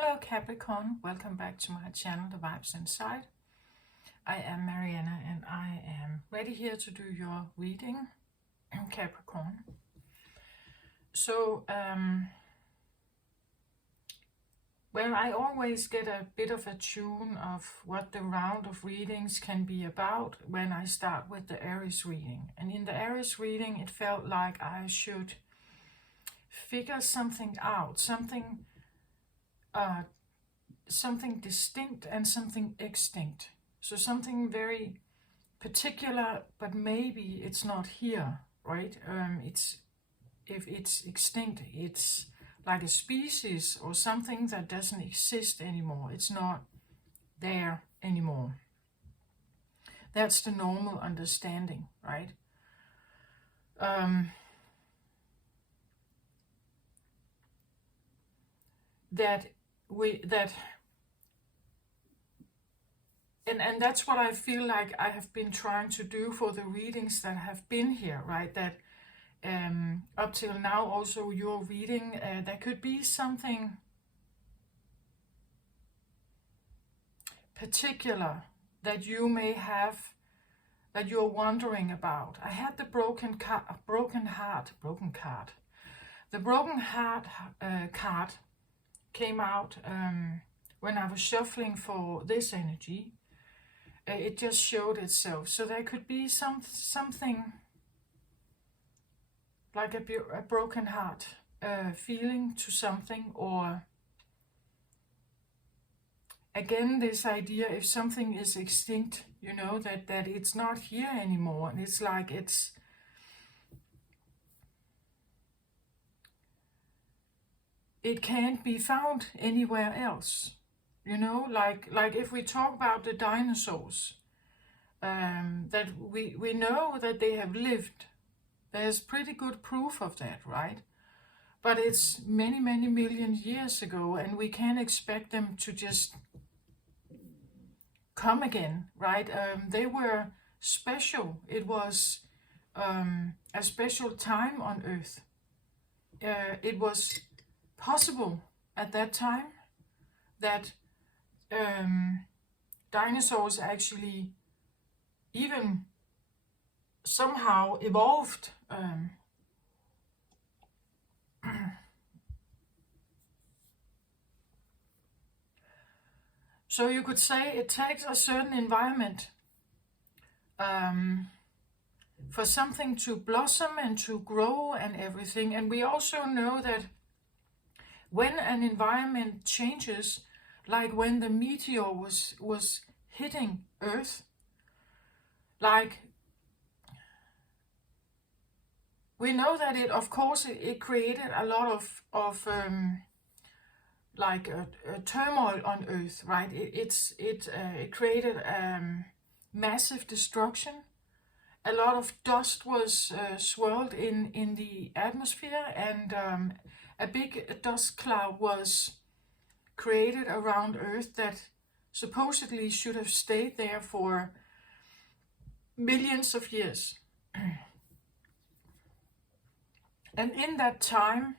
Hello Capricorn, welcome back to my channel, The Vibes Inside. I am Mariana and I am ready here to do your reading, Capricorn. So, well, I always get a bit of a tune of what the round of readings can be about when I start with the Aries reading. And in the Aries reading, it felt like I should figure something out, something distinct and something extinct. So something very particular, but maybe it's not here, right? If it's extinct, it's like a species or something that doesn't exist anymore. It's not there anymore. That's the normal understanding, right? And that's what I feel like I have been trying to do for the readings that have been here, right? That up till now, also your reading, there could be something particular that you may have, that you're wondering about. I had the broken heart. The broken heart card came out when I was shuffling for this energy. It just showed itself. So there could be something like a broken heart feeling to something, or again this idea, if something is extinct, you know, that it's not here anymore, and it's like it can't be found anywhere else. You know, like if we talk about the dinosaurs, that we know that they have lived. There's pretty good proof of that, right? But it's many, many million years ago, and we can't expect them to just come again, right? They were special. It was a special time on Earth. It was possible at that time that dinosaurs actually even somehow evolved. So you could say it takes a certain environment for something to blossom and to grow and everything. And we also know that when an environment changes, like when the meteor was hitting Earth, like we know that of course it created a lot of turmoil on Earth, right? It created massive destruction. A lot of dust was swirled in the atmosphere, and a big dust cloud was created around Earth that supposedly should have stayed there for millions of years. And in that time,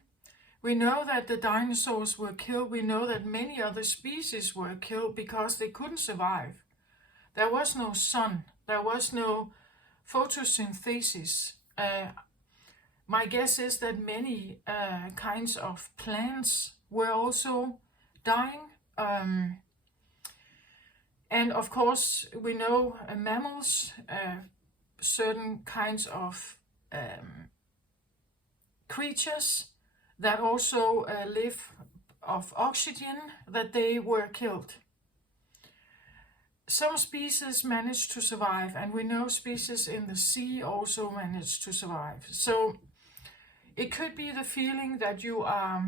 we know that the dinosaurs were killed. We know that many other species were killed because they couldn't survive. There was no sun. There was no photosynthesis. My guess is that many kinds of plants were also dying. And of course, we know mammals, certain kinds of creatures that also live of oxygen, that they were killed. Some species managed to survive, and we know species in the sea also managed to survive. So it could be the feeling that you are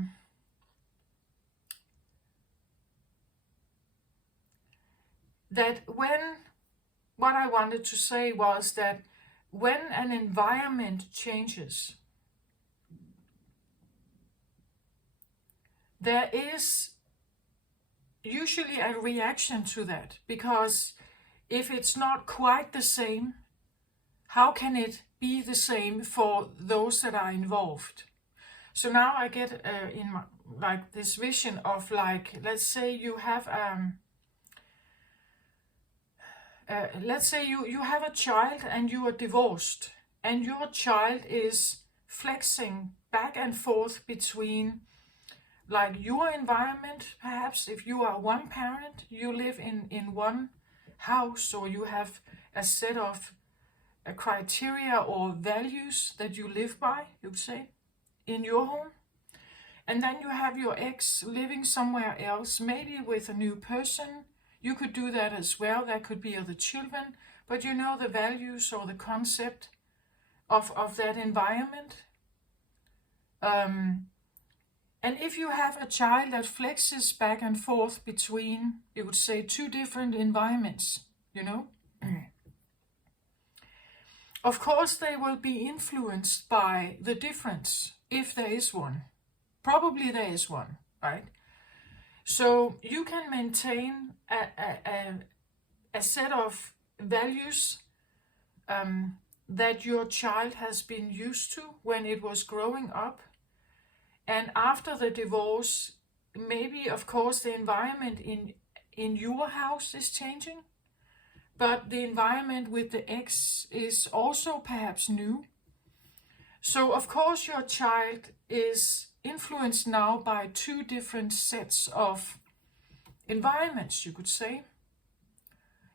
what I wanted to say was that when an environment changes, there is usually a reaction to that, because if it's not quite the same, how can it be the same for those that are involved? So now I get in my, like this vision of like, let's say you have let's say you have a child and you are divorced, and your child is flexing back and forth between like your environment. Perhaps if you are one parent, you live in one house, or you have a set of criteria or values that you live by, you'd say, in your home. And then you have your ex living somewhere else, maybe with a new person. You could do that as well. That could be other children. But you know the values or the concept of that environment. And if you have a child that flexes back and forth between, you would say, two different environments, you know, of course they will be influenced by the difference, if there is one. Probably there is one, right? So you can maintain a set of values that your child has been used to when it was growing up. And after the divorce, maybe, of course, the environment in your house is changing, but the environment with the ex is also perhaps new. So, of course, your child is influenced now by two different sets of environments, you could say.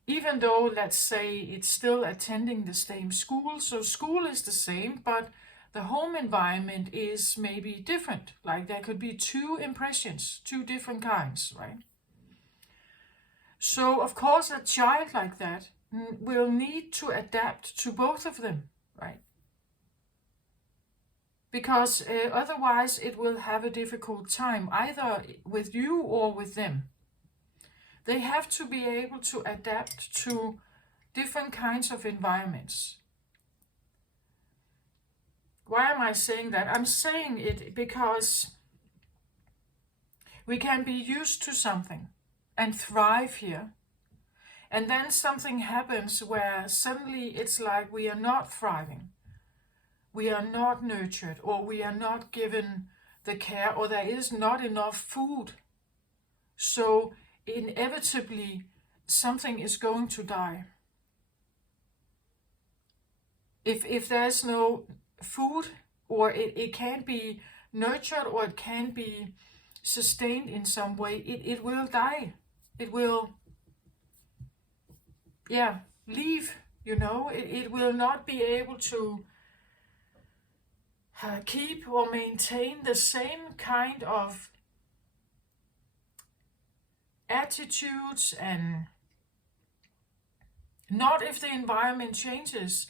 Even though, let's say, it's still attending the same school, so school is the same, but the home environment is maybe different. Like there could be two impressions, two different kinds, right? So, of course, a child like that will need to adapt to both of them, right? Because otherwise it will have a difficult time, either with you or with them. They have to be able to adapt to different kinds of environments. Why am I saying that? I'm saying it because we can be used to something and thrive here. And then something happens where suddenly it's like we are not thriving. We are not nurtured, or we are not given the care, or there is not enough food. So inevitably something is going to die. If there's no food, or it can't be nurtured, or it can't be sustained in some way, it will die. It will, leave, you know. It will not be able to keep or maintain the same kind of attitudes, and not if the environment changes.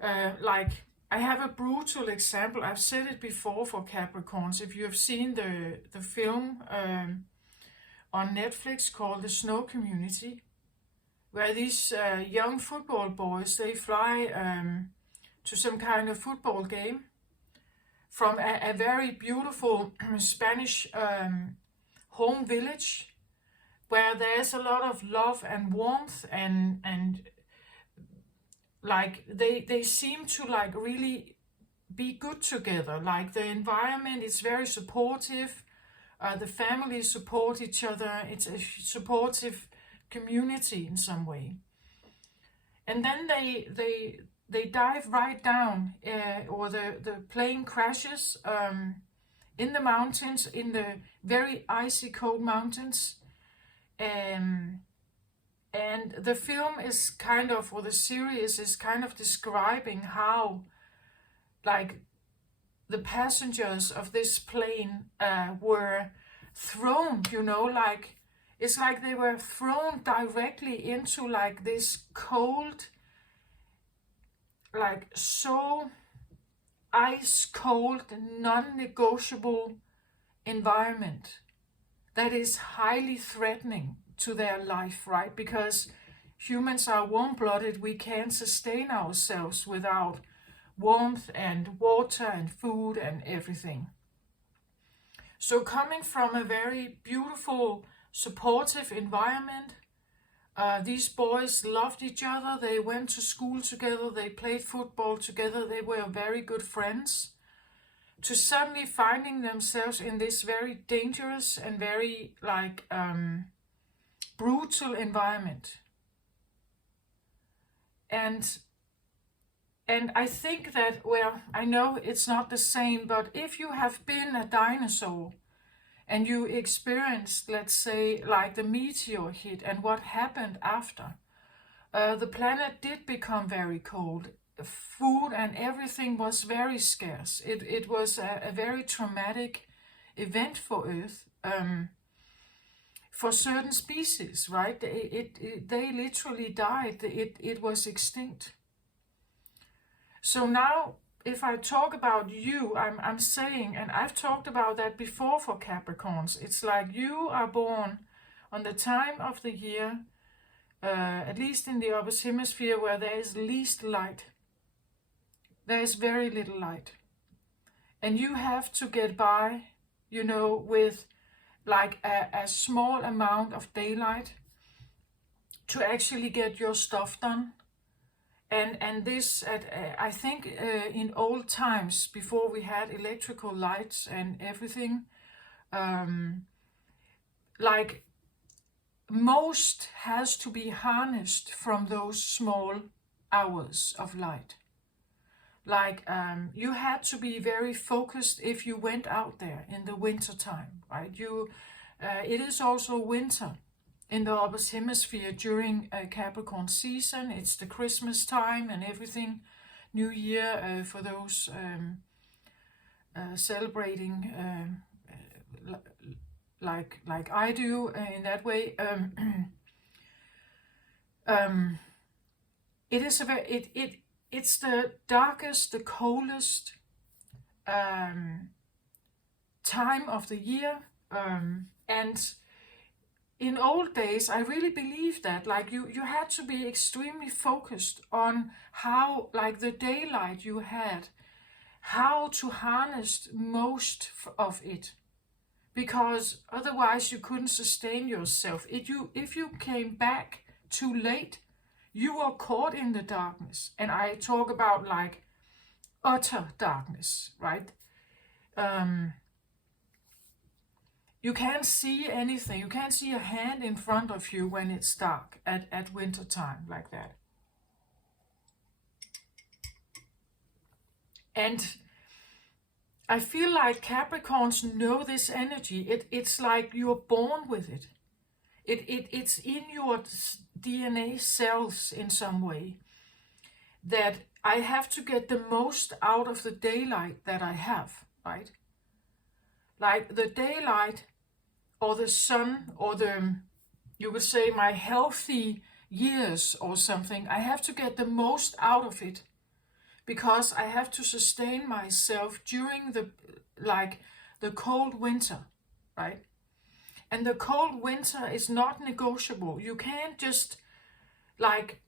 Like, I have a brutal example. I've said it before for Capricorns. If you have seen the film on Netflix called The Snow Community, where these young football boys, they fly to some kind of football game from a very beautiful Spanish home village, where there's a lot of love and warmth, and like they seem to like really be good together. Like the environment is very supportive, the families support each other, it's a supportive community in some way. And then they dive right down, or the plane crashes in the mountains, in the very icy cold mountains. And the film is kind of, or the series is kind of describing how, like, the passengers of this plane were thrown, you know, like, it's like they were thrown directly into like this cold, like so ice cold, non-negotiable environment that is highly threatening to their life, right? Because humans are warm-blooded. We can't sustain ourselves without warmth and water and food and everything. So coming from a very beautiful, supportive environment, these boys loved each other. They went to school together. They played football together. They were very good friends. to suddenly finding themselves in this very dangerous and very like brutal environment. And I think that, well, I know it's not the same, but if you have been a dinosaur and you experienced, let's say, like the meteor hit and what happened after, the planet did become very cold. Food and everything was very scarce. It was a very traumatic event for Earth, for certain species, right? They literally died. It was extinct. So now, if I talk about you, I'm saying, and I've talked about that before for Capricorns, it's like you are born on the time of the year, at least in the upper hemisphere, where there is least light. There is very little light. And you have to get by, you know, with like a small amount of daylight to actually get your stuff done. And this, I think in old times, before we had electrical lights and everything, like most has to be harnessed from those small hours of light. Like you had to be very focused if you went out there in the winter time, right? It is also winter in the upper hemisphere during Capricorn season. It's the Christmas time and everything, New Year for those celebrating like I do in that way. It is a very it's the darkest, the coldest time of the year, and in old days, I really believe that, like you had to be extremely focused on how, like the daylight you had, how to harness most of it, because otherwise you couldn't sustain yourself. If you came back too late, you were caught in the darkness, and I talk about like utter darkness, right? You can't see anything. You can't see a hand in front of you when it's dark at winter time like that. And I feel like Capricorns know this energy. It's like you're born with it. It's in your DNA cells in some way, that I have to get the most out of the daylight that I have, right? Like the daylight or the sun or you would say my healthy years or something, I have to get the most out of it, because I have to sustain myself during the cold winter, right? And the cold winter is not negotiable. You can't just like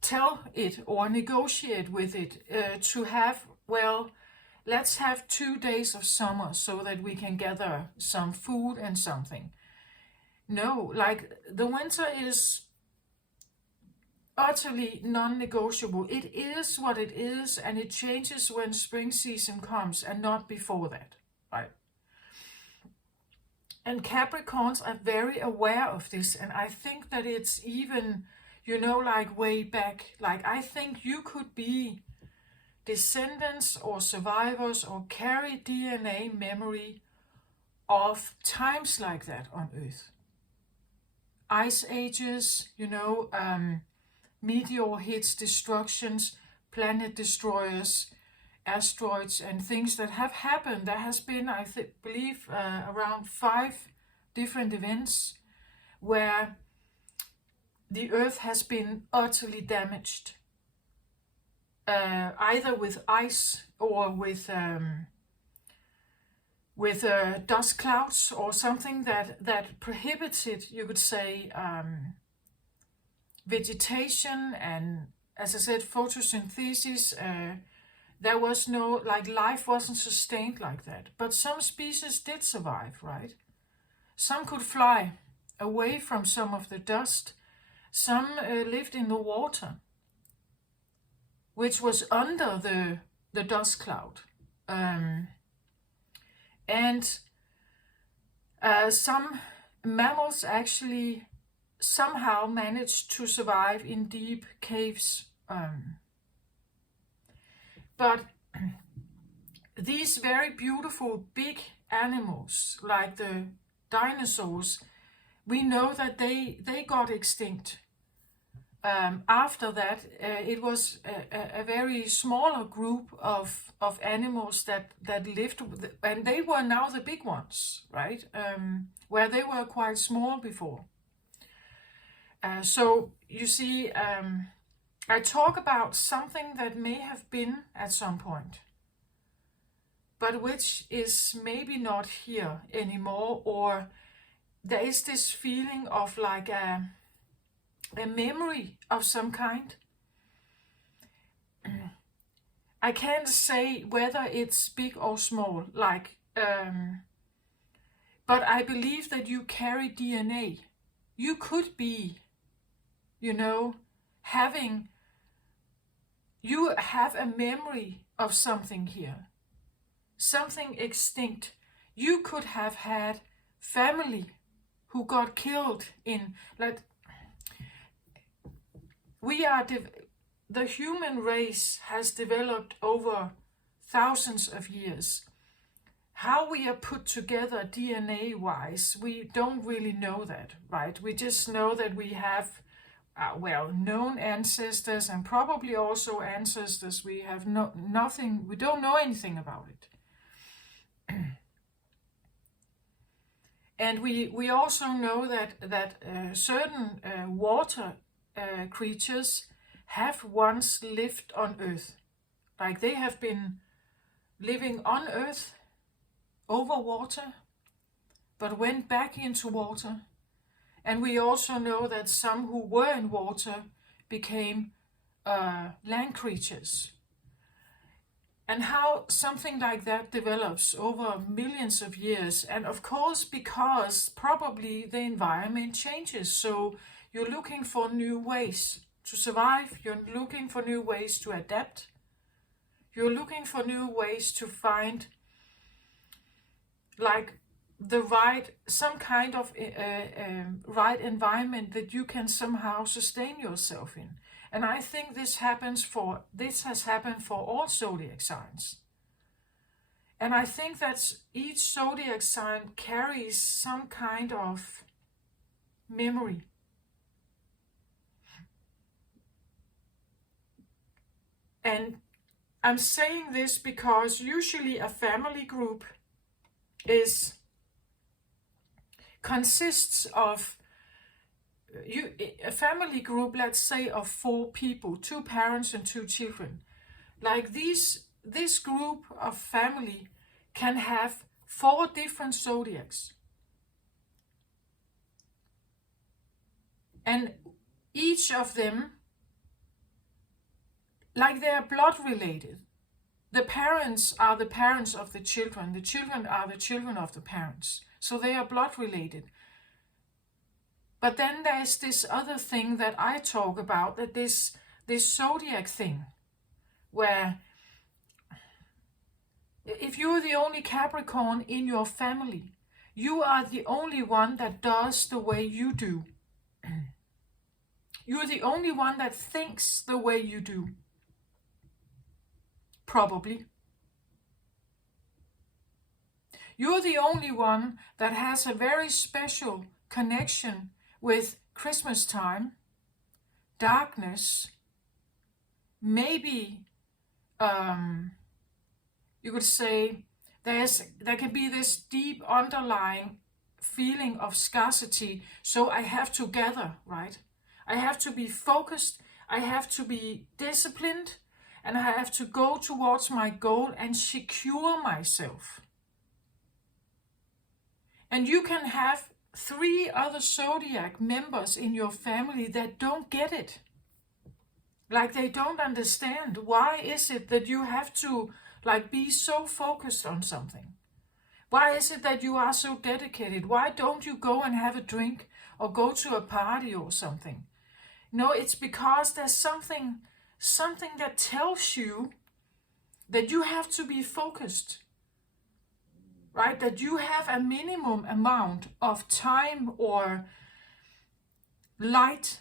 tell it or negotiate with it to have, well, let's have 2 days of summer so that we can gather some food and something. No, like the winter is utterly non-negotiable. It is what it is, and it changes when spring season comes and not before that, right? And Capricorns are very aware of this, and I think that it's even, you know, like way back, like I think you could be descendants or survivors or carry DNA memory of times like that on Earth. Ice ages, you know, meteor hits, destructions, planet destroyers, asteroids, and things that have happened. There has been, I believe, around 5 different events where the Earth has been utterly damaged, either with ice or with dust clouds or something that prohibited, you could say, vegetation and, as I said, photosynthesis. There was no, like, life wasn't sustained like that. But some species did survive, right? Some could fly away from some of the dust. Some lived in the water, which was under the dust cloud. And some mammals actually somehow manage to survive in deep caves. But these very beautiful big animals, like the dinosaurs, we know that they got extinct. After that, it was a very smaller group of animals that lived, and they were now the big ones, right? Where they were quite small before. So you see, I talk about something that may have been at some point, but which is maybe not here anymore, or there is this feeling of like a memory of some kind. I can't say whether it's big or small, like, but I believe that you carry DNA. You could be, you have a memory of something here, something extinct. You could have had family who got killed in, like, the human race has developed over thousands of years. How we are put together DNA-wise, we don't really know that, right? We just know that we have, known ancestors, and probably also ancestors we have nothing, we don't know anything about it. And we also know that certain water creatures have once lived on Earth. Like they have been living on Earth over water, but went back into water. And we also know that some who were in water became land creatures. And how something like that develops over millions of years. And of course, because probably the environment changes. So you're looking for new ways to survive. You're looking for new ways to adapt. You're looking for new ways to find like the right, some kind of right environment that you can somehow sustain yourself in. And I think this has happened for all zodiac signs. And I think that each zodiac sign carries some kind of memory. And I'm saying this because usually a family group consists of a family group, let's say, of 4 people, 2 parents and 2 children. Like this group of family can have 4 different zodiacs. And each of them, like they are blood related. The parents are the parents of the children are the children of the parents. So they are blood related. But then there's this other thing that I talk about, that this zodiac thing, where if you're the only Capricorn in your family, you are the only one that does the way you do. You're the only one that thinks the way you do. Probably. You're the only one that has a very special connection with Christmas time, darkness, maybe you could say there can be this deep underlying feeling of scarcity. So I have to gather, right? I have to be focused, I have to be disciplined, and I have to go towards my goal and secure myself. And you can have 3 other zodiac members in your family that don't get it. Like they don't understand. Why is it that you have to be so focused on something? Why is it that you are so dedicated? Why don't you go and have a drink or go to a party or something? No, it's because there's something that tells you that you have to be focused. right? That you have a minimum amount of time or light.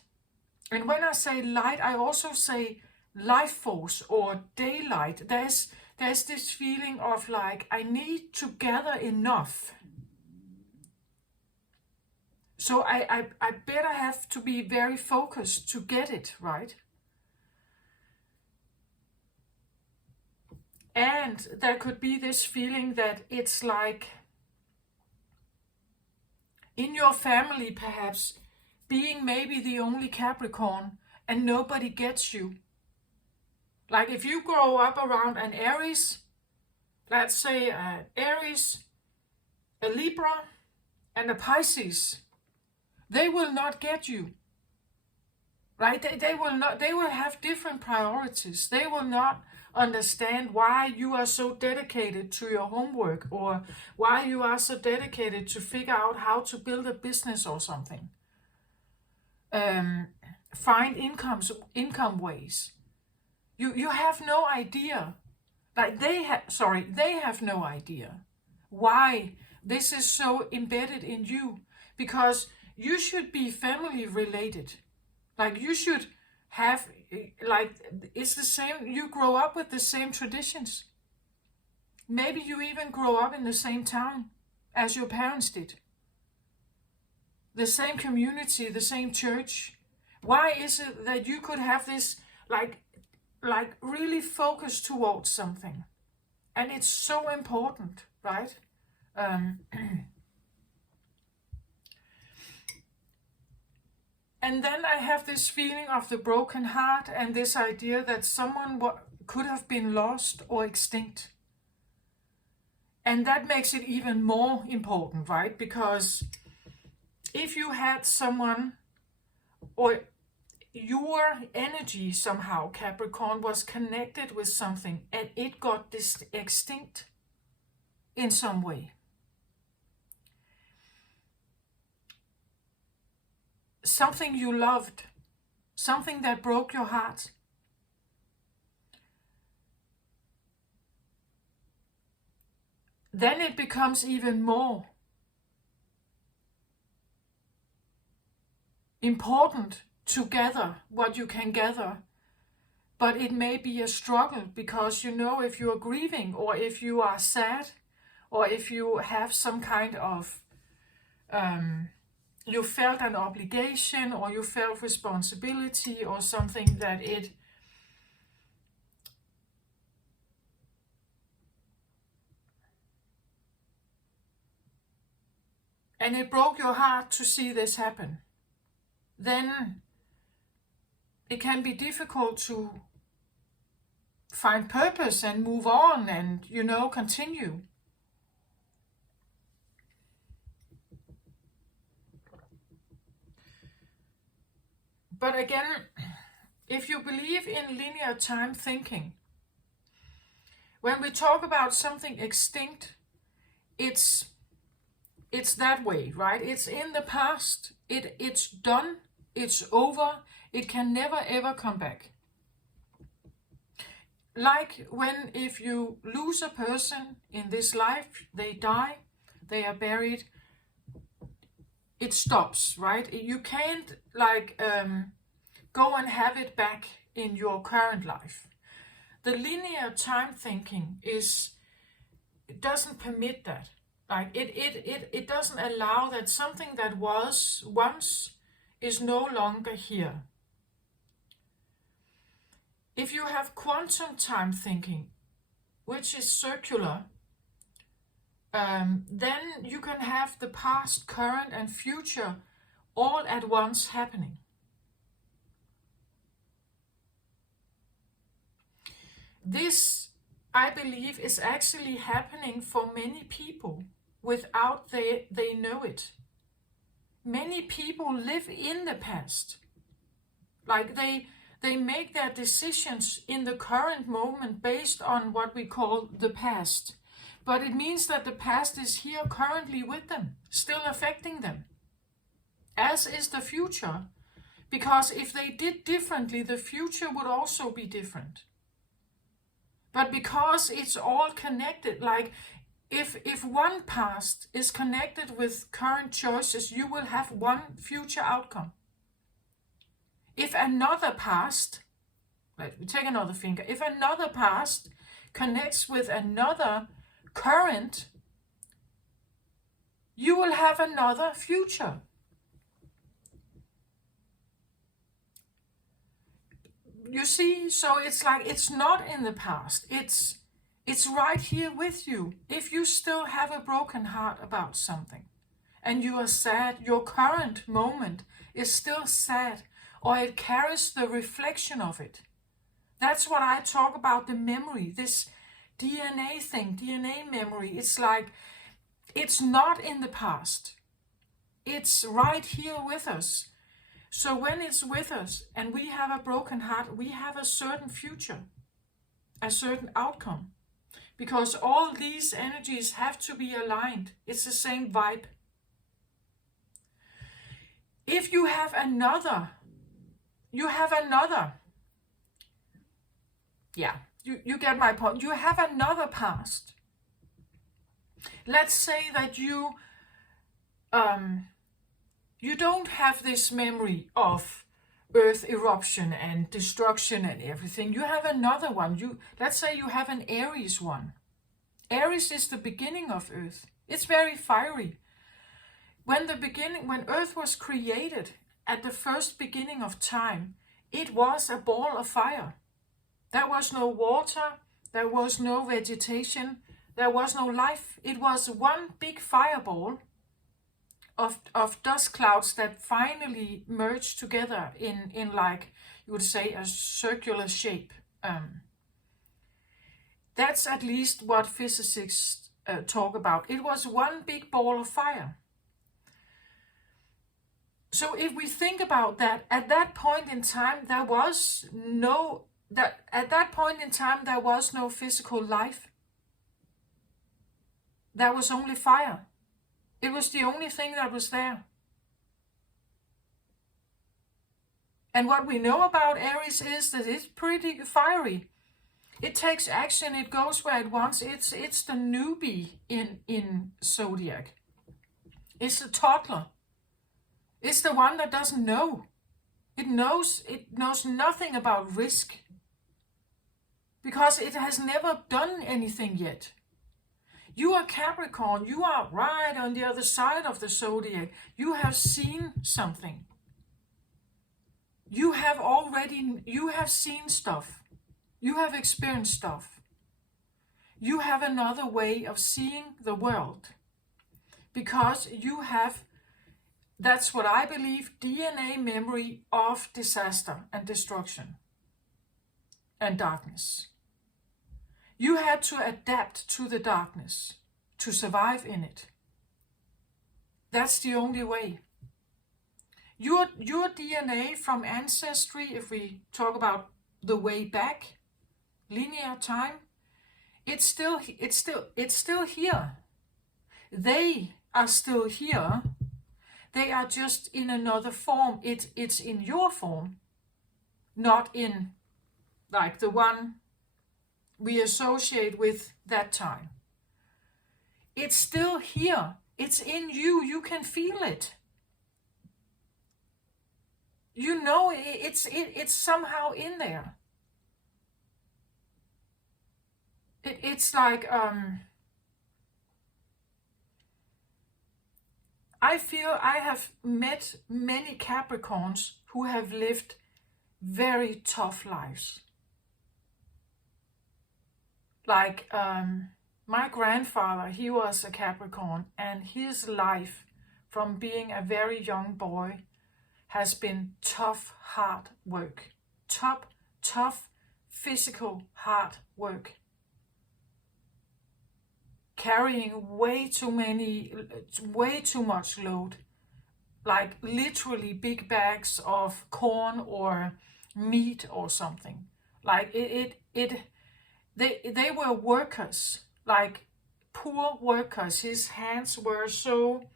And when I say light, I also say life force or daylight. There's this feeling of like, I need to gather enough. So I better have to be very focused to get it, right? And there could be this feeling that it's like in your family, perhaps, being maybe the only Capricorn and nobody gets you. Like if you grow up around an Aries, let's say Aries, a Libra, and a Pisces, they will not get you. Right? They will not. They will have different priorities. They will not understand why you are so dedicated to your homework or why you are so dedicated to figure out how to build a business or something. Find income ways. You have no idea. Like they have no idea why this is so embedded in you, because you should be family related. Like you should have, like, it's the same, you grow up with the same traditions. Maybe you even grow up in the same town as your parents did. The same community, the same church. Why is it that you could have this, like really focus towards something? And it's so important, right? And then I have this feeling of the broken heart and this idea that someone could have been lost or extinct. And that makes it even more important, right? Because if you had someone, or your energy somehow, Capricorn, was connected with something and it got extinct in some way, something you loved, something that broke your heart, then it becomes even more important to gather what you can gather. But it may be a struggle, because if you are grieving, or if you are sad, or if you have some kind of you felt an obligation, or you felt responsibility, or something that and it broke your heart to see this happen, then it can be difficult to find purpose and move on and, continue. But again, if you believe in linear time thinking, when we talk about something extinct, it's that way, right? It's in the past, it's done, it's over, it can never ever come back. Like if you lose a person in this life, they die, they are buried, it stops, right? You can't go and have it back in your current life. The linear time thinking it doesn't permit that. Like it doesn't allow that something that was once is no longer here. If you have quantum time thinking, which is circular, then you can have the past, current, and future all at once happening. This, I believe, is actually happening for many people without they know it. Many people live in the past. Like they make their decisions in the current moment based on what we call the past. But it means that the past is here currently with them, still affecting them, as is the future. Because if they did differently, the future would also be different. But because it's all connected, like if one past is connected with current choices, you will have one future outcome. If another past, let me take another finger, if another past connects with another current, you will have another future. You see, so it's like it's not in the past. It's right here with you. If you still have a broken heart about something and you are sad, your current moment is still sad, or it carries the reflection of it. That's what I talk about, the memory, this DNA thing, DNA memory. It's like it's not in the past. It's right here with us. So when it's with us and we have a broken heart, we have a certain future, a certain outcome. Because all these energies have to be aligned. It's the same vibe. If you have another, yeah, you get my point. You have another past. Let's say that you don't have this memory of earth eruption and destruction and everything. You have another one. Let's say you have an Aries one. Aries is the beginning of earth. It's very fiery. When earth was created, at the first beginning of time, it was a ball of fire. There was no water, there was no vegetation, there was no life. It was one big fireball of dust clouds that finally merged together in like, you would say, a circular shape. That's at least what physicists talk about. It was one big ball of fire. So if we think about that, at that point in time, there was no physical life. There was only fire. It was the only thing that was there. And what we know about Aries is that it's pretty fiery. It takes action, it goes where it wants. It's the newbie in zodiac. It's the toddler. It's the one that doesn't know. It knows nothing about risk. Because it has never done anything yet. You are Capricorn, you are right on the other side of the zodiac. You have seen something. You have seen stuff. You have experienced stuff. You have another way of seeing the world. Because you have, that's what I believe, DNA memory of disaster and destruction and darkness. You had to adapt to the darkness, to survive in it. That's the only way. Your DNA from ancestry, if we talk about the way back, linear time, it's still here. They are still here. They are just in another form. It's in your form, not in like the one we associate with that time. It's still here. It's in you. You can feel it. You know it's somehow in there. It's like I feel I have met many Capricorns who have lived very tough lives. Like my grandfather, he was a Capricorn, and his life from being a very young boy has been tough, hard work. Tough, physical, hard work. Carrying way too much load. Like literally big bags of corn or meat or something. Like they were workers, like poor workers. His hands were so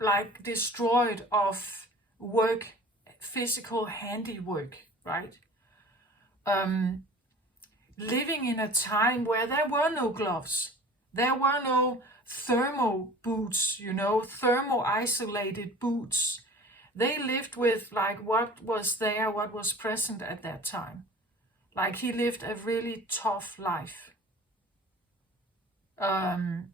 like destroyed of work, physical handiwork, right? Living in a time where there were no gloves, There were no thermo boots, you know, thermo isolated boots. They lived with like what was there, what was present at that time. Like he lived a really tough life. And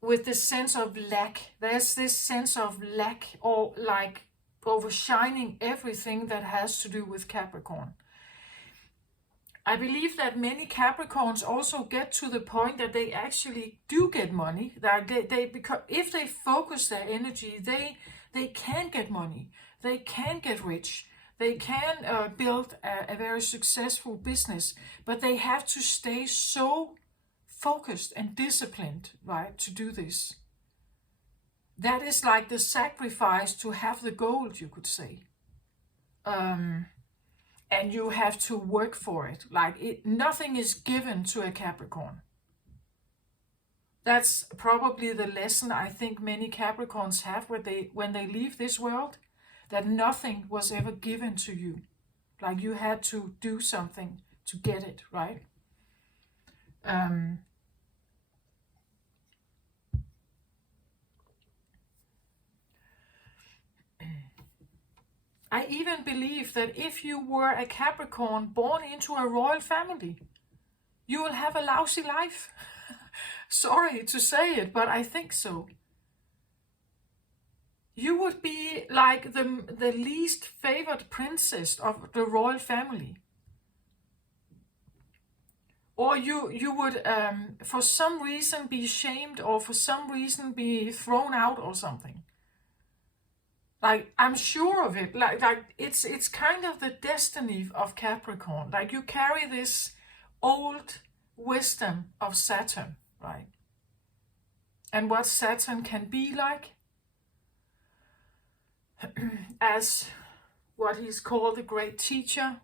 with this sense of lack, there's this sense of lack, or like overshining everything that has to do with Capricorn. I believe that many Capricorns also get to the point that they actually do get money. That they because if they focus their energy, they can get money. They can get rich. They can build a very successful business, but they have to stay so focused and disciplined, right, to do this. That is like the sacrifice to have the gold, you could say. And you have to work for it. Like nothing is given to a Capricorn. That's probably the lesson I think many Capricorns have when they leave this world, that nothing was ever given to you. Like you had to do something to get it, right? I even believe that if you were a Capricorn born into a royal family, you will have a lousy life. Sorry to say it, but I think so. You would be like the least favored princess of the royal family. Or you would, for some reason, be shamed, or for some reason be thrown out or something. Like, I'm sure of it. Like it's kind of the destiny of Capricorn. Like you carry this old wisdom of Saturn, right? And what Saturn can be like, as what he's called the great teacher.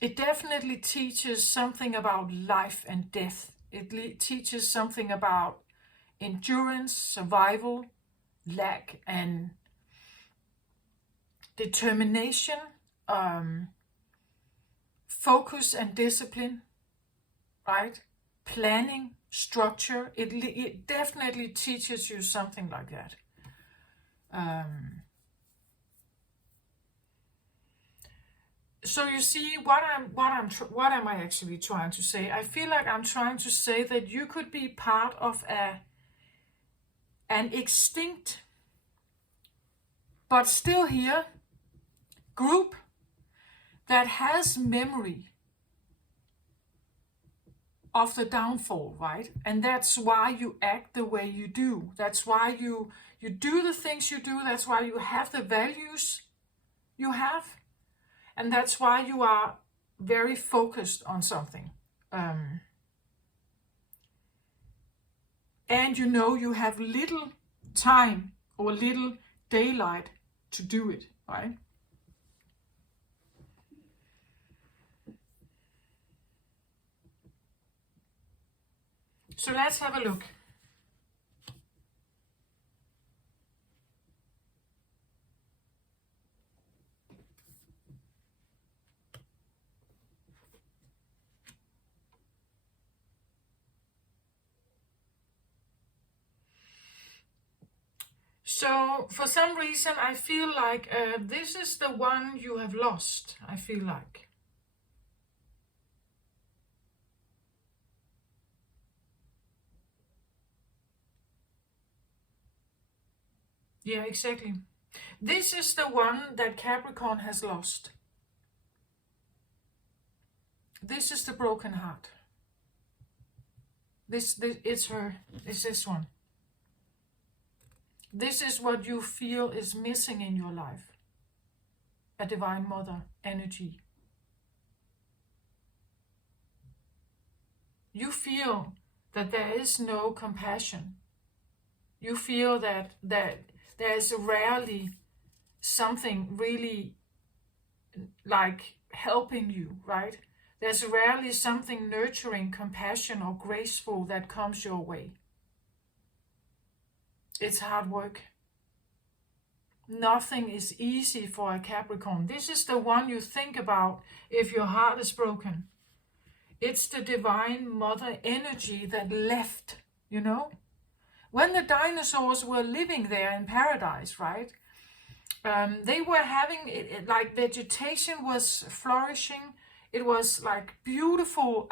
It definitely teaches something about life and death. It teaches something about endurance, survival, lack, and determination, focus and discipline, right? Planning, structure. It definitely teaches you something like that. So you see, what am I actually trying to say? I feel like I'm trying to say that you could be part of an extinct, but still here, group that has memory of the downfall, right? And that's why you act the way you do. That's why you do the things you do. That's why you have the values you have. And that's why you are very focused on something. And you know you have little time or little daylight to do it, right? So let's have a look. So for some reason, I feel like this is the one you have lost, I feel like. Yeah, exactly. This is the one that Capricorn has lost. This is the broken heart. It's her. It's this one. This is what you feel is missing in your life. A divine mother energy. You feel that there is no compassion. You feel that there's rarely something really like helping you, right? There's rarely something nurturing, compassion, or graceful that comes your way. It's hard work. nothing is easy for a Capricorn. This is the one you think about if your heart is broken. It's the divine mother energy that left, you know? When the dinosaurs were living there in paradise, right? They were having, like vegetation was flourishing. It was like beautiful.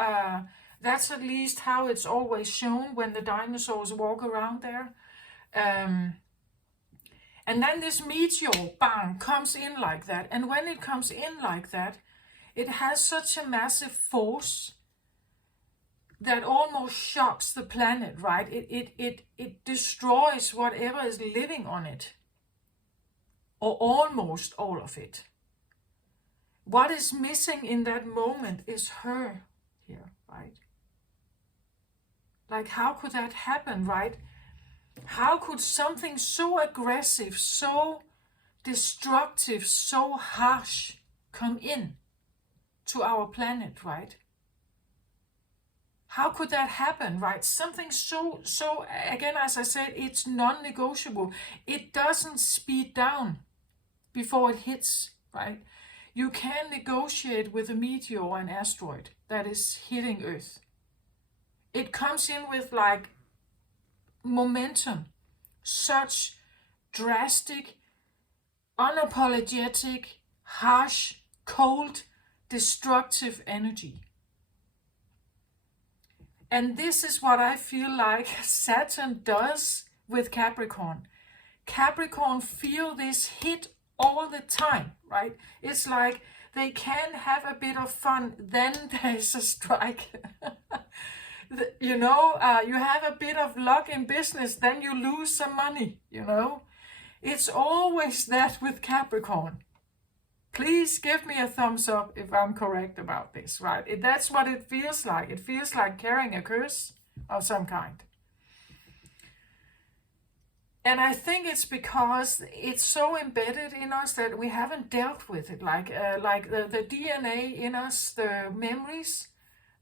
That's at least how it's always shown when the dinosaurs walk around there. And then this meteor, bang, comes in like that. And when it comes in like that, it has such a massive force that almost shocks the planet, right? It destroys whatever is living on it. Or almost all of it. What is missing in that moment is her here, right? Like, how could that happen, right? How could something so aggressive, so destructive, so harsh come in to our planet, right? How could that happen, right? Something so, again, as I said, it's non-negotiable. It doesn't speed down before it hits, right? You can negotiate with a meteor or an asteroid that is hitting Earth. It comes in with like momentum, such drastic, unapologetic, harsh, cold, destructive energy. And this is what I feel like Saturn does with Capricorn. Capricorn feel this hit all the time, right? It's like they can have a bit of fun, then there's a strike. You know, you have a bit of luck in business, then you lose some money, you know. It's always that with Capricorn. Please give me a thumbs up if I'm correct about this, right? That's what it feels like. It feels like carrying a curse of some kind. And I think it's because it's so embedded in us that we haven't dealt with it. Like the DNA in us, the memories,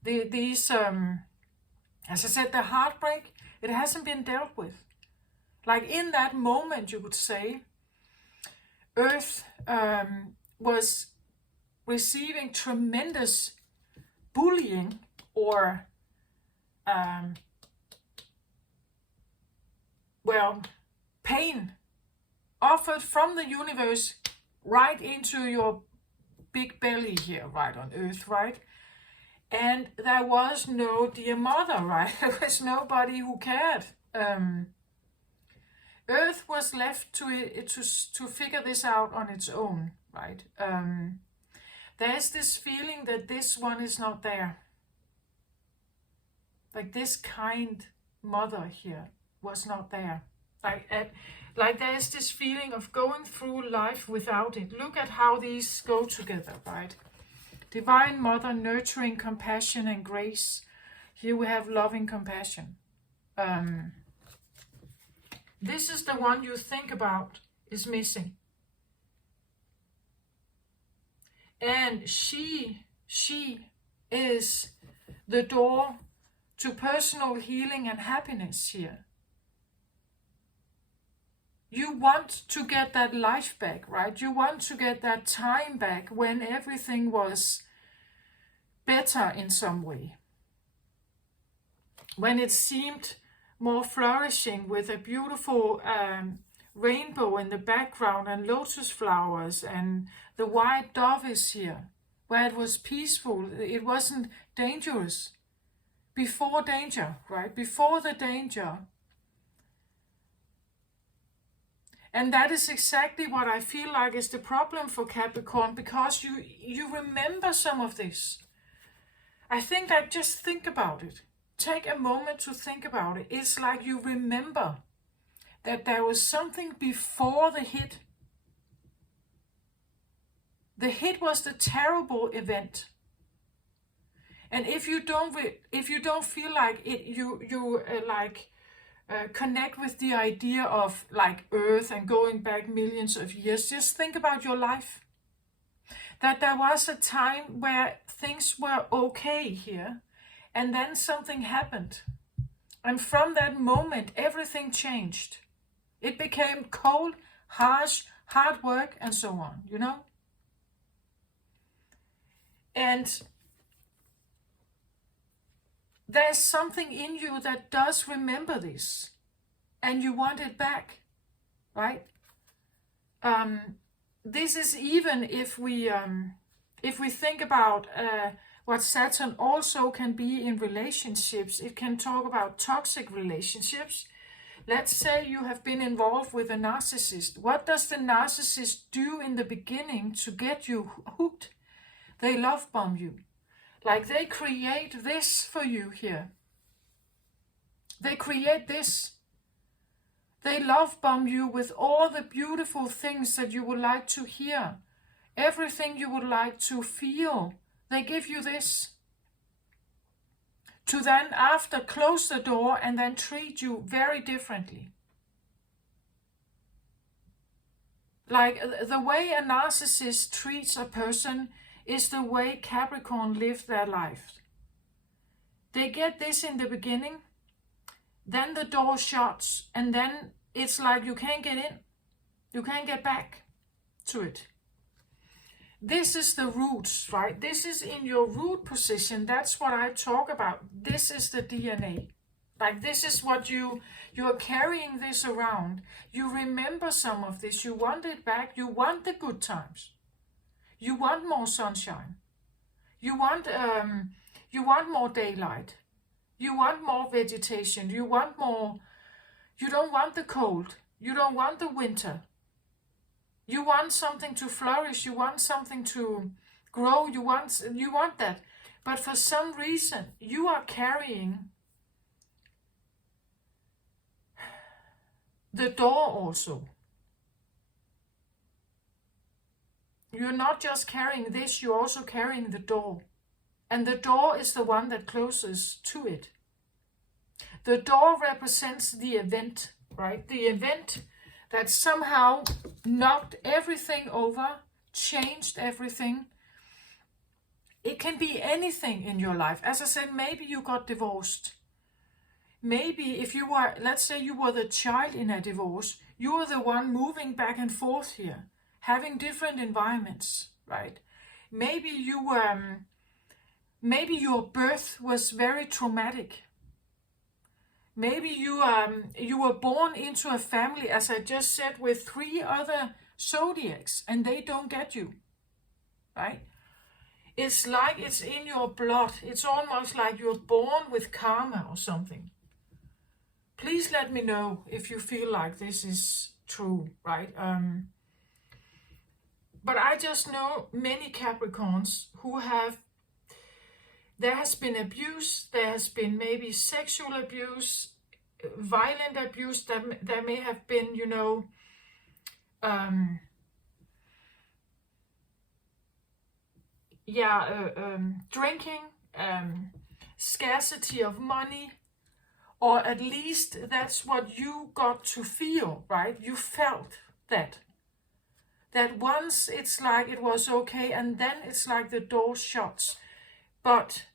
these, as I said, the heartbreak, it hasn't been dealt with. Like in that moment, you could say, Earth was receiving tremendous bullying or, pain offered from the universe right into your big belly here, right on Earth, right? And there was no dear mother, right? There was nobody who cared. Earth was left to figure this out on its own, right? There's this feeling that this one is not there. Like this kind mother here was not there. Like there's this feeling of going through life without it. Look at how these go together, right? Divine Mother, nurturing compassion and grace. Here we have loving compassion. This is the one you think about is missing. And she is the door to personal healing and happiness here. You want to get that life back, right? You want to get that time back when everything was better in some way. When it seemed more flourishing with a beautiful rainbow in the background and lotus flowers and the white dove is here, where it was peaceful, it wasn't dangerous. Before danger, right? Before the danger. And that is exactly what I feel like is the problem for Capricorn, because you remember some of this. I think that just think about it. Take a moment to think about it. It's like you remember that there was something before the hit. The hit was the terrible event. And if you don't feel like it, you connect with the idea of like Earth and going back millions of years, just think about your life. That there was a time where things were okay here, and then something happened. And from that moment, everything changed. It became cold, harsh, hard work, and so on, you know? And there's something in you that does remember this, and you want it back, right? This is even if we think about what Saturn also can be in relationships. It can talk about toxic relationships. Let's say you have been involved with a narcissist. What does the narcissist do in the beginning to get you hooked? They love bomb you. Like they create this for you here. They create this. They love bomb you with all the beautiful things that you would like to hear. Everything you would like to feel. They give you this. To then after close the door and then treat you very differently. Like the way a narcissist treats a person is the way Capricorn live their life. They get this in the beginning, then the door shuts, and then it's like you can't get in. You can't get back to it. This is the roots, right? This is in your root position. That's what I talk about. This is the DNA. Like this is what you're carrying this around. You remember some of this. You want it back. You want the good times. You want more sunshine. You want more daylight. You want more vegetation. You want more. You don't want the cold. You don't want the winter. You want something to flourish. You want something to grow. You want that. But for some reason, you are carrying the door also. You're not just carrying this, you're also carrying the door. And the door is the one that closes to it. The door represents the event, right? The event that somehow knocked everything over, changed everything. It can be anything in your life. As I said, maybe you got divorced. Maybe if you were, let's say you were the child in a divorce, you were the one moving back and forth here, having different environments, right? Maybe maybe your birth was very traumatic. Maybe you were born into a family, as I just said, with 3 other zodiacs, and they don't get you, right? It's like it's in your blood. It's almost like you're born with karma or something. Please let me know if you feel like this is true, right? But I just know many Capricorns who there has been abuse, there has been maybe sexual abuse, violent abuse, there may have been, drinking, scarcity of money, or at least that's what you got to feel, right? You felt that once it's like it was okay, and then it's like the door shuts. But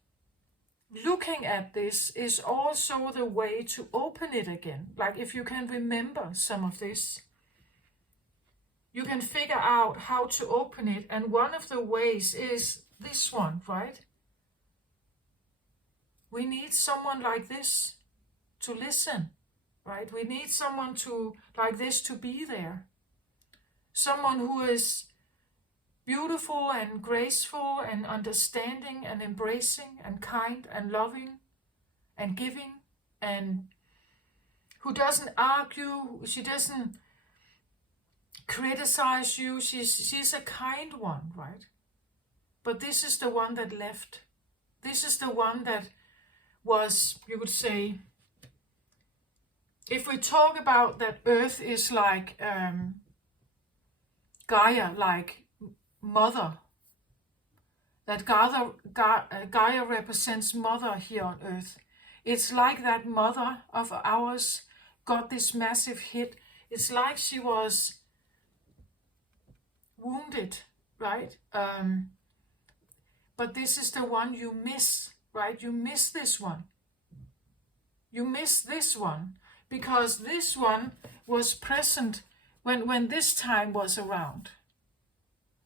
looking at this is also the way to open it again. Like if you can remember some of this, you can figure out how to open it. And one of the ways is this one, right? We need someone like this to listen, right? We need someone like this to be there. Someone who is beautiful and graceful and understanding and embracing and kind and loving and giving, and who doesn't argue, she doesn't criticize you, she's a kind one, right? But this is the one that left. This is the one that was, you would say, if we talk about that Earth is like Gaia, like mother, that Gaia represents mother here on Earth. It's like that mother of ours got this massive hit. It's like she was wounded, right? But this is the one you miss, right? You miss this one. You miss this one because this one was present when this time was around.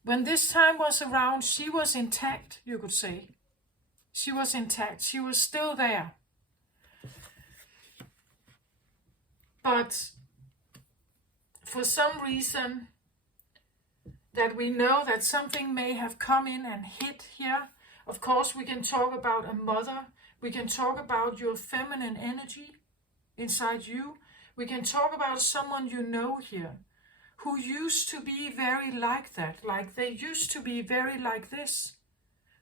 When this time was around, she was intact, you could say. She was intact. She was still there. But for some reason that we know that something may have come in and hit here. Of course, we can talk about a mother. We can talk about your feminine energy inside you. We can talk about someone you know here who used to be very like that. Like they used to be very like this.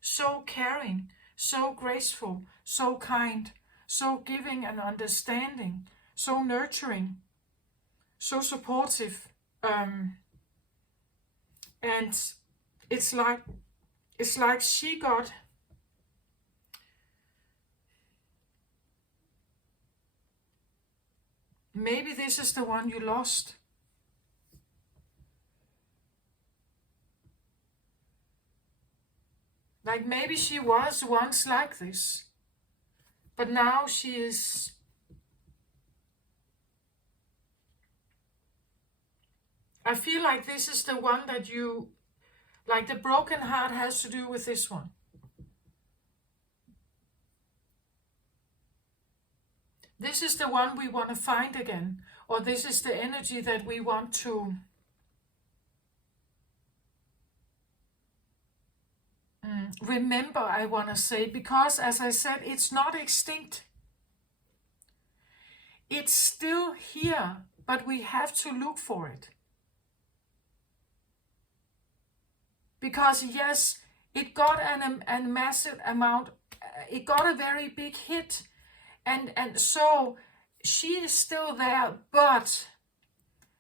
So caring, so graceful, so kind, so giving and understanding, so nurturing, so supportive. And it's like she got maybe this is the one you lost. Like maybe she was once like this, but now she is I feel like this is the one that you, like the broken heart has to do with this one. This is the one we want to find again, or this is the energy that we want to remember, I want to say, because as I said, it's not extinct. It's still here, but we have to look for it. Because yes, it got a massive amount, it got a very big hit, and so she is still there, but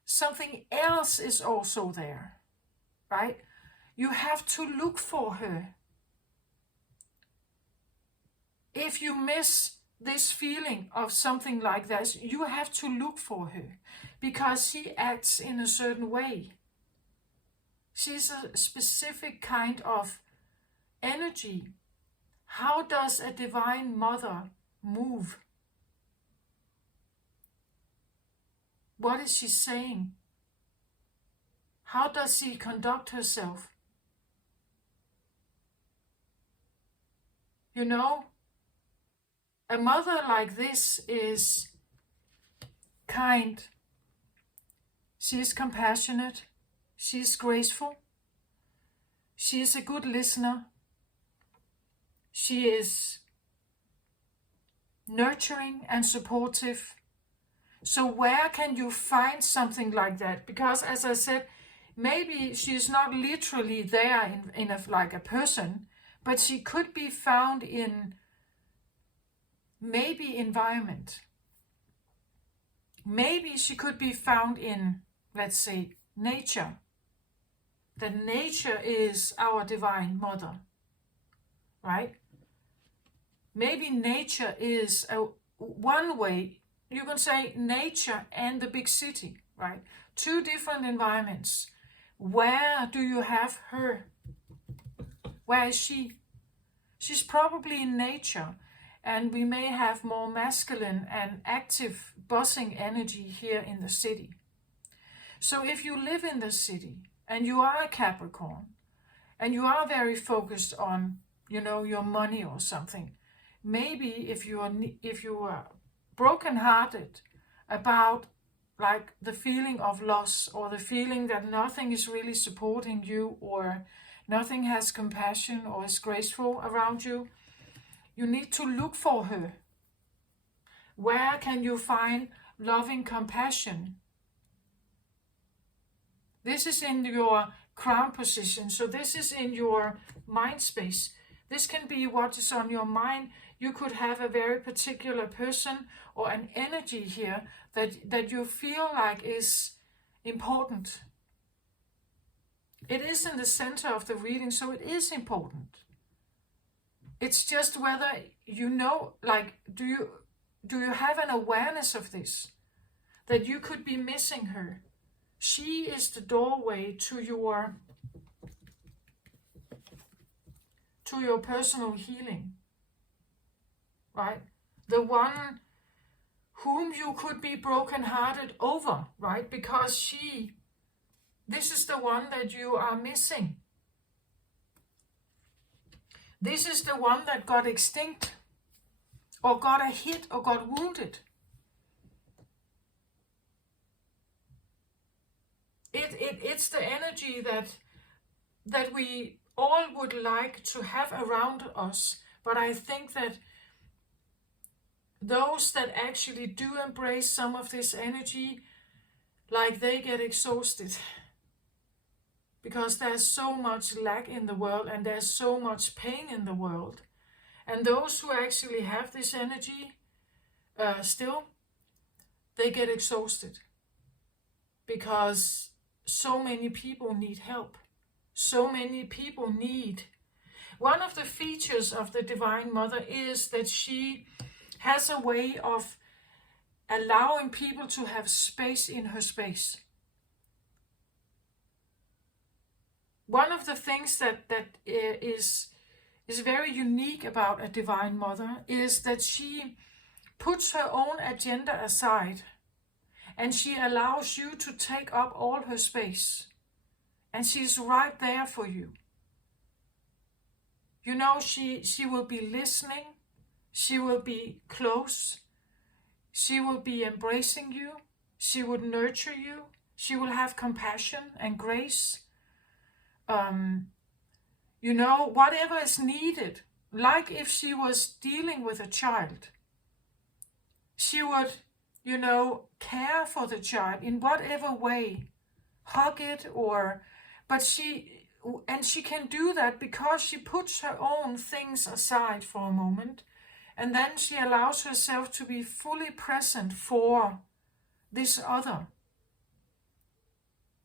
something else is also there, right? You have to look for her. If you miss this feeling of something like this, you have to look for her, because she acts in a certain way. She's a specific kind of energy. How does a divine mother move? What is she saying? How does she conduct herself? You know, a mother like this is kind. She is compassionate. She is graceful. She is a good listener. She is nurturing and supportive. So where can you find something like that? Because as I said, maybe she's not literally there in like a person, but she could be found in maybe environment. Maybe she could be found in, let's say, nature. That nature is our divine mother, right? Maybe nature is one way. You can say nature and the big city, right? Two different environments. Where do you have her? Where is she? She's probably in nature, and we may have more masculine and active buzzing energy here in the city. So if you live in the city and you are a Capricorn and you are very focused on, you know, your money or something, maybe if you are brokenhearted about like the feeling of loss, or the feeling that nothing is really supporting you, or nothing has compassion or is graceful around you, you need to look for her. Where can you find loving compassion? This is in your crown position, so this is in your mind space. This can be what is on your mind. You could have a very particular person or an energy here that you feel like is important. It is in the center of the reading, so it is important. It's just whether you know, like, do you have an awareness of this? That you could be missing her. She is the doorway to your personal healing, right? The one whom you could be brokenhearted over, right? Because she This is the one that you are missing. This is the one that got extinct, or got a hit, or got wounded. It's the energy that we all would like to have around us, but I think that those that actually do embrace some of this energy, like, they get exhausted, because there's so much lack in the world and there's so much pain in the world. And those who actually have this energy still, they get exhausted, because so many people need help. So many people need. One of the features of the Divine Mother is that she has a way of allowing people to have space in her space. One of the things that is very unique about a Divine Mother is that she puts her own agenda aside, and she allows you to take up all her space. And she's right there for you. You know, she will be listening. She will be close. She will be embracing you. She would nurture you. She will have compassion and grace. You know, whatever is needed. Like if she was dealing with a child, she would, you know, care for the child in whatever way. Hug it, but she can do that because she puts her own things aside for a moment, and then she allows herself to be fully present for this other.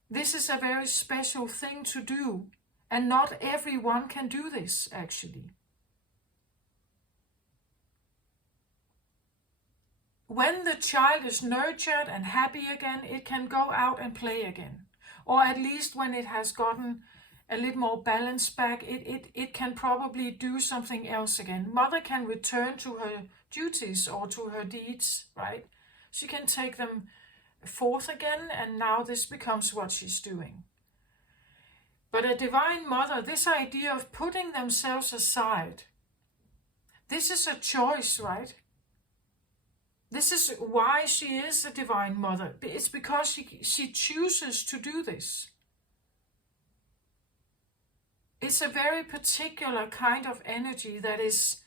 This is a very special thing to do, and not everyone can do this, actually. When the child is nurtured and happy again, it can go out and play again. Or at least when it has gotten a little more balance back, it can probably do something else again. Mother can return to her duties or to her deeds, right? She can take them forth again, and now this becomes what she's doing. But a Divine Mother, this idea of putting themselves aside, this is a choice, right? This is why she is a Divine Mother. It's because she chooses to do this. It's a very particular kind of energy that is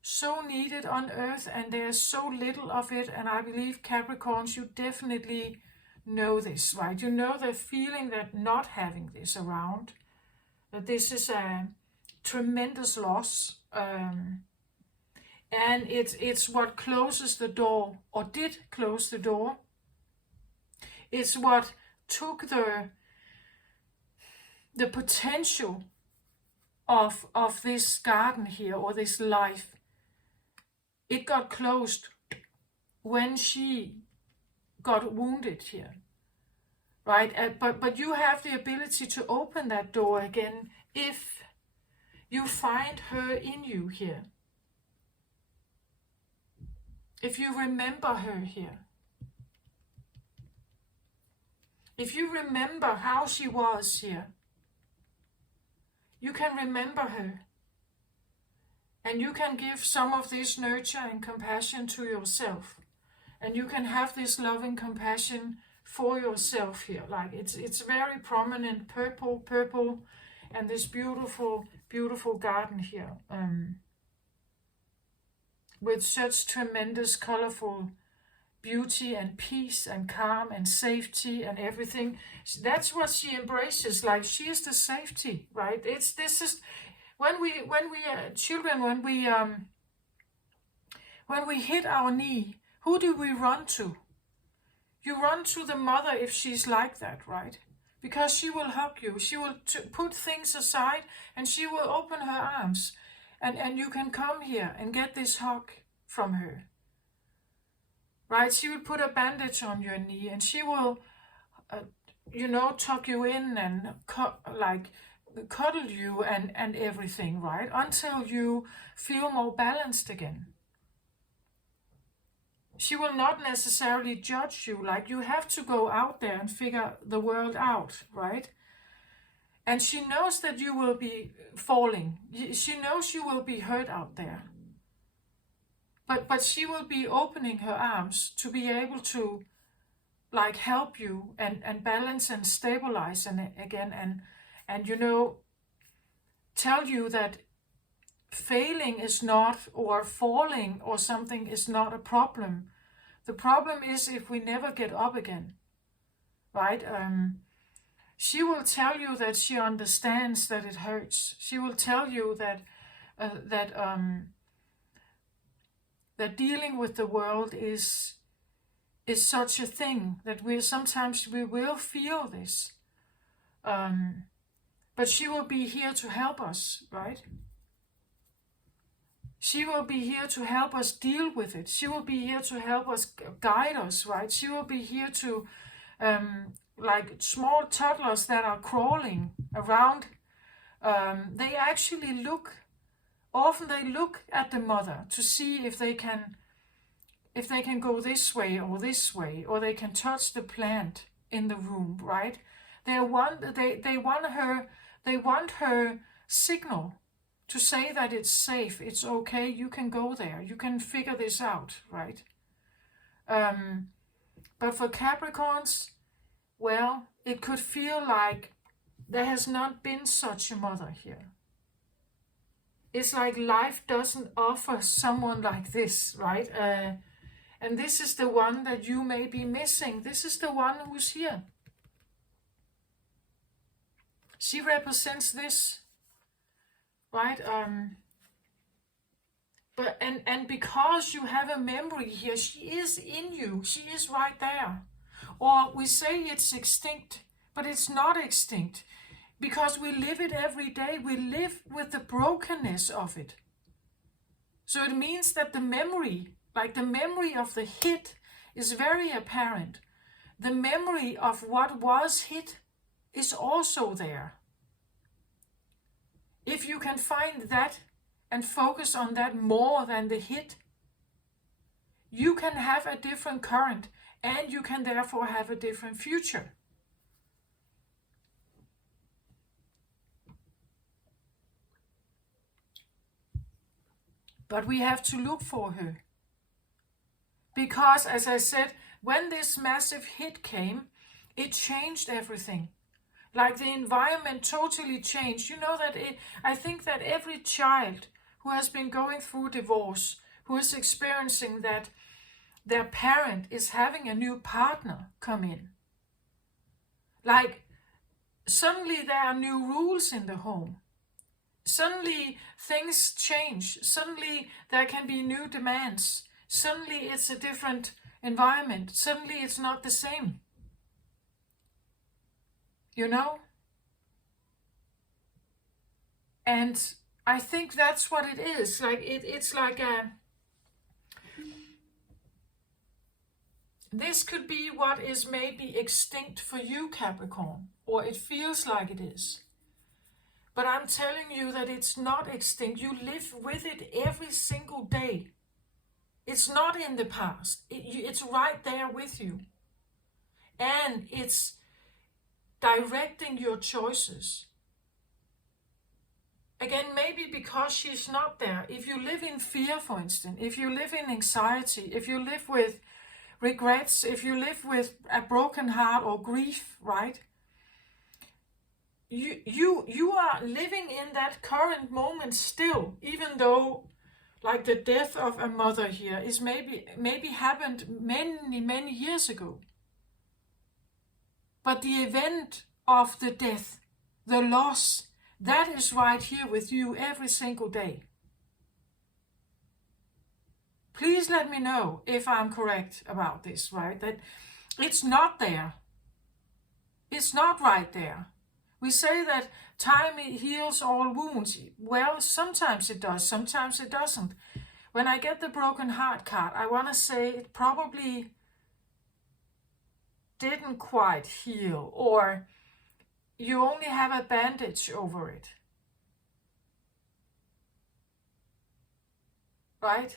so needed on Earth, and there's so little of it. And I believe Capricorns, you definitely know this, right? You know the feeling that not having this around, that this is a tremendous loss. And it's what closes the door, or did close the door. It's what took the potential of this garden here, or this life. It got closed when she got wounded here, right? But you have the ability to open that door again if you find her in you here. If you remember her here. If you remember how she was here, you can remember her. And you can give some of this nurture and compassion to yourself. And you can have this loving compassion for yourself here. Like it's very prominent, purple, and this beautiful, beautiful garden here. With such tremendous, colorful beauty and peace and calm and safety and everything. That's what she embraces. Like, she is the safety, right? This is when we are children, when we hit our knee, who do we run to? You run to the mother if she's like that, right? Because she will hug you. She will put things aside, and she will open her arms. And you can come here and get this hug from her. Right? She will put a bandage on your knee, and she will, tuck you in and cuddle you and everything, right? Until you feel more balanced again. She will not necessarily judge you. Like, you have to go out there and figure the world out, right? And she knows that you will be falling. She knows you will be hurt out there. But she will be opening her arms to be able to, like, help you and balance and stabilize again and you know, tell you that failing is not, or falling or something is not a problem. The problem is if we never get up again, right? She will tell you that she understands that it hurts. She will tell you that that dealing with the world is such a thing, that sometimes we will feel this. But she will be here to help us, right? She will be here to help us deal with it. She will be here to help us, guide us, right? She will be here to, like small toddlers that are crawling around, they actually look, often they look at the mother to see if they can go this way, or they can touch the plant in the room, right? They want her signal to say that it's safe, it's okay, you can go there, you can figure this out, right? But for Capricorns, well, it could feel like there has not been such a mother here. It's like life doesn't offer someone like this, right? And this is the one that you may be missing. This is the one who's here. She represents this, right? But because you have a memory here, she is in you. She is right there. Or we say it's extinct, but it's not extinct, because we live it every day. We live with the brokenness of it. So it means that the memory, like the memory of the hit, is very apparent. The memory of what was hit is also there. If you can find that and focus on that more than the hit, you can have a different current, and you can therefore have a different future. But we have to look for her. Because, as I said, when this massive hit came, it changed everything. Like the environment totally changed. You know that I think that every child who has been going through divorce, who is experiencing that their parent is having a new partner come in. Like, suddenly there are new rules in the home. Suddenly things change. Suddenly there can be new demands. Suddenly it's a different environment. Suddenly it's not the same. You know? And I think that's what it is. Like it's like this could be what is maybe extinct for you, Capricorn, or it feels like it is. But I'm telling you that it's not extinct. You live with it every single day. It's not in the past. It's right there with you. And it's directing your choices. Again, maybe because she's not there. If you live in fear, for instance, if you live in anxiety, if you live with regrets, if you live with a broken heart or grief, right? You are living in that current moment still, even though, like, the death of a mother here is maybe happened many years ago. But the event of the death, the loss, that is right here with you every single day. Please let me know if I'm correct about this, right? That it's not there. It's not right there. We say that time heals all wounds. Well, sometimes it does, sometimes it doesn't. When I get the broken heart card, I want to say it probably didn't quite heal, or you only have a bandage over it. Right?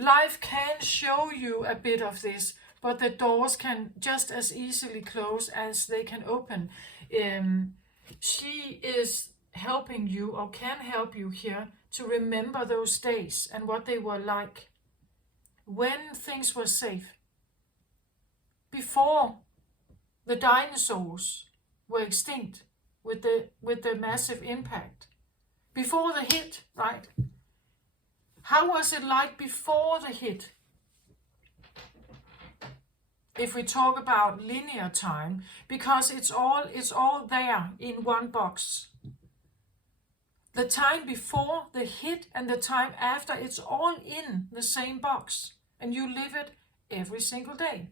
Life can show you a bit of this, but the doors can just as easily close as they can open. She is helping you, or can help you here, to remember those days and what they were like when things were safe, before the dinosaurs were extinct with the massive impact, before the hit, right? How was it like before the hit? If we talk about linear time, because it's all there in one box. The time before the hit and the time after, it's all in the same box, and you live it every single day.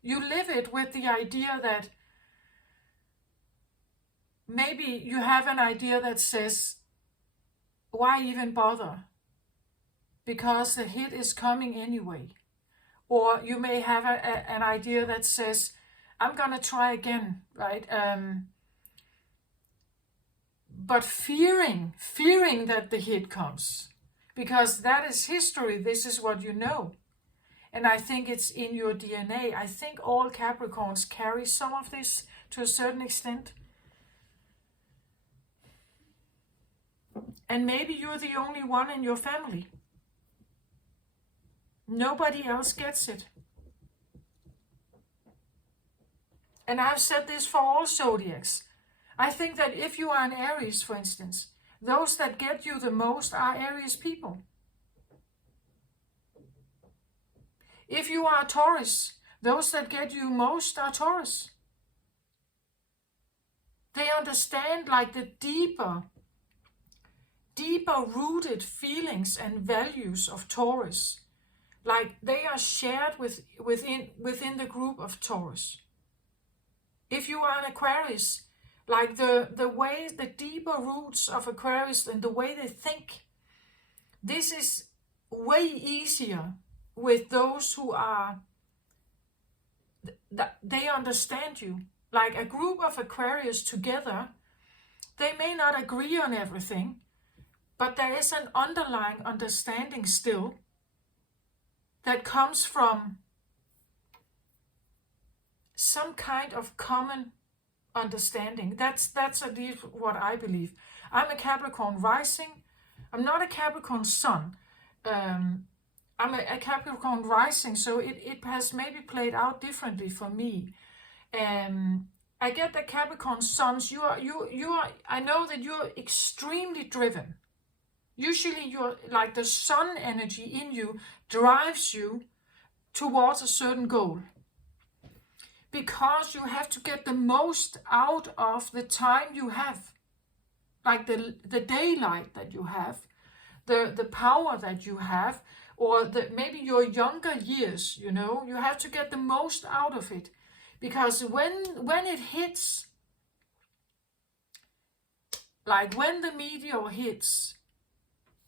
You live it with the idea that maybe you have an idea that says, why even bother? Because the hit is coming anyway. Or you may have an idea that says, I'm gonna try again, right? But fearing that the hit comes, because that is history, this is what you know. And I think it's in your DNA. I think all Capricorns carry some of this to a certain extent. And maybe you're the only one in your family. Nobody else gets it. And I've said this for all zodiacs. I think that if you are an Aries, for instance, those that get you the most are Aries people. If you are a Taurus, those that get you most are Taurus. They understand like the deeper rooted feelings and values of Taurus. Like they are shared within the group of Taurus. If you are an Aquarius, like the way, the deeper roots of Aquarius and the way they think, this is way easier with those who are, they understand you. Like a group of Aquarius together, they may not agree on everything, but there is an underlying understanding still that comes from some kind of common understanding. That's at least what I believe. I'm a Capricorn rising. I'm not a Capricorn sun. I'm a Capricorn rising, so it has maybe played out differently for me. I get the Capricorn suns. You are. I know that you're extremely driven. Usually, you're like the sun energy in you drives you towards a certain goal, because you have to get the most out of the time you have, like the daylight that you have, the power that you have, or maybe your younger years, you know, you have to get the most out of it, because when it hits, like when the meteor hits,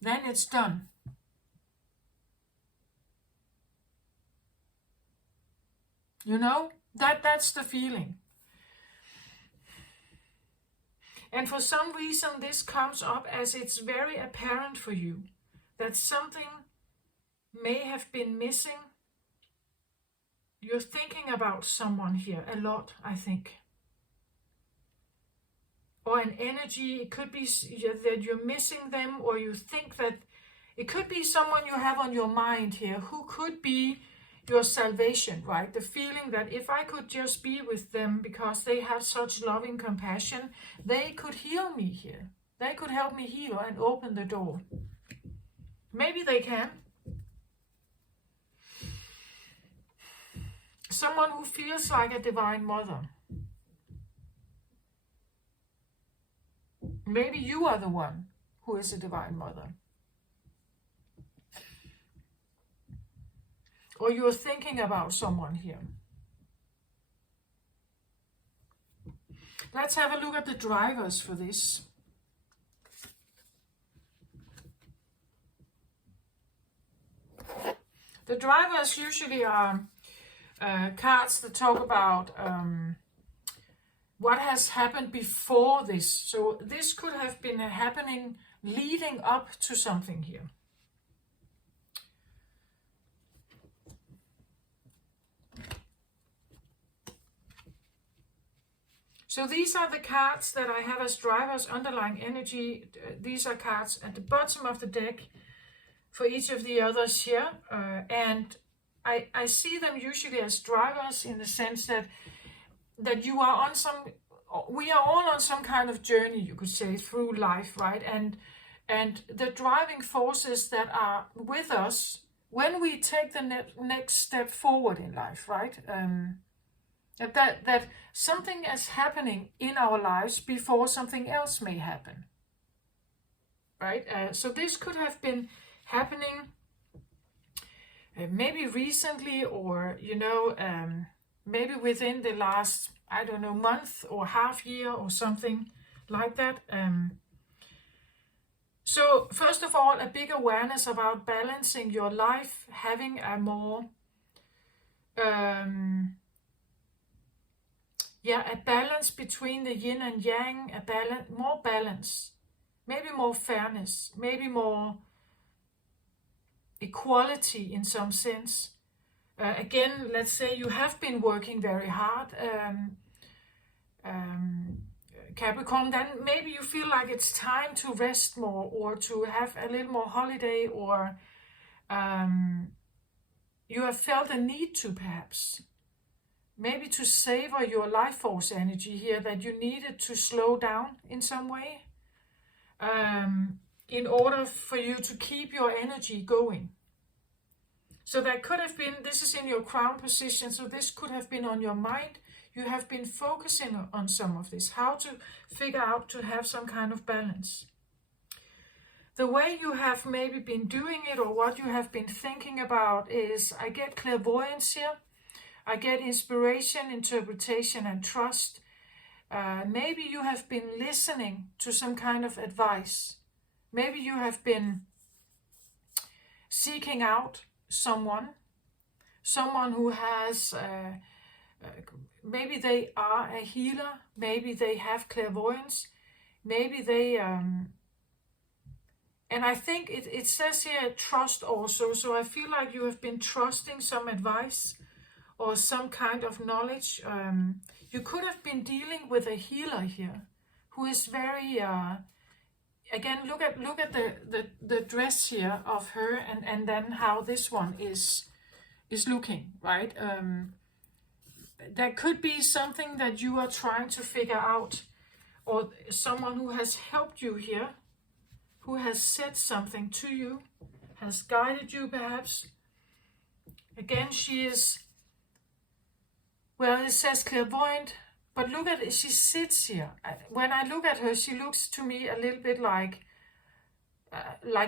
then it's done. You know, that's the feeling. And for some reason, this comes up as it's very apparent for you that something may have been missing. You're thinking about someone here a lot, I think. Or an energy, it could be that you're missing them, or you think that it could be someone you have on your mind here who could be your salvation, right? The feeling that if I could just be with them because they have such loving compassion, they could heal me here. They could help me heal and open the door. Maybe they can. Someone who feels like a divine mother. Maybe you are the one who is a divine mother. Or you're thinking about someone here. Let's have a look at the drivers for this. The drivers usually are cards that talk about what has happened before this. So this could have been happening leading up to something here. So these are the cards that I have as drivers, underlying energy. These are cards at the bottom of the deck for each of the others here. And I see them usually as drivers in the sense that you are on we are all on some kind of journey, you could say, through life, right? And the driving forces that are with us when we take the next step forward in life, right? That something is happening in our lives before something else may happen, right? So this could have been happening maybe recently, or maybe within the last, I don't know, month or half year or something like that. So first of all, a big awareness about balancing your life, having a more a balance between the yin and yang, more balance, maybe more fairness, maybe more equality in some sense. Again, let's say you have been working very hard, Capricorn, then maybe you feel like it's time to rest more, or to have a little more holiday, or you have felt a need to, perhaps. Maybe to savor your life force energy here, that you needed to slow down in some way in order for you to keep your energy going. So that could have been, this is in your crown position, so this could have been on your mind. You have been focusing on some of this, how to figure out to have some kind of balance. The way you have maybe been doing it, or what you have been thinking about, is I get clairvoyance here. I get inspiration, interpretation, and trust. Maybe you have been listening to some kind of advice. Maybe you have been seeking out someone who has, maybe they are a healer, maybe they have clairvoyance, maybe they, and I think it says here trust also, so I feel like you have been trusting some advice or some kind of knowledge. You could have been dealing with a healer here, who is very, again, look at the dress here of her, and then how this one is looking, right? There could be something that you are trying to figure out, or someone who has helped you here, who has said something to you, has guided you perhaps. Again, she is, well, it says clairvoyant, but look at it, she sits here. When I look at her, she looks to me a little bit like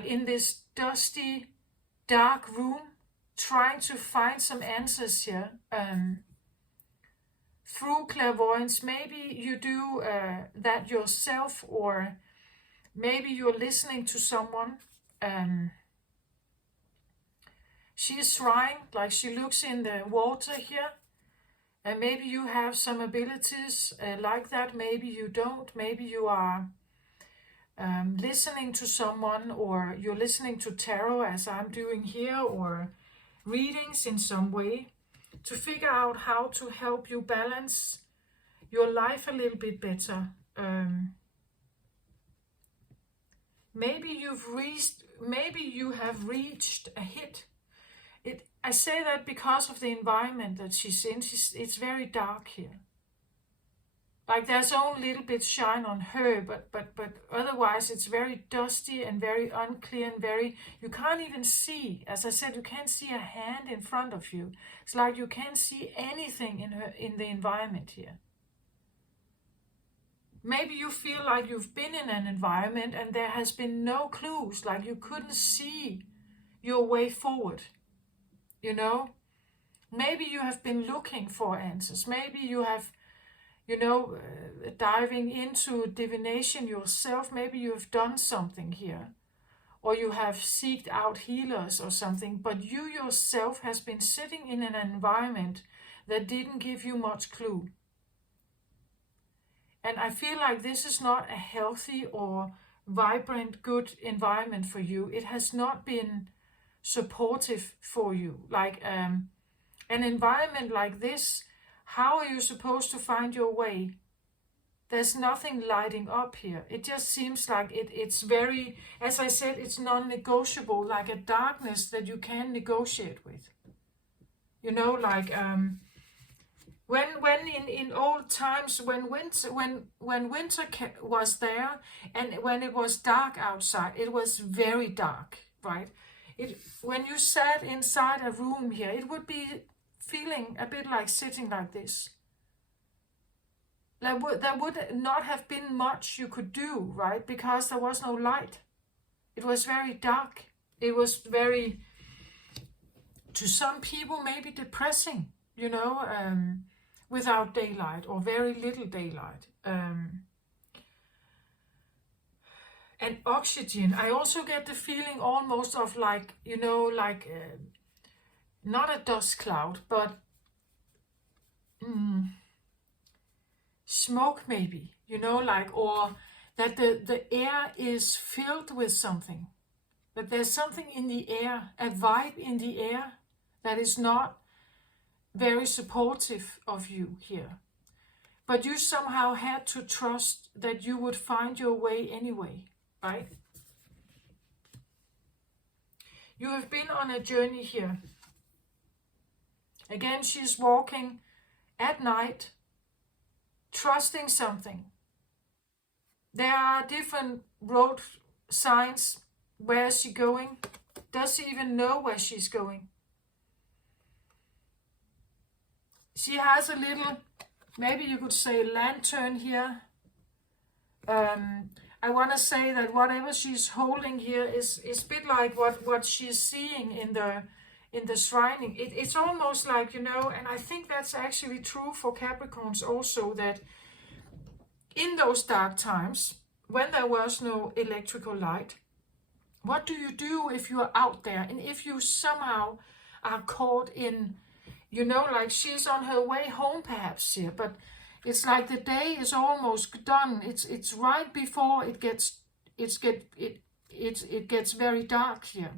in this dusty, dark room, trying to find some answers here. Through clairvoyance, maybe you do that yourself, or maybe you're listening to someone. She is trying, like she looks in the water here. And maybe you have some abilities like that, maybe you don't. Maybe you are listening to someone, or you're listening to tarot as I'm doing here, or readings in some way, to figure out how to help you balance your life a little bit better. Maybe you have reached a hit. I say that because of the environment that she's in. It's very dark here. Like there's only a little bit shine on her, but otherwise it's very dusty and very unclear, and you can't even see. As I said, you can't see a hand in front of you. It's like you can't see anything in the environment here. Maybe you feel like you've been in an environment and there has been no clues, like you couldn't see your way forward. Maybe you have been looking for answers. Maybe you have, diving into divination yourself. Maybe you have done something here, or you have seeked out healers or something, but you yourself has been sitting in an environment that didn't give you much clue. And I feel like this is not a healthy or vibrant, good environment for you. It has not been supportive for you. Like an environment like this, how are you supposed to find your way? There's nothing lighting up here. It just seems like it's very, as I said, it's non-negotiable, like a darkness that you can negotiate with. You know, like when in old times, when winter was there, and when it was dark outside, it was very dark, right? When you sat inside a room here, it would be feeling a bit like sitting like this. There would not have been much you could do, right? Because there was no light. It was very dark. It was very, to some people, maybe depressing, you know, without daylight or very little daylight. And oxygen, I also get the feeling almost of like, you know, like not a dust cloud, but smoke maybe, you know, like, or that the air is filled with something. That there's something in the air, a vibe in the air that is not very supportive of you here. But you somehow had to trust that you would find your way anyway, right? You have been on a journey here. Again, she's walking at night, trusting something. There are different road signs. Where is she going? Does she even know where she's going? She has a little, maybe you could say, lantern here. I want to say that whatever she's holding here is a bit like what she's seeing in the shrining. It's almost like, you know, and I think that's actually true for Capricorns also, that in those dark times, when there was no electrical light, what do you do if you are out there and if you somehow are caught in, you know, like she's on her way home perhaps here, but it's like the day is almost done. It's right before it gets very dark here.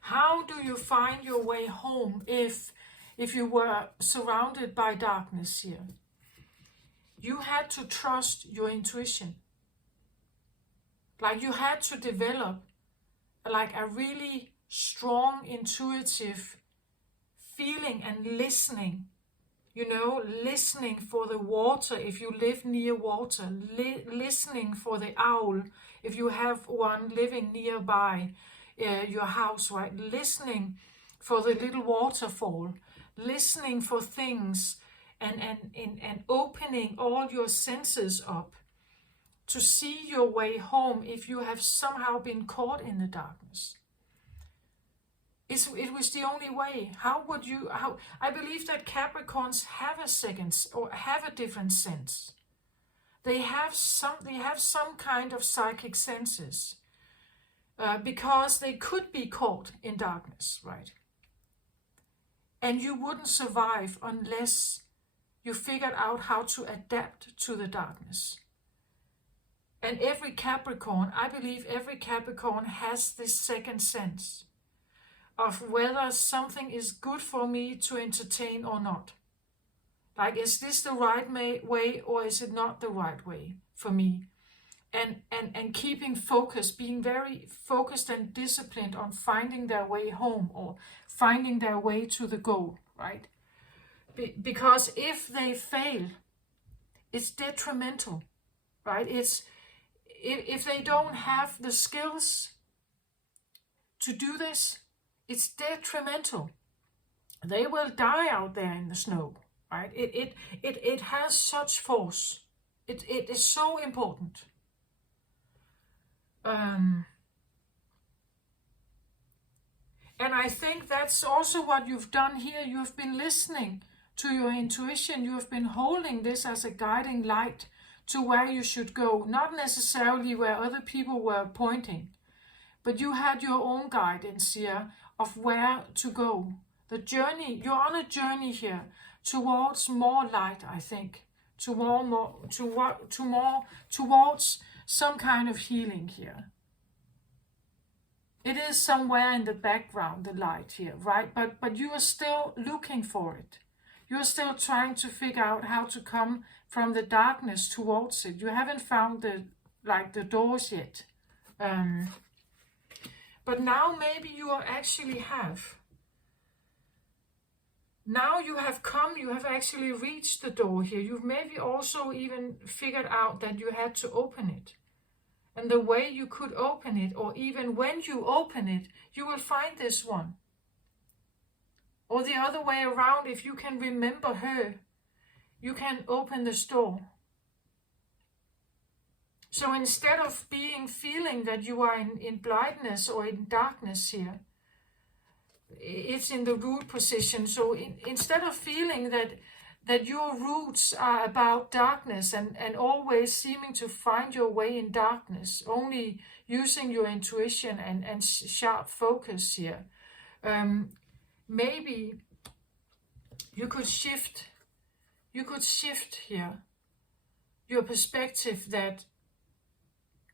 How do you find your way home if you were surrounded by darkness here? You had to trust your intuition. Like you had to develop like a really strong intuitive feeling and listening. You know, listening for the water if you live near water, listening for the owl if you have one living nearby your house, right? Listening for the little waterfall, listening for things, and opening all your senses up to see your way home if you have somehow been caught in the darkness. It was the only way. How I believe that Capricorns have a second or have a different sense. They have some kind of psychic senses because they could be caught in darkness, right? And you wouldn't survive unless you figured out how to adapt to the darkness. And every Capricorn, I believe every Capricorn has this second sense of whether something is good for me to entertain or not. Like, is this the right way or is it not the right way for me? And keeping focus, being very focused and disciplined on finding their way home or finding their way to the goal, right? Because if they fail, it's detrimental, right? If they don't have the skills to do this, it's detrimental. They will die out there in the snow, right? It has such force. It is so important. And I think that's also what you've done here. You've been listening to your intuition. You have been holding this as a guiding light to where you should go. Not necessarily where other people were pointing, but you had your own guidance here of where to go. The journey, you're on a journey here towards more light, I think. towards some kind of healing here. It is somewhere in the background, the light here, right? But you are still looking for it. You are still trying to figure out how to come from the darkness towards it. You haven't found the doors yet. But now maybe you actually have. Now you have come, you have actually reached the door here. You've maybe also even figured out that you had to open it. And the way you could open it, or even when you open it, you will find this one. Or the other way around, if you can remember her, you can open this door. So instead of feeling that you are in blindness or in darkness here, it's in the root position. So instead of feeling that your roots are about darkness and always seeming to find your way in darkness, only using your intuition and sharp focus here, maybe you could shift here your perspective that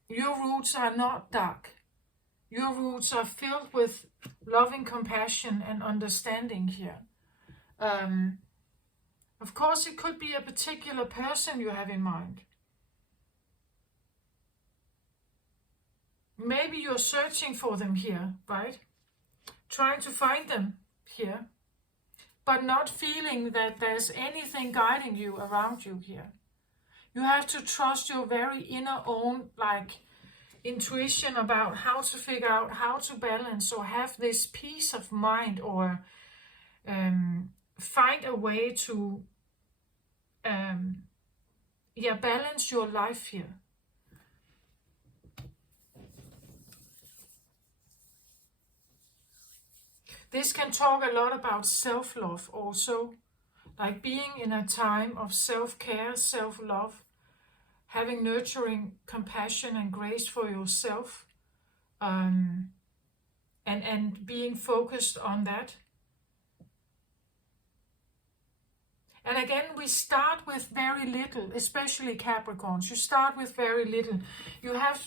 your roots are not dark. Your roots are filled with loving compassion and understanding here. Of course, it could be a particular person you have in mind. Maybe you're searching for them here, right? Trying to find them here, but not feeling that there's anything guiding you around you here. You have to trust your very inner own, intuition about how to figure out how to balance or have this peace of mind, or find a way to balance your life here. This can talk a lot about self-love also, like being in a time of self-care, self-love, having nurturing compassion and grace for yourself, and being focused on that. And again, we start with very little, especially Capricorns. You start with very little. You have,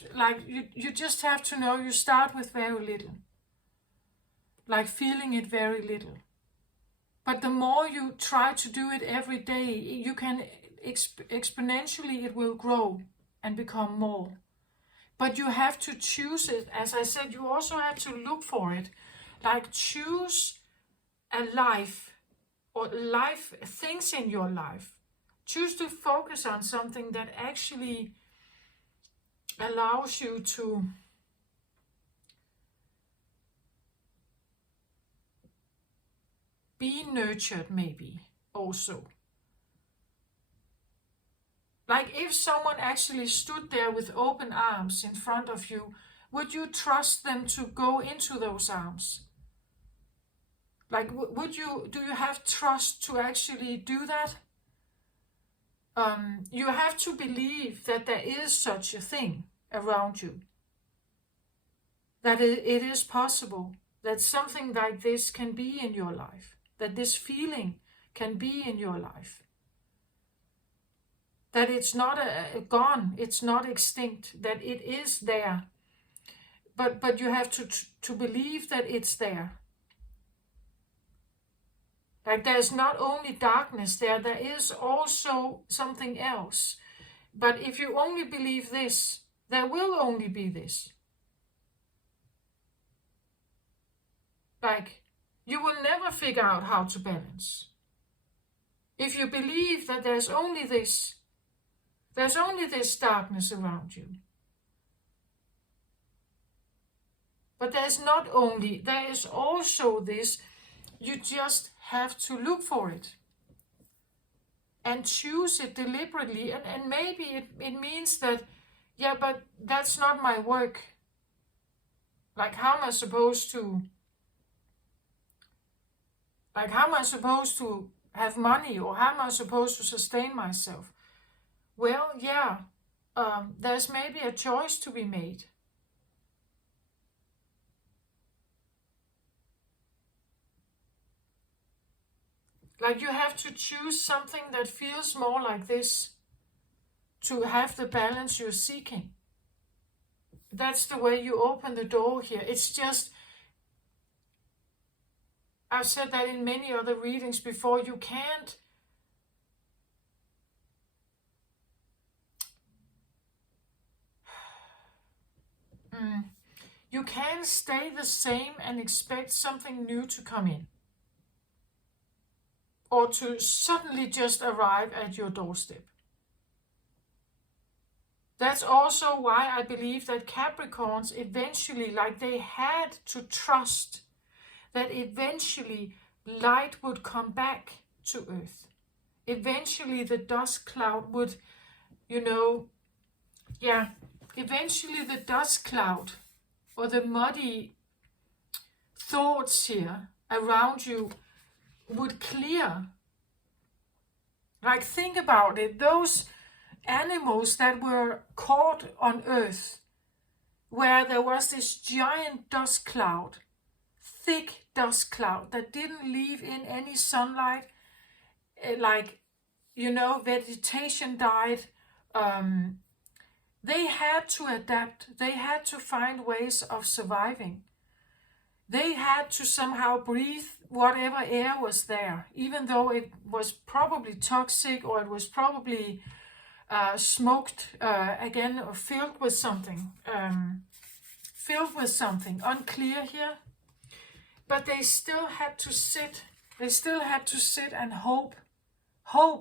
you just have to know you start with very little. Like feeling it very little. But the more you try to do it every day, you can exponentially it will grow and become more. But you have to choose it. As I said, you also have to look for it. Like choose a life, or things in your life. Choose to focus on something that actually allows you to be nurtured, maybe also. Like if someone actually stood there with open arms in front of you, would you trust them to go into those arms? Like, do you have trust to actually do that? You have to believe that there is such a thing around you. That it is possible that something like this can be in your life. That this feeling can be in your life. That it's not gone, it's not extinct, that it is there. But you have to believe that it's there. Like there's not only darkness there is also something else. But if you only believe this, there will only be this. Like, you will never figure out how to balance. If you believe that there's only this darkness around you. But there is also this. You just have to look for it and choose it deliberately. And maybe it means that, but that's not my work. Like, how am I supposed to have money, or how am I supposed to sustain myself? Well, there's maybe a choice to be made. Like you have to choose something that feels more like this to have the balance you're seeking. That's the way you open the door here. It's just, I've said that in many other readings before, you can't you can't stay the same and expect something new to come in, or to suddenly just arrive at your doorstep. That's also why I believe that Capricorns eventually, like they had to trust that eventually light would come back to Earth. Eventually the dust cloud would, eventually the dust cloud or the muddy thoughts here around you would clear. Like, think about it. Those animals that were caught on Earth, where there was this giant dust cloud, thick dust cloud that didn't leave in any sunlight, vegetation died. They had to adapt. They had to find ways of surviving. They had to somehow breathe whatever air was there, even though it was probably toxic, or it was probably smoked again, or filled with something. Unclear here. But they still had to sit. They still had to sit and hope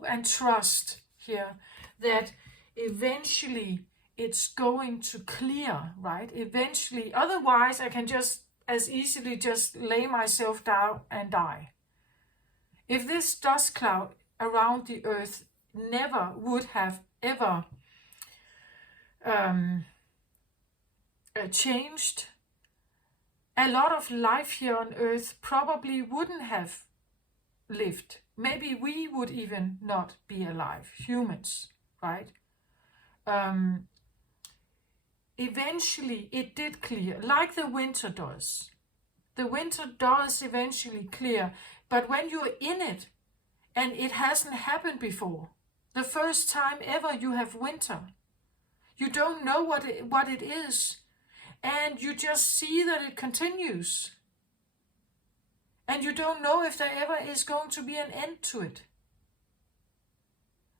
and trust here that eventually it's going to clear, right? Eventually, otherwise I can just as easily just lay myself down and die. If this dust cloud around the Earth never would have ever changed, a lot of life here on Earth probably wouldn't have lived. Maybe we would even not be alive, humans, right? Eventually it did clear, like the winter does. The winter does eventually clear, but when you're in it and it hasn't happened before, the first time ever you have winter, you don't know what it is, and you just see that it continues. And you don't know if there ever is going to be an end to it.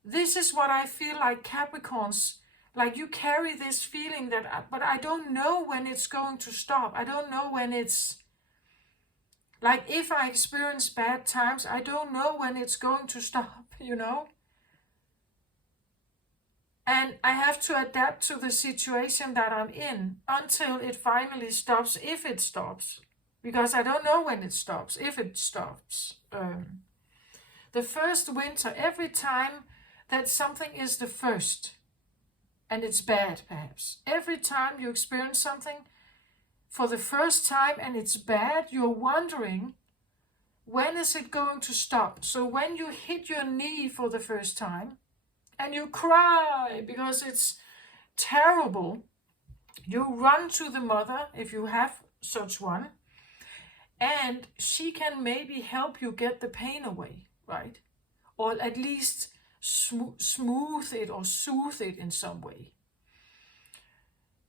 This is what I feel like Capricorns, like you carry this feeling that, but I don't know when it's going to stop. I don't know when it's, like if I experience bad times, I don't know when it's going to stop, And I have to adapt to the situation that I'm in until it finally stops, if it stops. Because I don't know when it stops, if it stops. The first winter, every time that something is the first, and it's bad perhaps, every time you experience something for the first time and it's bad, you're wondering, when is it going to stop? So when you hit your knee for the first time, and you cry because it's terrible, you run to the mother, if you have such one, and she can maybe help you get the pain away, right? Or at least smooth it or soothe it in some way.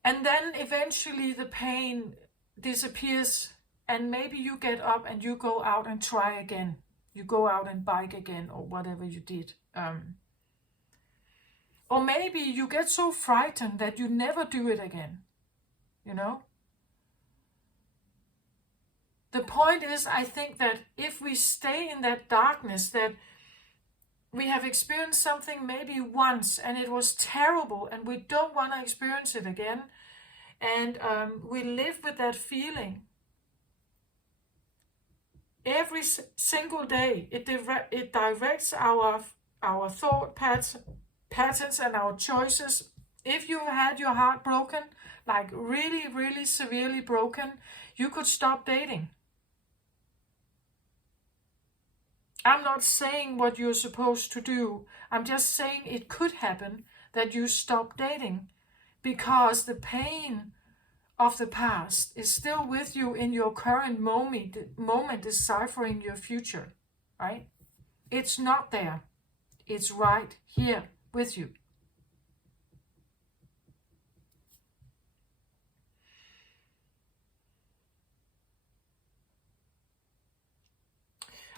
And then eventually the pain disappears, and maybe you get up and you go out and try again. You go out and bike again, or whatever you did. Or maybe you get so frightened that you never do it again, The point is, I think that if we stay in that darkness, that we have experienced something maybe once and it was terrible and we don't want to experience it again, and we live with that feeling every single day. It directs our thought patterns and our choices. If you had your heart broken, like really, really severely broken, you could stop dating. I'm not saying what you're supposed to do. I'm just saying it could happen that you stop dating because the pain of the past is still with you in your current moment deciphering your future, right? It's not there. It's right here with you.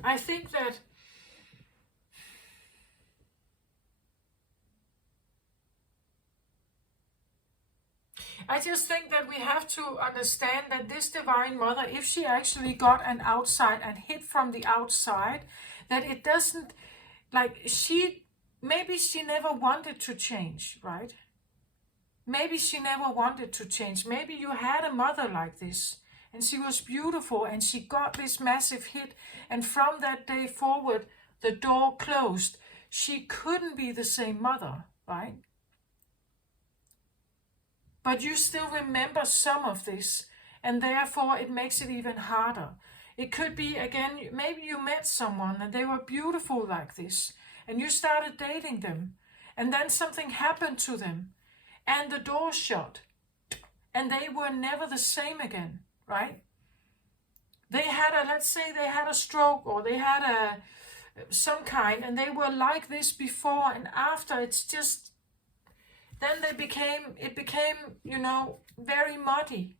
I think that I just think that we have to understand that this Divine Mother, if she actually got an outside and hit from the outside, that it doesn't, like, maybe she never wanted to change, right? Maybe she never wanted to change. Maybe you had a mother like this, and she was beautiful, and she got this massive hit, and from that day forward, the door closed. She couldn't be the same mother, right? But you still remember some of this, and therefore it makes it even harder. It could be, again, maybe you met someone and they were beautiful like this, and you started dating them, and then something happened to them, and the door shut, and they were never the same again, right? They had let's say they had a stroke, or they had some kind, and they were like this before, and after it's just, then it became, very muddy.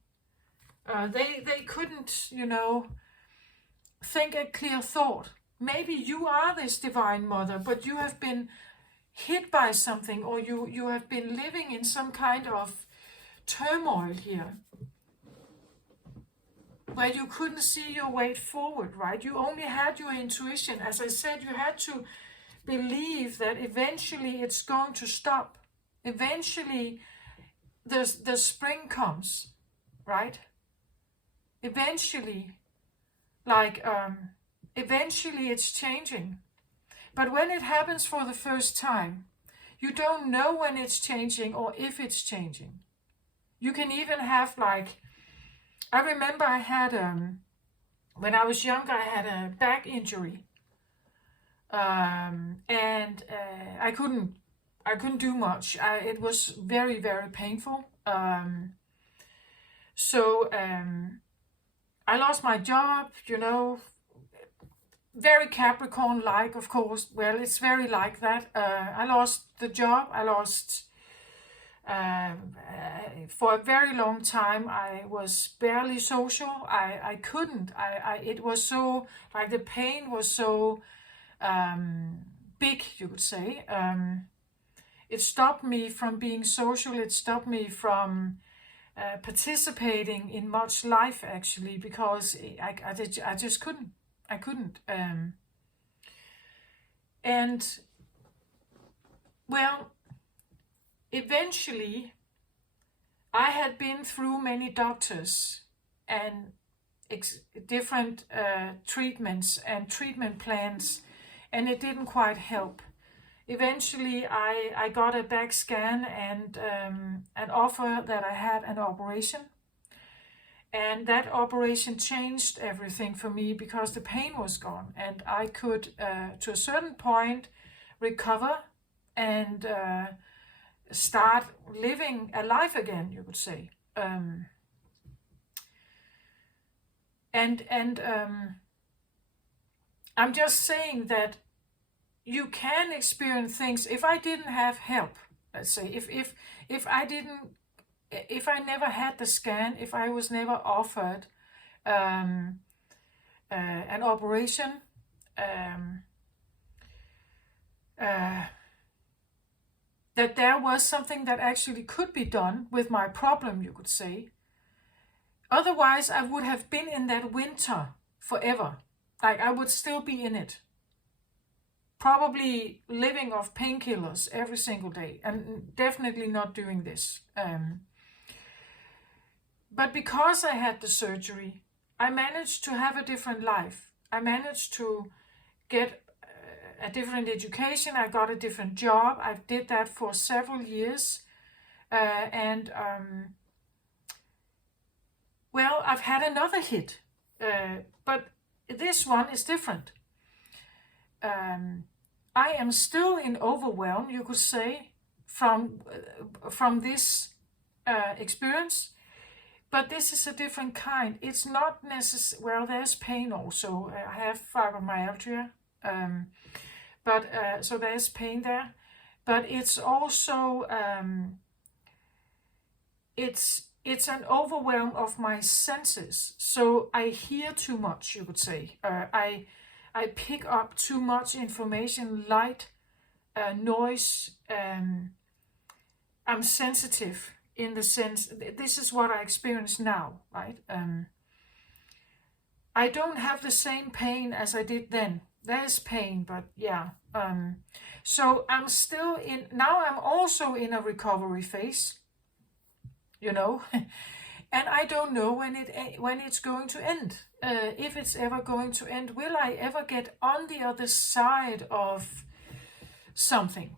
They couldn't, think a clear thought. Maybe you are this Divine Mother, but you have been hit by something, or you have been living in some kind of turmoil here, where you couldn't see your way forward, right? You only had your intuition. As I said, you had to believe that eventually it's going to stop. Eventually the spring comes, right? Eventually, eventually it's changing. But when it happens for the first time, you don't know when it's changing or if it's changing. You can even have, I remember I had, when I was younger, I had a back injury. And I couldn't do much. It was very, very painful. So I lost my job, very Capricorn-like, of course. Well, it's very like that. I lost the job. I lost, for a very long time, I was barely social. I couldn't. It was so, the pain was so big, you could say. It stopped me from being social. It stopped me from participating in much life, actually, because I just couldn't. I couldn't. And, well, eventually, I had been through many doctors and different treatments and treatment plans, and it didn't quite help. Eventually, I got a back scan and an offer that I had an operation. And that operation changed everything for me because the pain was gone, and I could, to a certain point, recover and start living a life again, you could say. I'm just saying that you can experience things. If I didn't have help, let's say, if I never had the scan, if I was never offered an operation, that there was something that actually could be done with my problem, you could say. Otherwise, I would have been in that winter forever. I would still be in it. Probably living off painkillers every single day, and definitely not doing this. But because I had the surgery, I managed to have a different life. I managed to get a different education. I got a different job. I did that for several years. Well, I've had another hit. But this one is different. I am still in overwhelm, you could say, from this experience. But this is a different kind. It's not necessary. Well, there's pain also. I have fibromyalgia. But so there's pain there, but it's also it's an overwhelm of my senses. So I hear too much, you could say. I pick up too much information, light, noise. I'm sensitive in the sense, this is what I experience now, right? I don't have the same pain as I did then. There's pain, but yeah. So I'm still now I'm also in a recovery phase, you know, and I don't know when it's going to end. If it's ever going to end, will I ever get on the other side of something?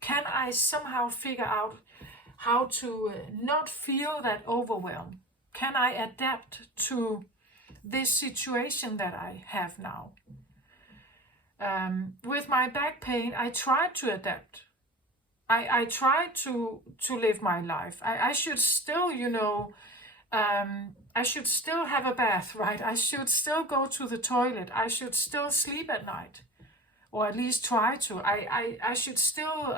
Can I somehow figure out how to not feel that overwhelm? Can I adapt to this situation that I have now? With my back pain, I tried to adapt. I tried to live my life. I should still, you know, I should still have a bath, right? I should still go to the toilet. I should still sleep at night, or at least try to. I should still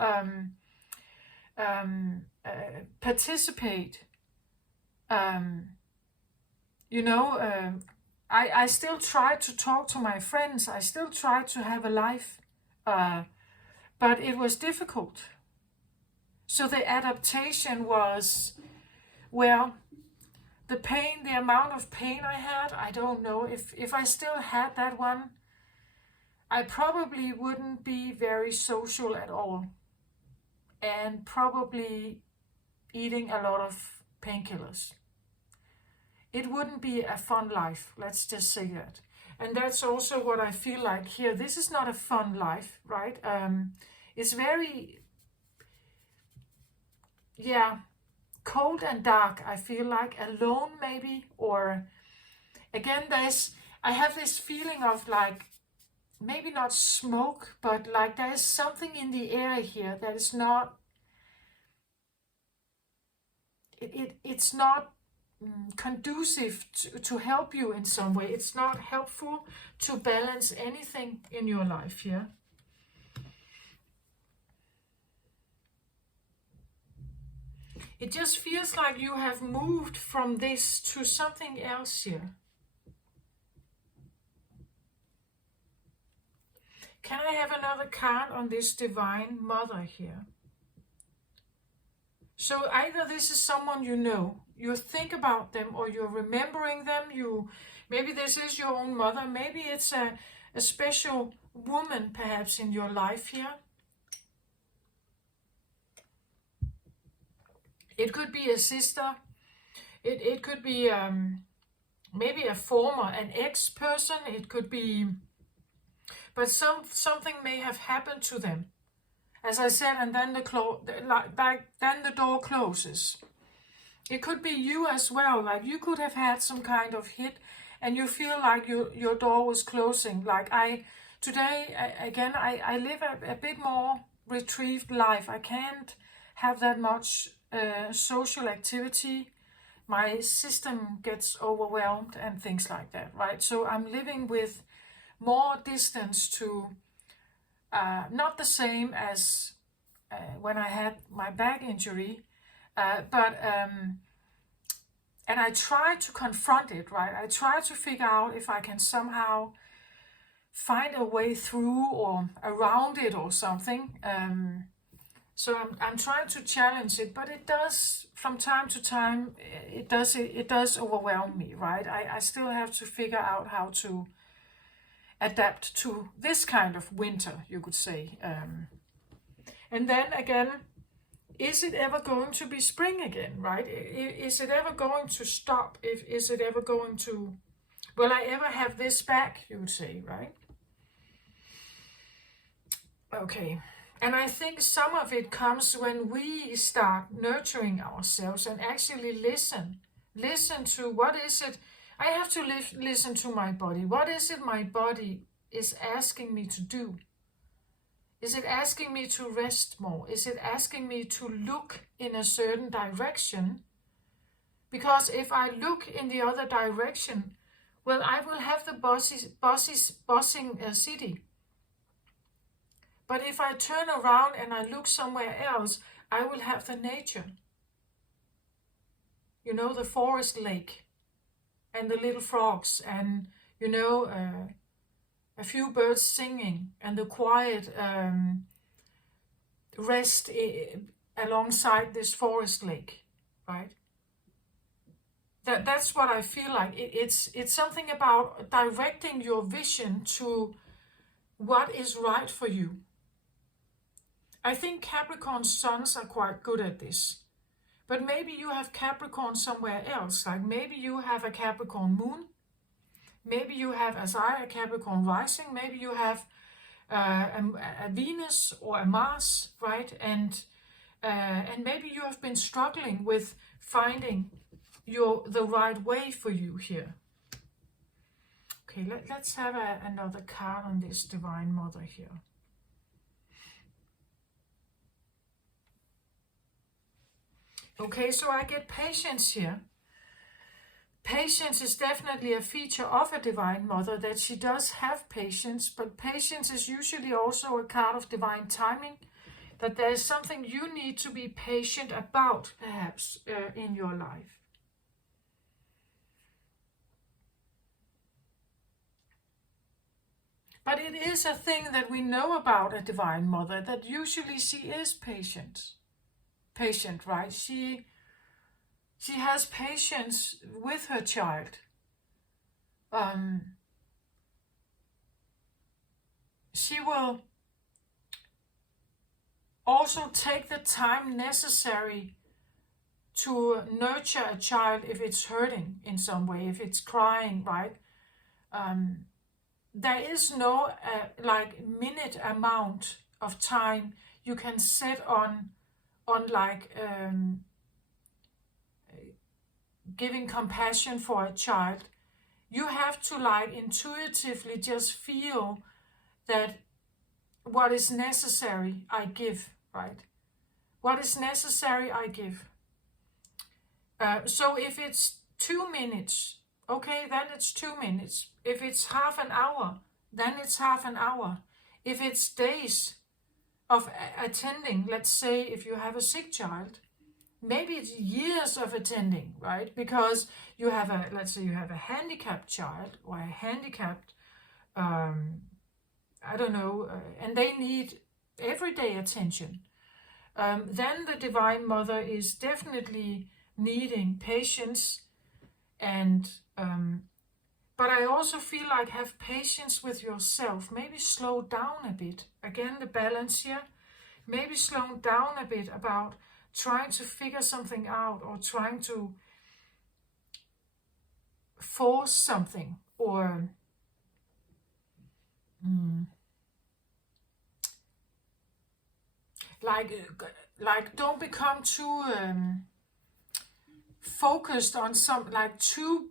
participate. You know, I still try to talk to my friends. I still try to have a life, but it was difficult. So the adaptation was, well, the pain, the amount of pain I had, I don't know. If I still had that one, I probably wouldn't be very social at all, and probably eating a lot of painkillers. It wouldn't be a fun life, let's just say that. And that's also what I feel like here. This is not a fun life, right? It's very, yeah, cold and dark, I feel like. Alone maybe, or again, I have this feeling of like, maybe not smoke, but like there is something in the air here that is not, it's not conducive to help you in some way. It's not helpful to balance anything in your life here. It just feels like you have moved from this to something else here. Can I have another card on this Divine Mother here? So either this is someone you know, you think about them, or you're remembering them. Maybe this is your own mother. Maybe it's a special woman perhaps in your life here. It could be a sister. It could be maybe an ex-person. It could be, but something may have happened to them. As I said, and then the door closes. It could be you as well. Like you could have had some kind of hit, and you feel like your door was closing. Like today I live a bit more retrieved life. I can't have that much social activity. My system gets overwhelmed and things like that, right? So I'm living with more distance to, not the same as when I had my back injury, but and I try to confront it, right? I try to figure out if I can somehow find a way through or around it or something. So I'm trying to challenge it, but it does, from time to time, it does overwhelm me, right? I still have to figure out how to adapt to this kind of winter, you could say. And then again, is it ever going to be spring again, right? Is it ever going to stop? Is it ever going to, will I ever have this back, you would say, right? Okay. And I think some of it comes when we start nurturing ourselves and actually listen to what is it. I have to listen to my body. What is it my body is asking me to do? Is it asking me to rest more? Is it asking me to look in a certain direction? Because if I look in the other direction, well, I will have the bossing city. But if I turn around and I look somewhere else, I will have the nature. You know, the forest lake and the little frogs and, you know, a few birds singing and the quiet rest alongside this forest lake, right? That's what I feel like. It's something about directing your vision to what is right for you. I think Capricorn suns are quite good at this. But maybe you have Capricorn somewhere else. Like maybe you have a Capricorn moon. Maybe you have, as I, a Capricorn rising. Maybe you have a Venus or a Mars, right? And maybe you have been struggling with finding the right way for you here. Okay, let's have another card on this Divine Mother here. Okay, so I get patience here. Patience is definitely a feature of a Divine Mother, that she does have patience, but patience is usually also a card of divine timing, that there is something you need to be patient about, perhaps, in your life. But it is a thing that we know about a Divine Mother, that usually she is patient, right? She has patience with her child. She will also take the time necessary to nurture a child if it's hurting in some way, if it's crying, right? There is no like minute amount of time you can set on like giving compassion for a child. You have to like intuitively just feel that what is necessary I give, right? What is necessary I give. So if it's 2 minutes, okay, then it's 2 minutes. If it's half an hour, then it's half an hour. If it's days of attending, let's say if you have a sick child, maybe it's years of attending, right? Because you have let's say you have a handicapped child or a handicapped, I don't know, and they need everyday attention. Then the Divine Mother is definitely needing patience, and but I also feel like have patience with yourself. Maybe slow down a bit. Again, the balance here. Maybe slow down a bit about trying to figure something out or trying to force something, or like don't become too focused on some, like too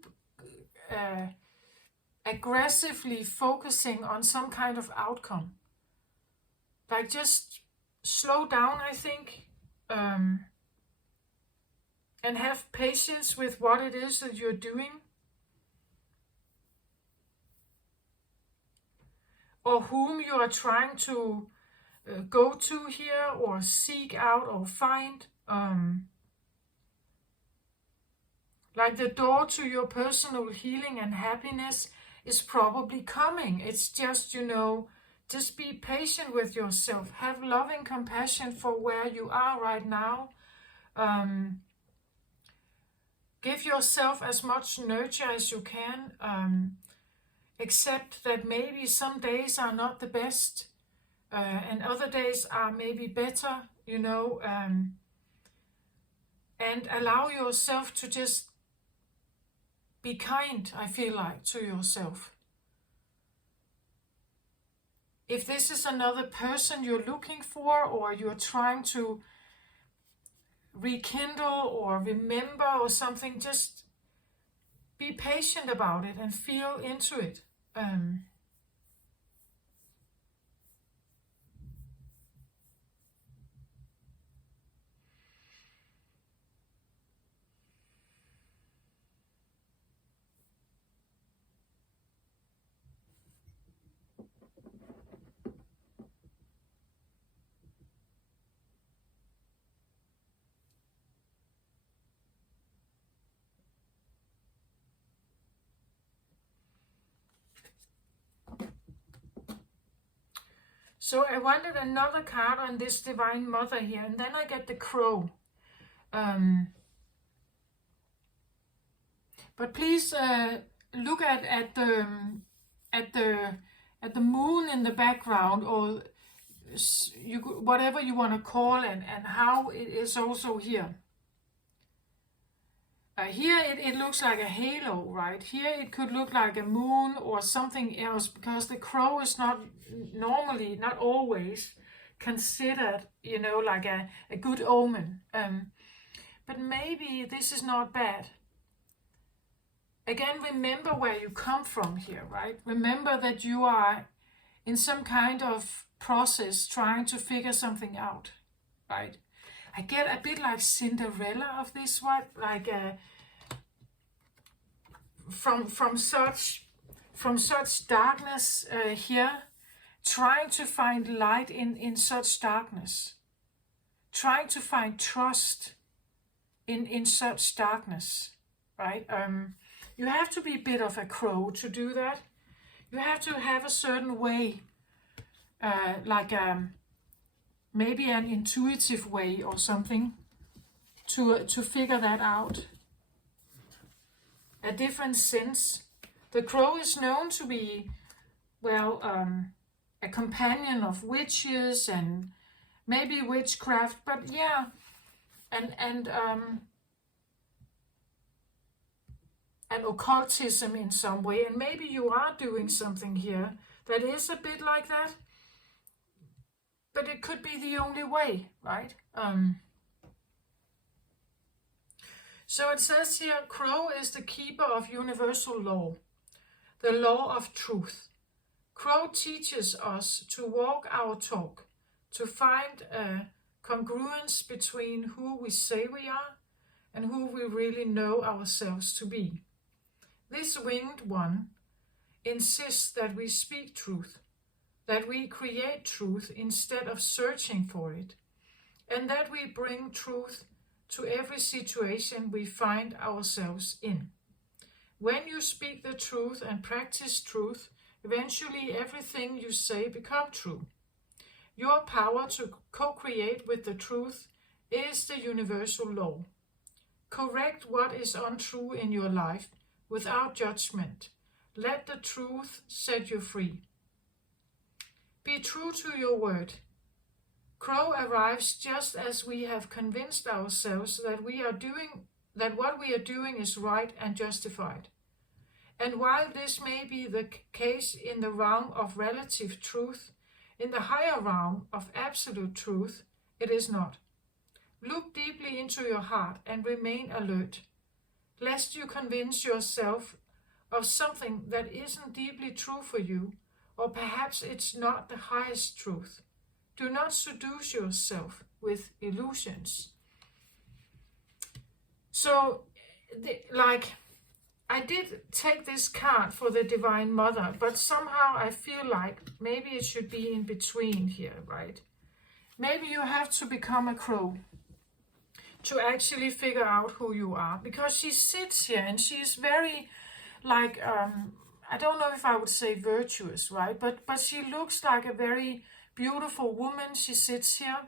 aggressively focusing on some kind of outcome. Like just slow down, I think, and have patience with what it is that you're doing, or whom you are trying to go to here or seek out or find. Like the door to your personal healing and happiness is probably coming. It's just, you know, just be patient with yourself. Have loving compassion for where you are right now. Give yourself as much nurture as you can. Accept that maybe some days are not the best, and other days are maybe better, you know, and allow yourself to just be kind, I feel like, to yourself. If this is another person you're looking for, or you're trying to rekindle or remember or something, just be patient about it and feel into it. So I wanted another card on this Divine Mother here, and then I get the Crow. But please look at the moon in the background, or whatever you want to call it, and how it is also here. Here it looks like a halo, right? Here it could look like a moon or something else, because the crow is not normally, not always, considered, like a good omen. But maybe this is not bad. Again, remember where you come from here, right? Remember that you are in some kind of process trying to figure something out, right? I get a bit like Cinderella of this one, like from such darkness here, trying to find light in such darkness, trying to find trust in such darkness, right? You have to be a bit of a crow to do that. You have to have a certain way, like maybe an intuitive way or something, to figure that out. A different sense. The crow is known to be, well, a companion of witches and maybe witchcraft, but yeah, and occultism in some way, and maybe you are doing something here that is a bit like that, but it could be the only way, right? So it says here, Crow is the keeper of universal law, the law of truth. Crow teaches us to walk our talk, to find a congruence between who we say we are and who we really know ourselves to be. This winged one insists that we speak truth, that we create truth instead of searching for it, and that we bring truth to every situation we find ourselves in. When you speak the truth and practice truth, eventually everything you say becomes true. Your power to co-create with the truth is the universal law. Correct what is untrue in your life without judgment. Let the truth set you free. Be true to your word. Crow arrives just as we have convinced ourselves that what we are doing is right and justified. And while this may be the case in the realm of relative truth, in the higher realm of absolute truth, it is not. Look deeply into your heart and remain alert, lest you convince yourself of something that isn't deeply true for you, or perhaps it's not the highest truth. Do not seduce yourself with illusions. So, I did take this card for the Divine Mother, but somehow I feel like maybe it should be in between here, right? Maybe you have to become a crow to actually figure out who you are, because she sits here and she's very, like, I don't know if I would say virtuous, right? But she looks like a very beautiful woman. She sits here,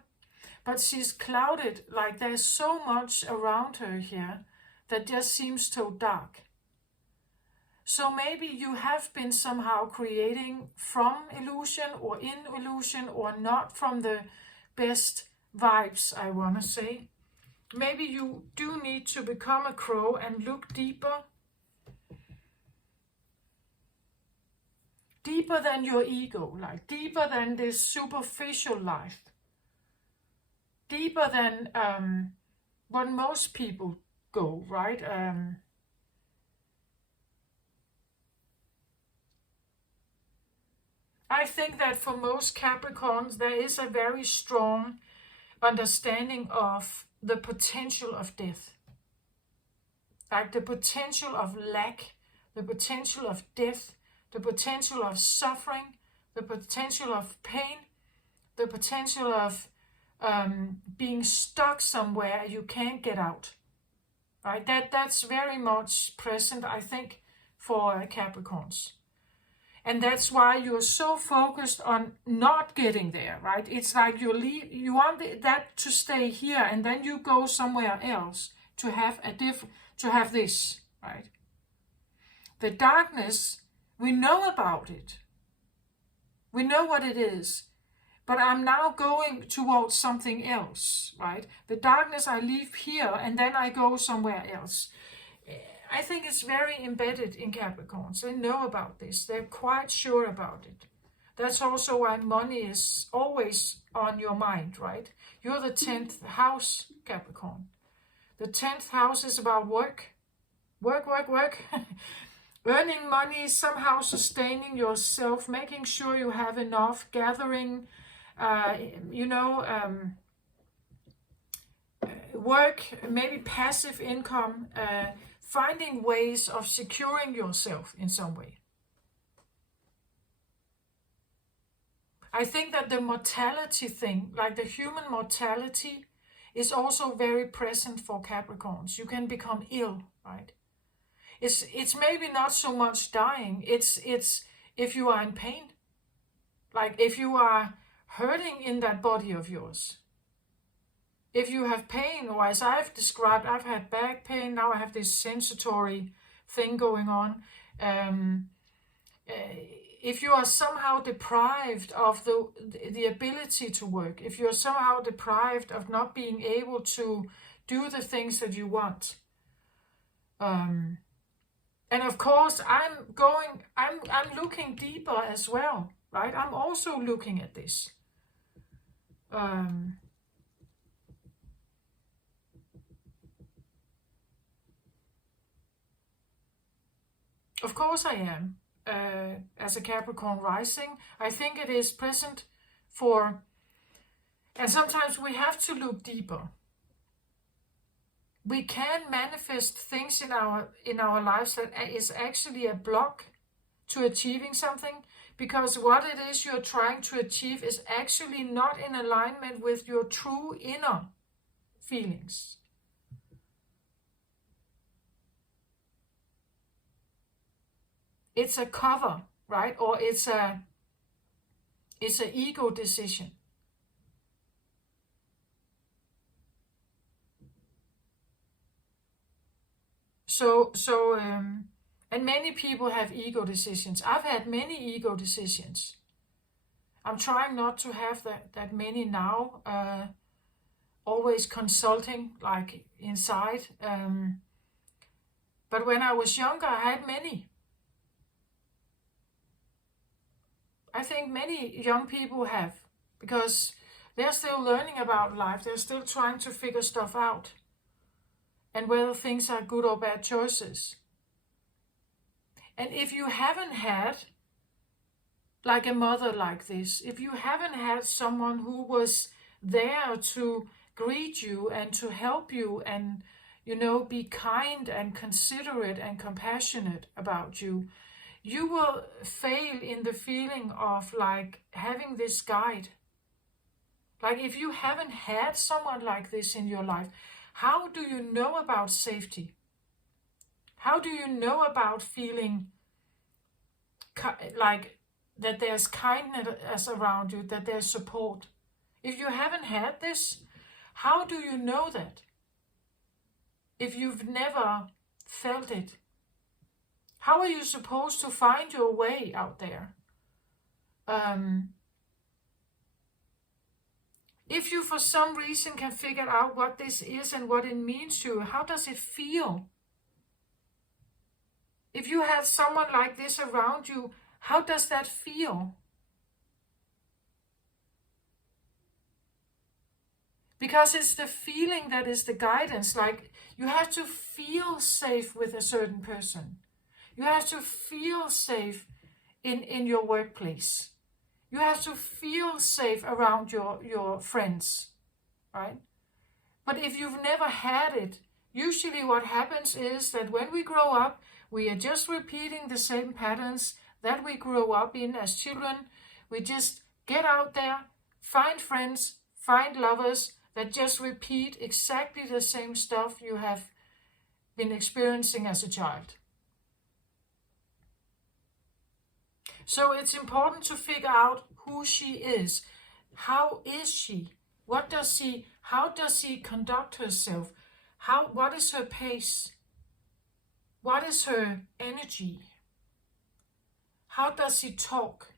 but she's clouded, like there's so much around her here that just seems so dark. So maybe you have been somehow creating from illusion or in illusion, or not from the best vibes, I want to say. Maybe you do need to become a crow and look deeper. Deeper than your ego, like deeper than this superficial life. Deeper than what most people go, right? I think that for most Capricorns, there is a very strong understanding of the potential of death. Like the potential of lack, the potential of death, the potential of suffering, the potential of pain, the potential of being stuck somewhere you can't get out. Right? That's very much present, I think, for Capricorns. And that's why you're so focused on not getting there, right? It's like you want that to stay here, and then you go somewhere else to have to have this, right? The darkness, we know about it. We know what it is. But I'm now going towards something else, right? The darkness I leave here, and then I go somewhere else. I think it's very embedded in Capricorns. They know about this. They're quite sure about it. That's also why money is always on your mind, right? You're the 10th house, Capricorn. The 10th house is about work. Work, work, work. Earning money, somehow sustaining yourself, making sure you have enough, gathering, work, maybe passive income, finding ways of securing yourself in some way. I think that the mortality thing, like the human mortality, is also very present for Capricorns. You can become ill, right? It's maybe not so much dying. It's if you are in pain, like if you are hurting in that body of yours. If you have pain, or as I've described, I've had back pain, now I have this sensory thing going on. If you are somehow deprived of the ability to work, if you're somehow deprived of not being able to do the things that you want, and of course I'm looking deeper as well, right? I'm also looking at this. Of course I am. As a Capricorn rising, I think it is present for, and sometimes we have to look deeper. We can manifest things in our lives that is actually a block to achieving something, because what it is you're trying to achieve is actually not in alignment with your true inner feelings. It's a cover, right? Or it's an ego decision. And many people have ego decisions. I've had many ego decisions. I'm trying not to have that many now. Always consulting, like inside. But when I was younger, I had many. I think many young people have, because they're still learning about life. They're still trying to figure stuff out, and whether things are good or bad choices. And if you haven't had like a mother like this, if you haven't had someone who was there to greet you and to help you and, be kind and considerate and compassionate about you, you will fail in the feeling of like having this guide. Like if you haven't had someone like this in your life, how do you know about safety? How do you know about feeling like that there's kindness around you, that there's support? If you haven't had this, how do you know that? If you've never felt it, how are you supposed to find your way out there? If you for some reason can figure out what this is and what it means to you, how does it feel? If you had someone like this around you, how does that feel? Because it's the feeling that is the guidance. Like you have to feel safe with a certain person. You have to feel safe in your workplace. You have to feel safe around your friends, right? But if you've never had it, usually what happens is that when we grow up, we are just repeating the same patterns that we grew up in as children. We just get out there, find friends, find lovers that just repeat exactly the same stuff you have been experiencing as a child. So it's important to figure out who she is. How is she? How does she conduct herself? What is her pace? What is her energy? How does she talk?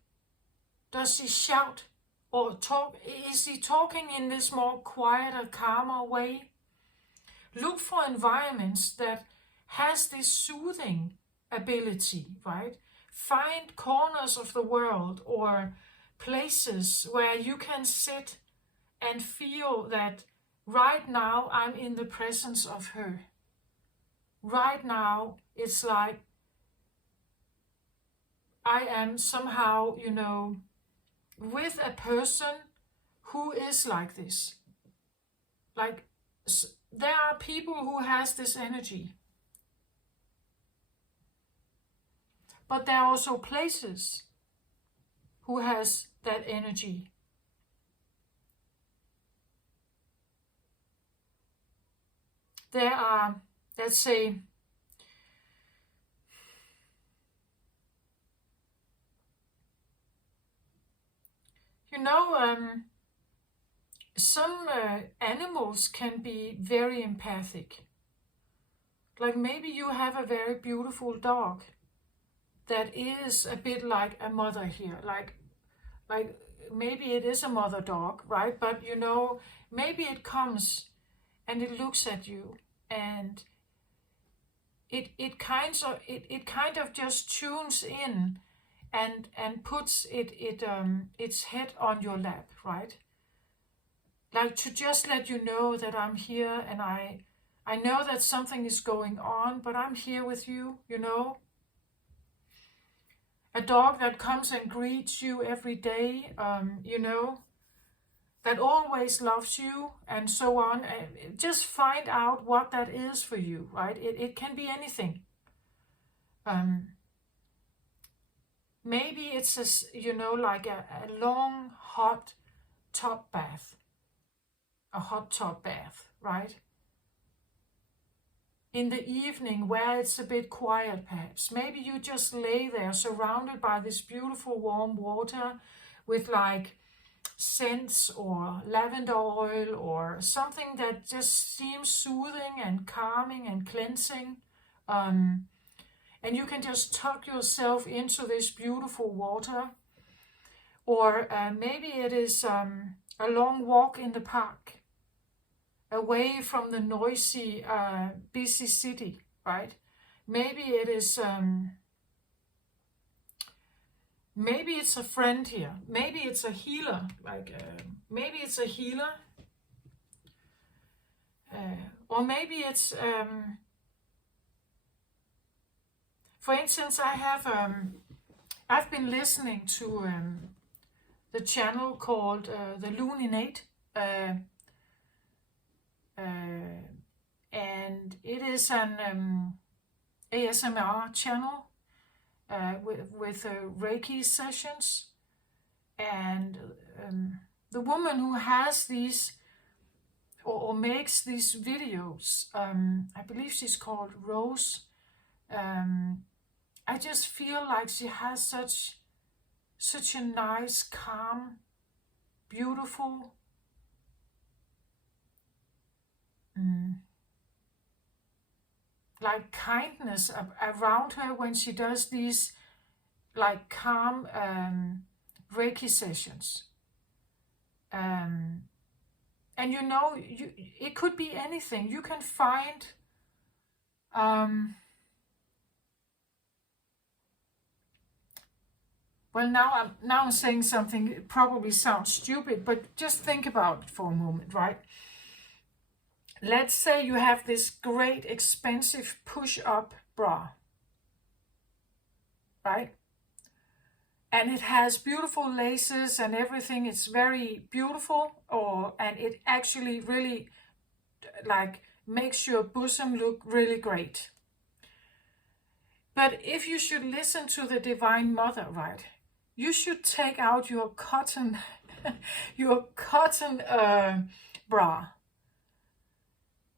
Does she shout or talk? Is she talking in this more quieter, calmer way? Look for environments that has this soothing ability, right? Find corners of the world or places where you can sit and feel that right now I'm in the presence of her. Right now it's like I am somehow, with a person who is like this. Like, there are people who has this energy. But there are also places who has that energy. There are, let's say, some animals can be very empathic. Like maybe you have a very beautiful dog that is a bit like a mother here. Like maybe it is a mother dog, right? But maybe it comes and it looks at you and it kind of just tunes in and puts its head on your lap, right? Like to just let you know that I'm here and I know that something is going on, but I'm here with you, A dog that comes and greets you every day, that always loves you and so on. Just find out what that is for you, right? It can be anything. Maybe it's like a long hot tub bath. A hot tub bath, right? In the evening where it's a bit quiet perhaps. Maybe you just lay there surrounded by this beautiful warm water with like scents or lavender oil or something that just seems soothing and calming and cleansing. And you can just tuck yourself into this beautiful water. Or maybe it is a long walk in the park, away from the noisy, busy city, right? Maybe it is, maybe it's a friend here. Maybe it's a healer, maybe it's a healer. Or maybe it's, for instance, I've been listening to the channel called The Luninate. And it is an ASMR channel with Reiki sessions. And the woman who has these or makes these videos, I believe she's called Rose. I just feel like she has such a nice, calm, beautiful, like kindness around her when she does these like calm Reiki sessions. And it could be anything. You can find well, now I'm saying something, it probably sounds stupid, but just think about it for a moment, right? Let's say you have this great expensive push-up bra, right? And it has beautiful laces and everything. It's very beautiful, and it actually really like makes your bosom look really great. But if you should listen to the Divine Mother, right? You should take out your cotton, bra,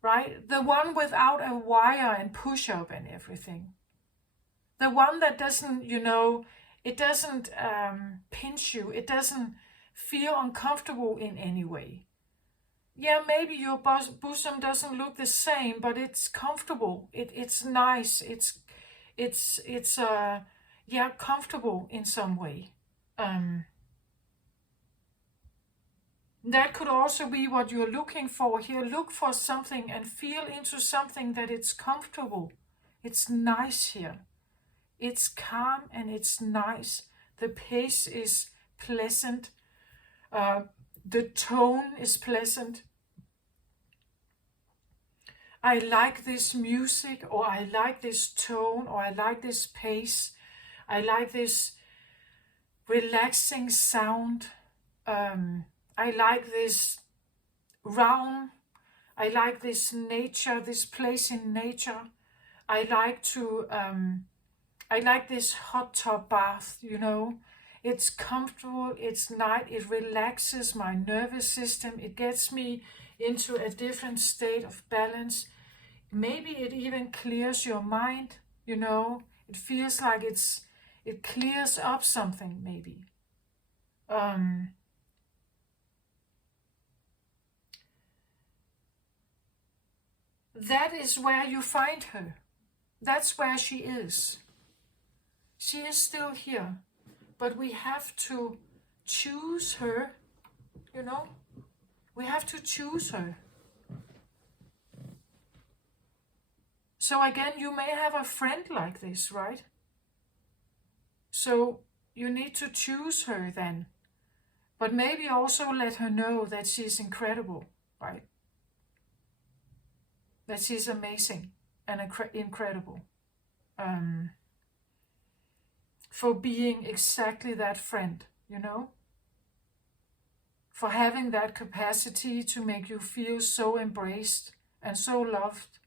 right? The one without a wire and push-up and everything. The one that doesn't, It doesn't pinch you. It doesn't feel uncomfortable in any way. Yeah, maybe your bosom doesn't look the same, but it's comfortable. It's nice. It's yeah, comfortable in some way. Um, that could also be what you're looking for here. Look for something and feel into something that it's comfortable. It's nice here. It's calm and it's nice. The pace is pleasant. The tone is pleasant. I like this music, or I like this tone, or I like this pace. I like this relaxing sound. I like this realm. I like this nature, this place in nature. I like this hot tub bath, you know. It's comfortable, it's nice, it relaxes my nervous system, it gets me into a different state of balance. Maybe it even clears your mind, you know. It feels like it clears up something, maybe. That is where you find her. That's where she is. She is still here, but we have to choose her, you know. We have to choose her. So again, you may have a friend like this, right? So you need to choose her then. But maybe also let her know that she's incredible, right? That she's amazing and incredible. For being exactly that friend, you know? For having that capacity to make you feel so embraced and so loved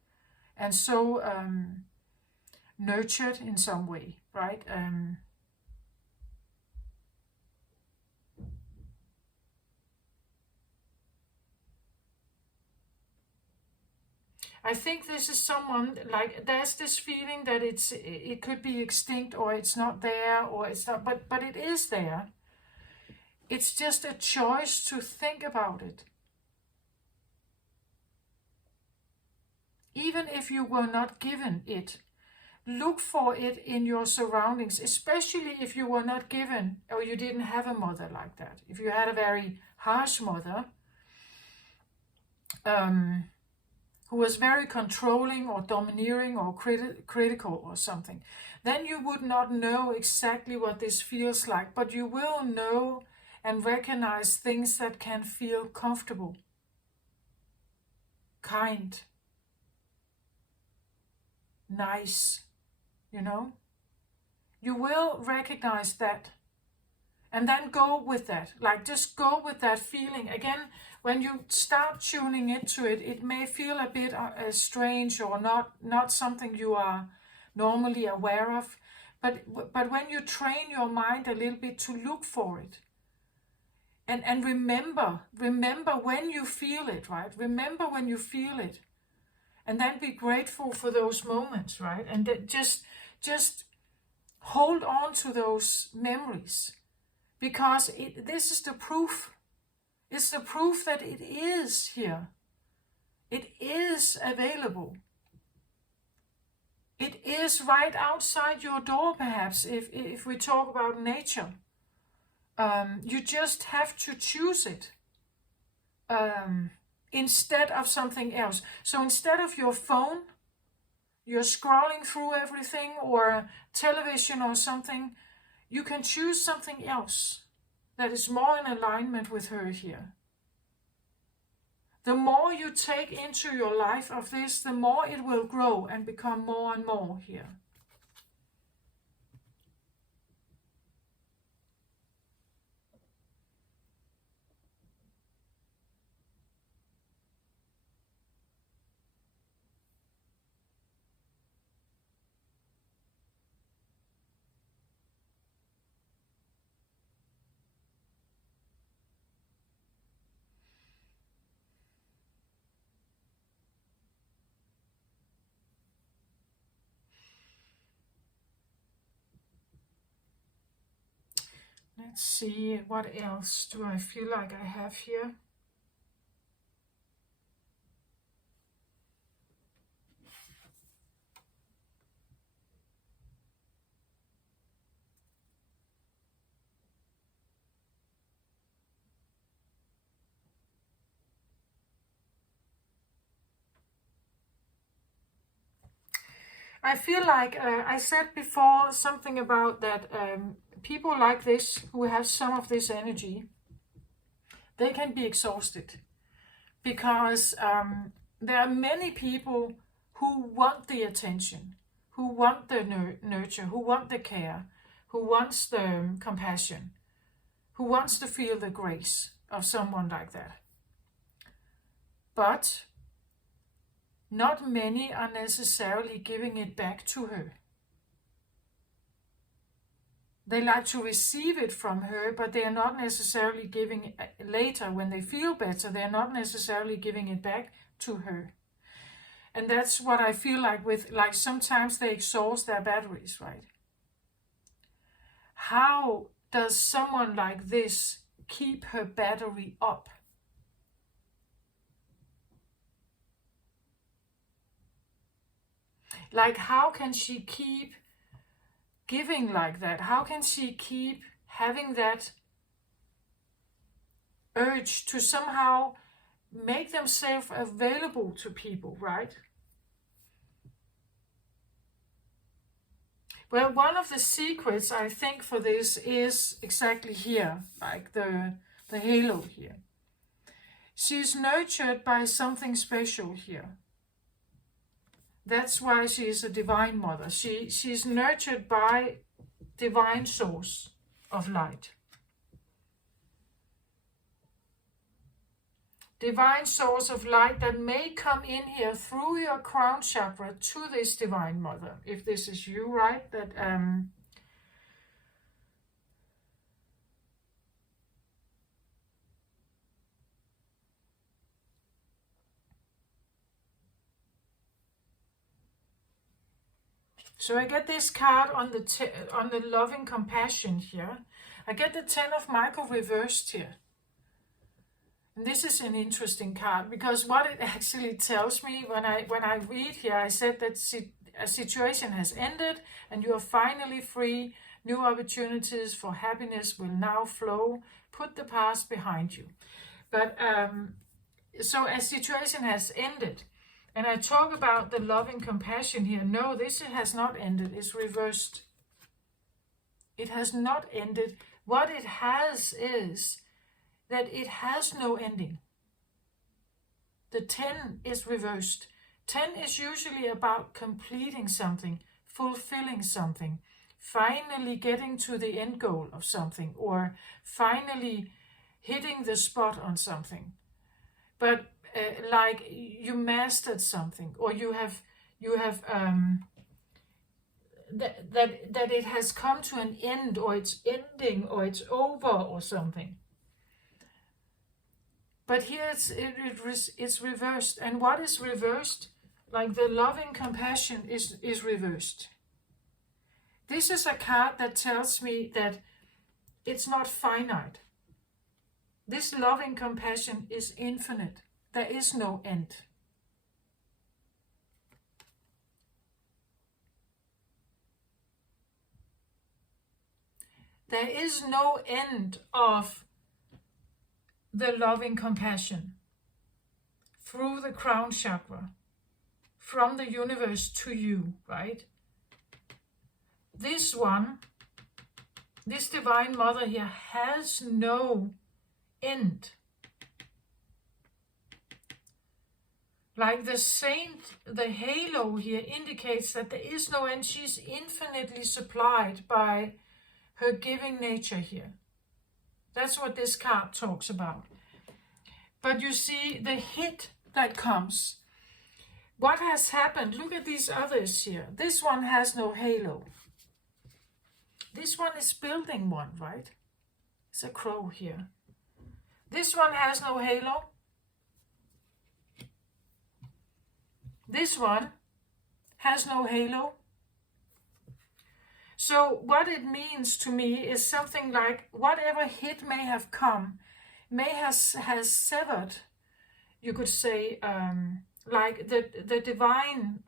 and so nurtured in some way, right? I think this is someone, like, there's this feeling that it could be extinct, or it's not there, or it's not, but it is there. It's just a choice to think about it. Even if you were not given it, look for it in your surroundings, especially if you were not given, or you didn't have a mother like that. If you had a very harsh mother, who was very controlling or domineering or critical or something, then you would not know exactly what this feels like, but you will know and recognize things that can feel comfortable, kind, nice, you know. You will recognize that, and then go with that. Like, just go with that feeling. Again, when you start tuning into it, it may feel a bit strange, or not something you are normally aware of. But when you train your mind a little bit to look for it, and remember when you feel it, right? Remember when you feel it, and then be grateful for those moments, right? And just hold on to those memories, because this is the proof. It's the proof that it is here. It is available. It is right outside your door, perhaps, if we talk about nature. You just have to choose it instead of something else. So instead of your phone, you're scrolling through everything, or television or something, you can choose something else that is more in alignment with her here. The more you take into your life of this, the more it will grow and become more and more here. Let's see, what else do I feel like I have here? I feel like I said before something about that people like this, who have some of this energy, they can be exhausted because there are many people who want the attention, who want the nurture, who want the care, who wants the compassion, who wants to feel the grace of someone like that. But not many are necessarily giving it back to her. They like to receive it from her, but they are not necessarily giving it later when they feel better. They're not necessarily giving it back to her. And that's what I feel like with, like sometimes they exhaust their batteries, right? How does someone like this keep her battery up? Like, how can she keep giving like that? How can she keep having that urge to somehow make themselves available to people, right? Well, one of the secrets, I think, for this is exactly here, like the halo here. She's nurtured by something special here. That's why she is a divine mother. She's nurtured by divine source of light. Divine source of light that may come in here through your crown chakra to this divine mother. If this is you, right? That So I get this card on the loving compassion here. I get the 10 of Michael reversed here. And this is an interesting card because what it actually tells me when I read here, I said that a situation has ended and you are finally free. New opportunities for happiness will now flow. Put the past behind you. But so a situation has ended. And I talk about the loving compassion here. No, this has not ended. It's reversed. It has not ended. What it has is that it has no ending. The 10 is reversed. 10 is usually about completing something, fulfilling something, finally getting to the end goal of something, or finally hitting the spot on something. But like you mastered something, or you have that it has come to an end, or it's ending, or it's over, or something. But here it's reversed. And what is reversed? Like the loving compassion is reversed. This is a card that tells me that it's not finite. This loving compassion is infinite. There is no end. There is no end of the loving compassion through the crown chakra, from the universe to you, right? This one, this divine mother here has no end. Like the saint, the halo here indicates that there is no end. She's infinitely supplied by her giving nature here. That's what this card talks about. But you see the hit that comes. What has happened? Look at these others here. This one has no halo. This one is building one, right? It's a crow here. This one has no halo. This one has no halo. So what it means to me is something like whatever hit may have come, has severed, you could say, like the divine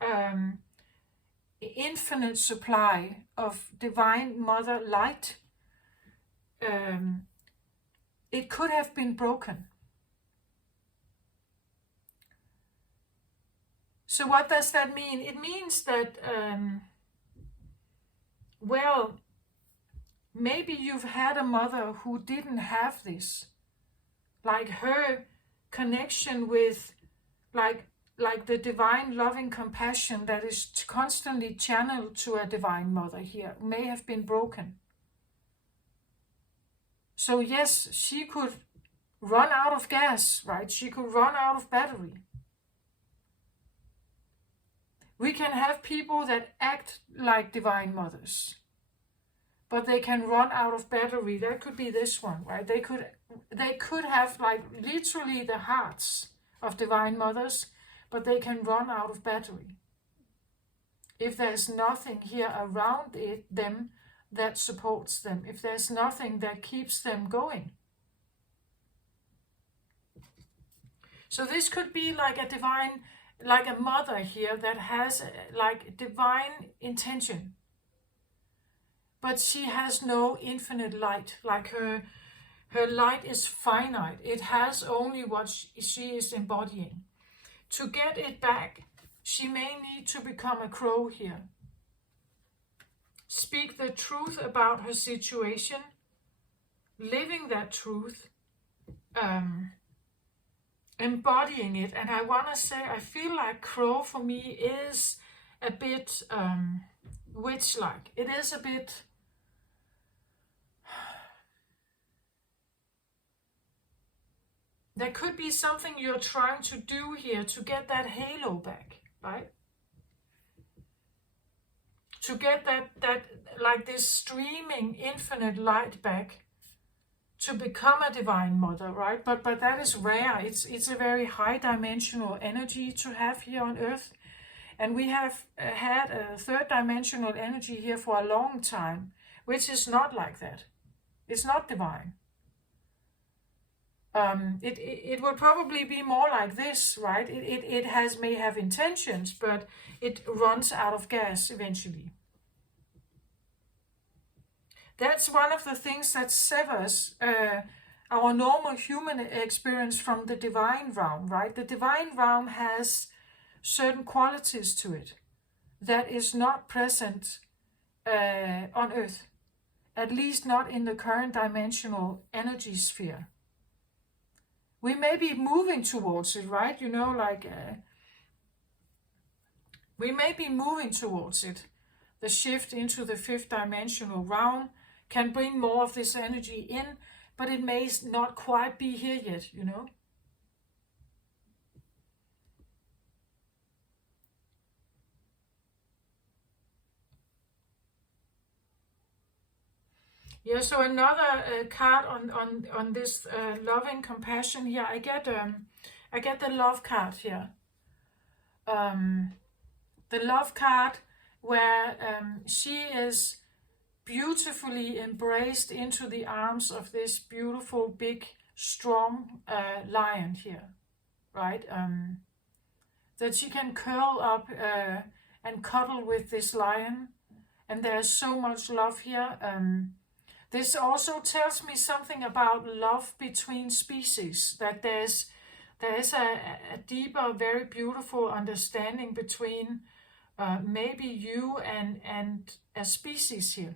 infinite supply of divine mother light. It could have been broken. So what does that mean? It means that, well, maybe you've had a mother who didn't have this, like her connection with, like the divine loving compassion that is constantly channeled to a divine mother here may have been broken. So yes, she could run out of gas, right? She could run out of battery. We can have people that act like divine mothers, but they can run out of battery. That could be this one, right? They could have like literally the hearts of divine mothers, but they can run out of battery if there's nothing here around them that supports them, if there's nothing that keeps them going. So this could be like a divine, like a mother here that has like divine intention, but she has no infinite light. Like her light is finite. It has only what she is embodying. To get it back, she may need to become a crow here. Speak the truth about her situation, living that truth, embodying it. And I want to say, I feel like crow for me is a bit witch-like. It is a bit... There could be something you're trying to do here to get that halo back, right? To get that like this streaming infinite light back, to become a divine mother, right? But that is rare. It's a very high dimensional energy to have here on Earth. And we have had a third dimensional energy here for a long time, which is not like that. It's not divine. It would probably be more like this, right? It may have intentions, but it runs out of gas eventually. That's one of the things that severs our normal human experience from the divine realm, right? The divine realm has certain qualities to it that is not present on Earth, at least not in the current dimensional energy sphere. We may be moving towards it, right? You know, like we may be moving towards it. The shift into the fifth dimensional realm can bring more of this energy in, but it may not quite be here yet, you know. Yeah, so another card on this loving compassion here. I get the love card here. The love card where she is beautifully embraced into the arms of this beautiful, big, strong lion here, right? That she can curl up and cuddle with this lion, and there's so much love here. This also tells me something about love between species, that there is a deeper, very beautiful understanding between maybe you and a species here.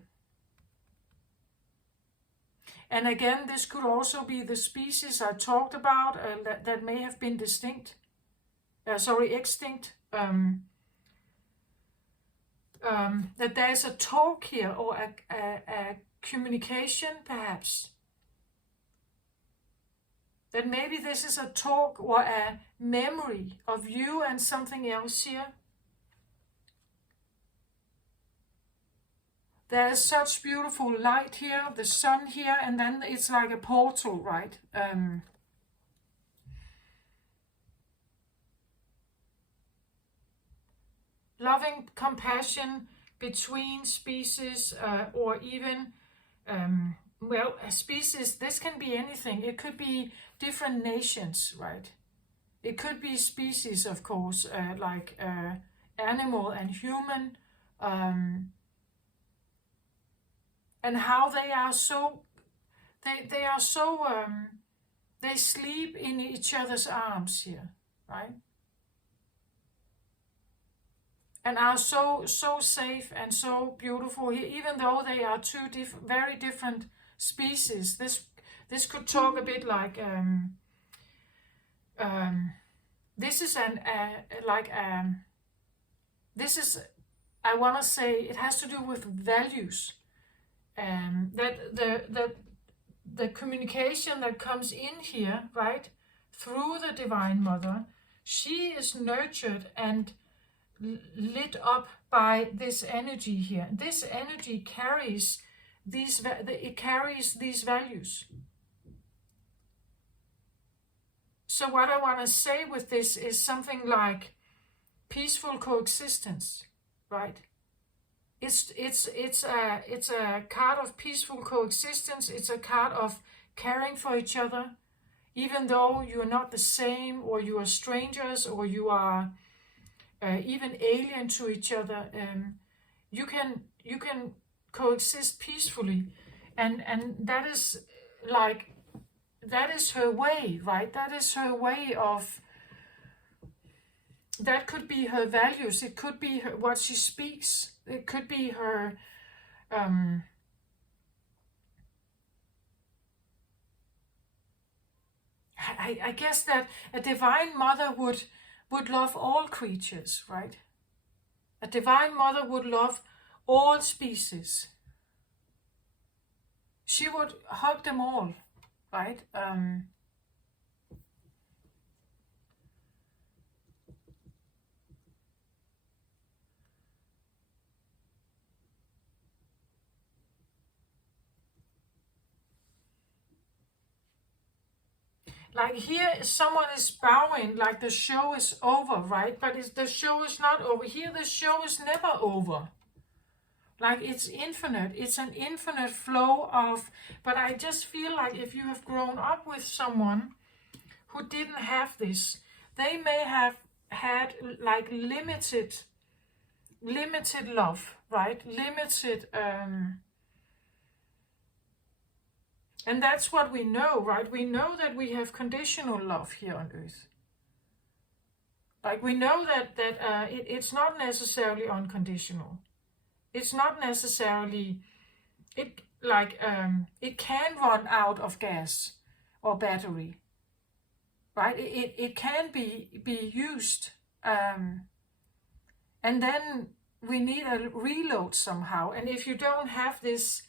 And again, this could also be the species I talked about that may have been extinct. That there's a talk here, or a communication perhaps. That maybe this is a talk or a memory of you and something else here. There's such beautiful light here, the sun here, and then it's like a portal, right? Loving compassion between species, or even, well, a species, this can be anything. It could be different nations, right? It could be species, of course, like animal and human, and how they are so, they are so, they sleep in each other's arms here, right? And are so safe and so beautiful here, even though they are two very different species. This could talk a bit like this is this is, I want to say, it has to do with values. That the communication that comes in here, right, through the Divine Mother, she is nurtured and lit up by this energy here. This energy carries these values. So what I want to say with this is something like peaceful coexistence, right? It's a card of peaceful coexistence. It's a card of caring for each other, even though you're not the same, or you are strangers, or you are even alien to each other. You can coexist peacefully, and that is like, that is her way, right? That is her way of, that could be her values. It could be what she speaks. It could be her I guess that a Divine Mother would love all creatures, right? A Divine Mother would love all species. She would hug them all, right? Like here, someone is bowing, like the show is over, right? But the show is not over. Here, the show is never over. Like, it's infinite. It's an infinite flow of, but I just feel like if you have grown up with someone who didn't have this, they may have had like limited love, right? Limited, and that's what we know, right? We know that we have conditional love here on earth. Like, we know that it's not necessarily unconditional. It's not necessarily, it can run out of gas or battery, right? It can be used, and then we need a reload somehow. And if you don't have this,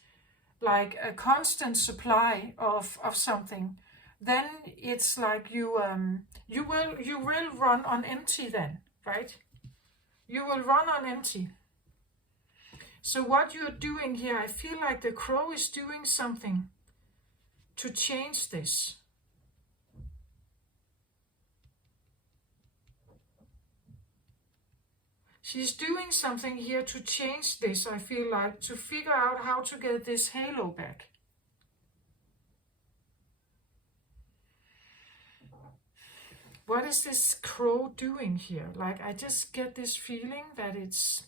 like a constant supply of something, then it's like you will run on empty then, right? You will run on empty. So what you're doing here, I feel like the crow is doing something to change this. She's doing something here to change this, I feel like, to figure out how to get this halo back. What is this crow doing here? Like, I just get this feeling that it's...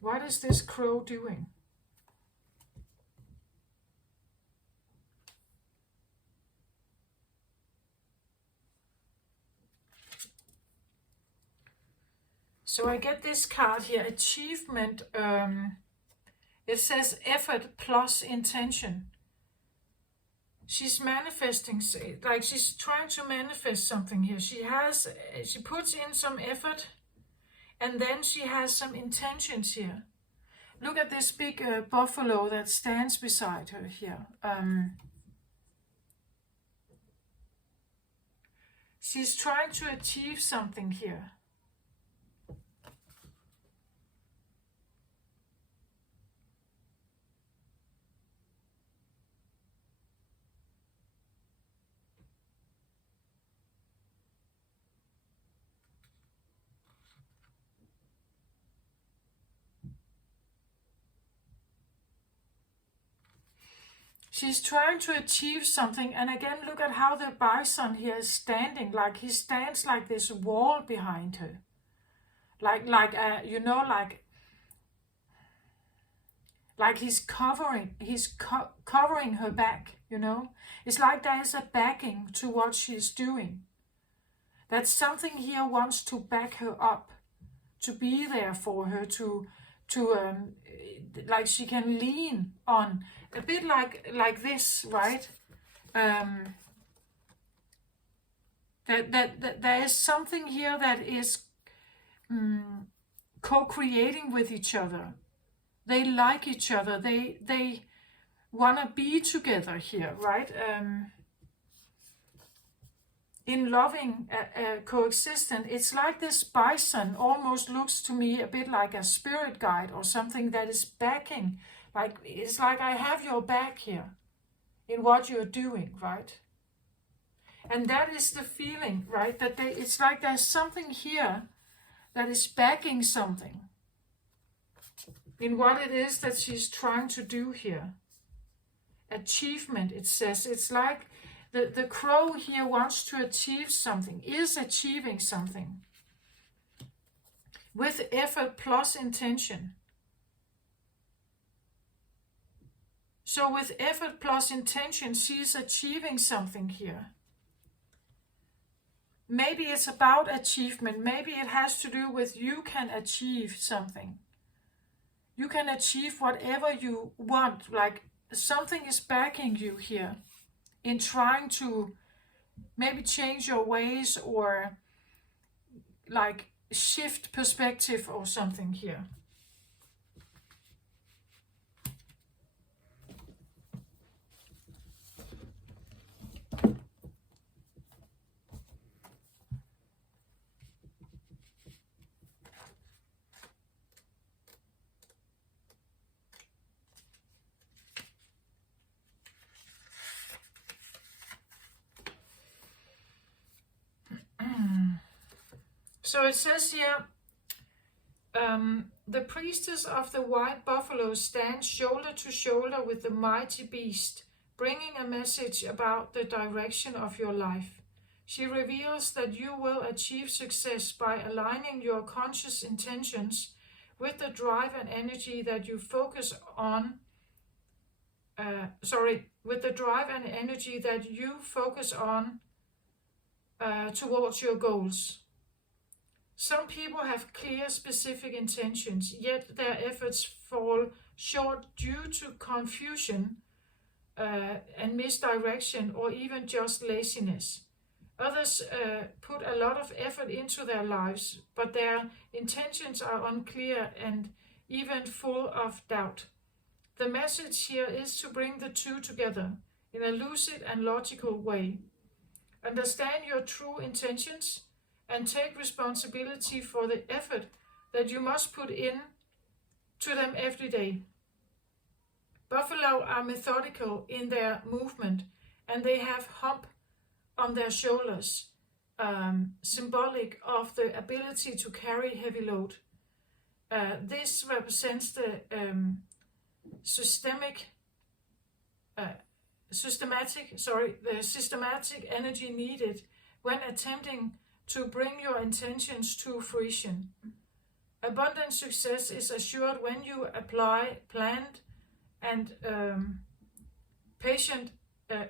What is this crow doing? So I get this card here, achievement. It says effort plus intention. She's manifesting, like she's trying to manifest something here. She puts in some effort, and then she has some intentions here. Look at this big buffalo that stands beside her here. She's trying to achieve something here. She's trying to achieve something, and again, look at how the bison here is standing. Like he stands like this wall behind her, you know, like he's covering her back. You know, it's like there is a backing to what she's doing. That something here wants to back her up, to be there for her, to like she can lean on, a bit like this, right? That there is something here that is co-creating with each other. They like each other. They want to be together here, right? In loving coexistence. It's like this bison almost looks to me a bit like a spirit guide or something that is backing. Like it's like I have your back here in what you're doing, right? And that is the feeling, right? That it's like there's something here that is backing something in what it is that she's trying to do here. Achievement, it says. It's like the crow here wants to achieve something, is achieving something with effort plus intention. So with effort plus intention, she's achieving something here. Maybe it's about achievement. Maybe it has to do with you can achieve something. You can achieve whatever you want. Like something is backing you here in trying to maybe change your ways or like shift perspective or something here. So it says here, the priestess of the white buffalo stands shoulder to shoulder with the mighty beast, bringing a message about the direction of your life. She reveals that you will achieve success by aligning your conscious intentions with the drive and energy that you focus on. With the drive and energy that you focus on towards your goals. Some people have clear, specific intentions, yet their efforts fall short due to confusion and misdirection, or even just laziness. Others put a lot of effort into their lives, but their intentions are unclear and even full of doubt. The message here is to bring the two together in a lucid and logical way. Understand your true intentions and take responsibility for the effort that you must put in to them every day. Buffalo are methodical in their movement, and they have hump on their shoulders, symbolic of the ability to carry heavy load. This represents the systematic energy needed when attempting to bring your intentions to fruition. Abundant success is assured when you apply planned and patient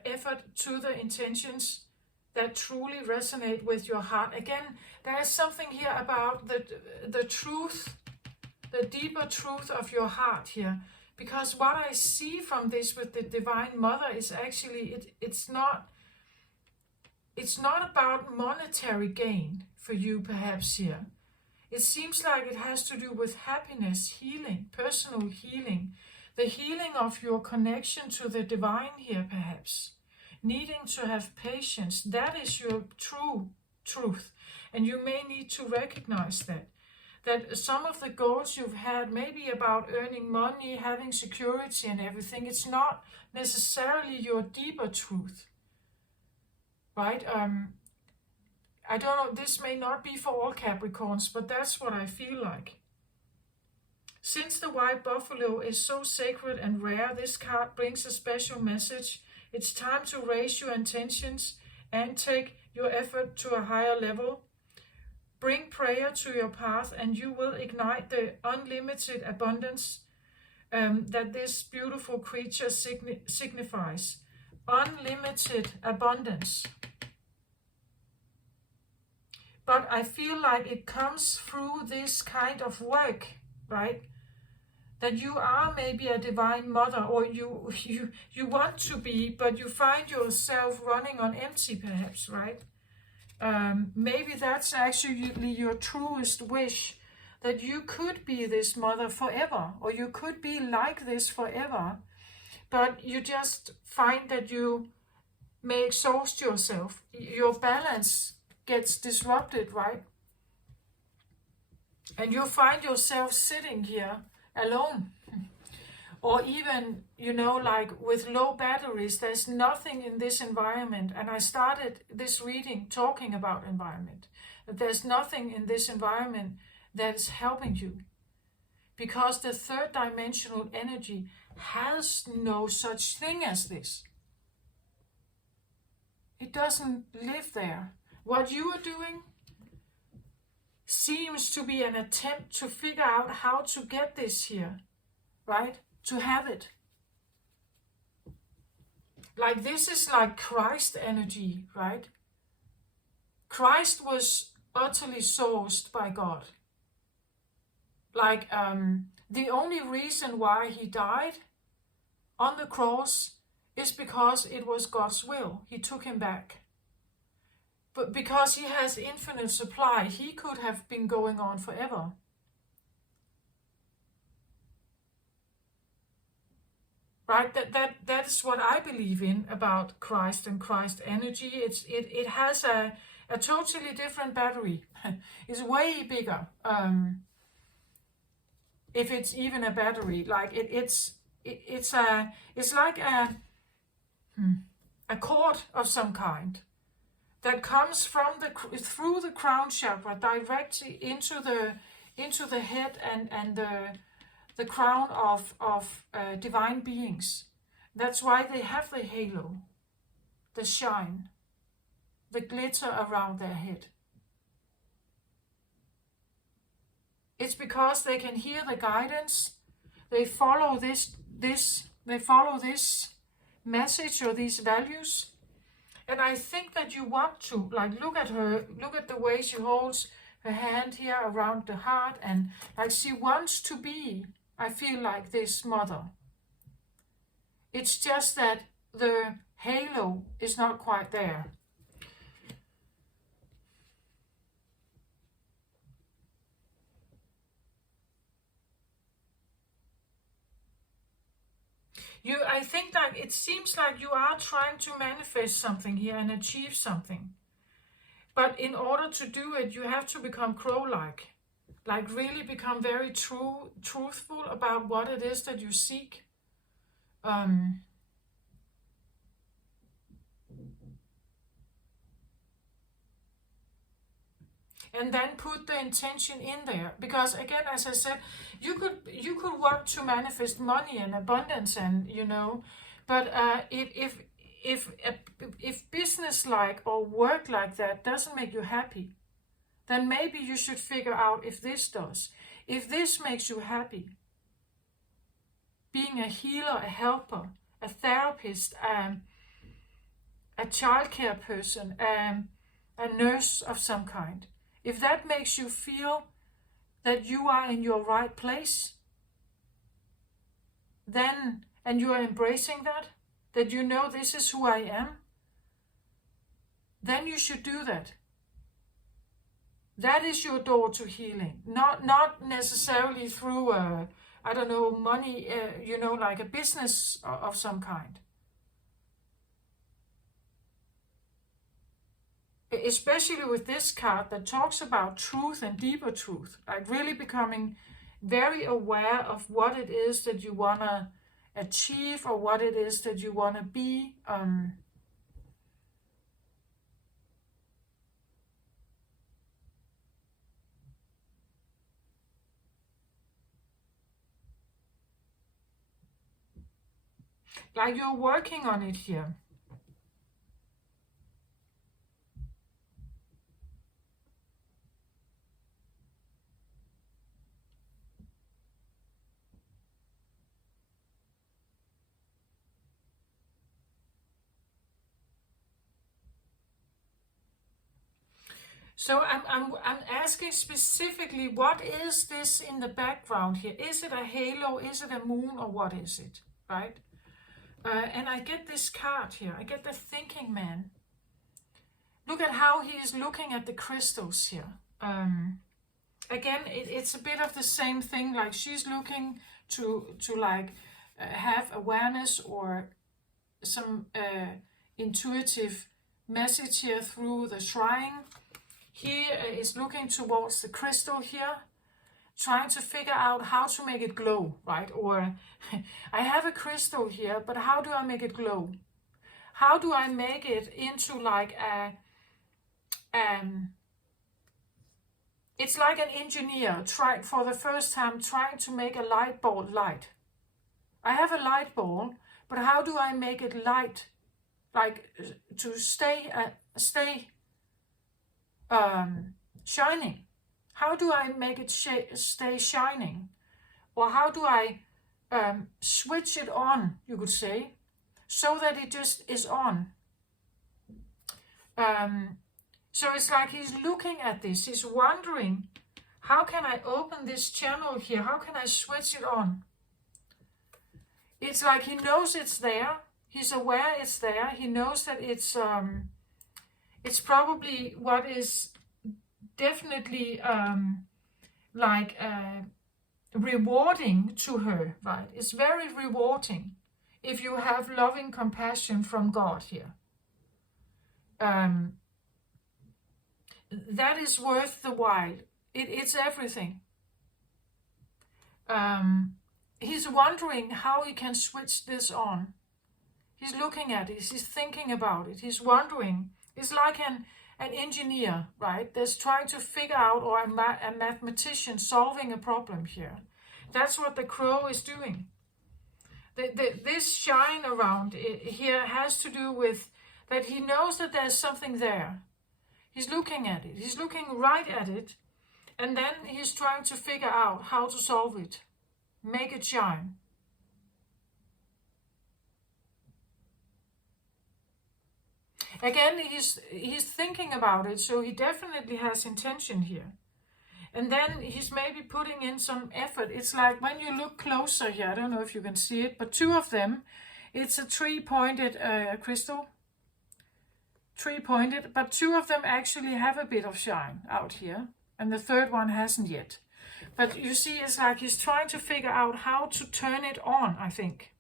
effort to the intentions that truly resonate with your heart. Again, there is something here about the truth, the deeper truth of your heart here. Because what I see from this with the Divine Mother is actually, it's not about monetary gain for you perhaps here. It seems like it has to do with happiness, healing, personal healing, the healing of your connection to the divine here perhaps, needing to have patience. That is your true truth, and you may need to recognize that some of the goals you've had, maybe about earning money, having security and everything, it's not necessarily your deeper truth. Right? I don't know, this may not be for all Capricorns, but that's what I feel like. Since the white buffalo is so sacred and rare, this card brings a special message. It's time to raise your intentions and take your effort to a higher level. Bring prayer to your path and you will ignite the unlimited abundance that this beautiful creature signifies. Unlimited abundance. But I feel like it comes through this kind of work, right? That you are maybe a divine mother, or you want to be, but you find yourself running on empty perhaps, right? Maybe that's actually your truest wish, that you could be this mother forever, or you could be like this forever, but you just find that you may exhaust yourself. Your balance gets disrupted, right? And you find yourself sitting here alone. Or even, like with low batteries, there's nothing in this environment. And I started this reading talking about environment. That there's nothing in this environment that is helping you. Because the third dimensional energy has no such thing as this. It doesn't live there. What you are doing seems to be an attempt to figure out how to get this here, right? To have it. Like this is like Christ energy, right? Christ was utterly sourced by God. Like the only reason why he died on the cross is because it was God's will. He took him back. But because he has infinite supply, he could have been going on forever. Right? That is what I believe in about Christ and Christ energy. It has a totally different battery. It's way bigger. If it's even a battery, like it's like a cord of some kind that comes from through the crown chakra directly into the head and the crown of divine beings. That's why they have the halo, the shine, the glitter around their head. It's because they can hear the guidance. They follow this message or these values. And I think that you want to, like, look at her, look at the way she holds her hand here around the heart, and like she wants to be, I feel like, this mother. It's just that the halo is not quite there. I think that it seems like you are trying to manifest something here and achieve something. But in order to do it, you have to become crow-like. Like really become very truthful about what it is that you seek. And then put the intention in there, because again, as I said, you could want to manifest money and abundance, and but if business like or work like that doesn't make you happy, then maybe you should figure out if this does. If this makes you happy, being a healer, a helper, a therapist, a childcare person, a nurse of some kind. If that makes you feel that you are in your right place, then, and you are embracing that you know this is who I am, then you should do that. That is your door to healing. Not necessarily through, money, like a business of some kind. Especially with this card that talks about truth and deeper truth, like really becoming very aware of what it is that you want to achieve or what it is that you want to be. Like you're working on it here. So I'm asking specifically, what is this in the background here? Is it a halo? Is it a moon? Or what is it? Right? And I get this card here. I get the thinking man. Look at how he is looking at the crystals here. Again, it's a bit of the same thing. Like she's looking to like have awareness or some intuitive message here through the shrine. He is looking towards the crystal here, trying to figure out how to make it glow, right? Or I have a crystal here, but how do I make it glow? How do I make it into like it's like an engineer trying for the first time trying to make a light bulb light. I have a light bulb, but how do I make it light? Like to stay shining. How do I make it stay shining? Or how do I switch it on, you could say, so that it just is on? So it's like he's looking at this. He's wondering, how can I open this channel here? How can I switch it on? It's like he knows it's there. He's aware it's there. He knows that it's probably what is definitely like rewarding to her, right? It's very rewarding if you have loving compassion from God here. That is worth the while. It's everything. He's wondering how he can switch this on. He's looking at it. He's thinking about it. He's wondering. It's like an engineer, right? That's trying to figure out, or a mathematician solving a problem here. That's what the crow is doing. This shine around here has to do with that he knows that there's something there. He's looking at it. He's looking right at it. And then he's trying to figure out how to solve it. Make it shine. Again, he's thinking about it, so he definitely has intention here. And then he's maybe putting in some effort. It's like when you look closer here, I don't know if you can see it, but two of them, it's a three-pointed crystal. Three-pointed, but two of them actually have a bit of shine out here. And the third one hasn't yet. But you see, it's like he's trying to figure out how to turn it on, I think.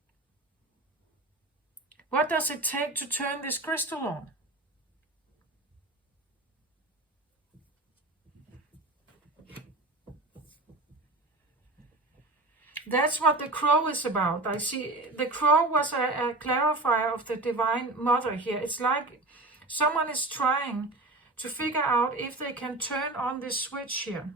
What does it take to turn this crystal on? That's what the crow is about. I see the crow was a clarifier of the Divine Mother here. It's like someone is trying to figure out if they can turn on this switch here.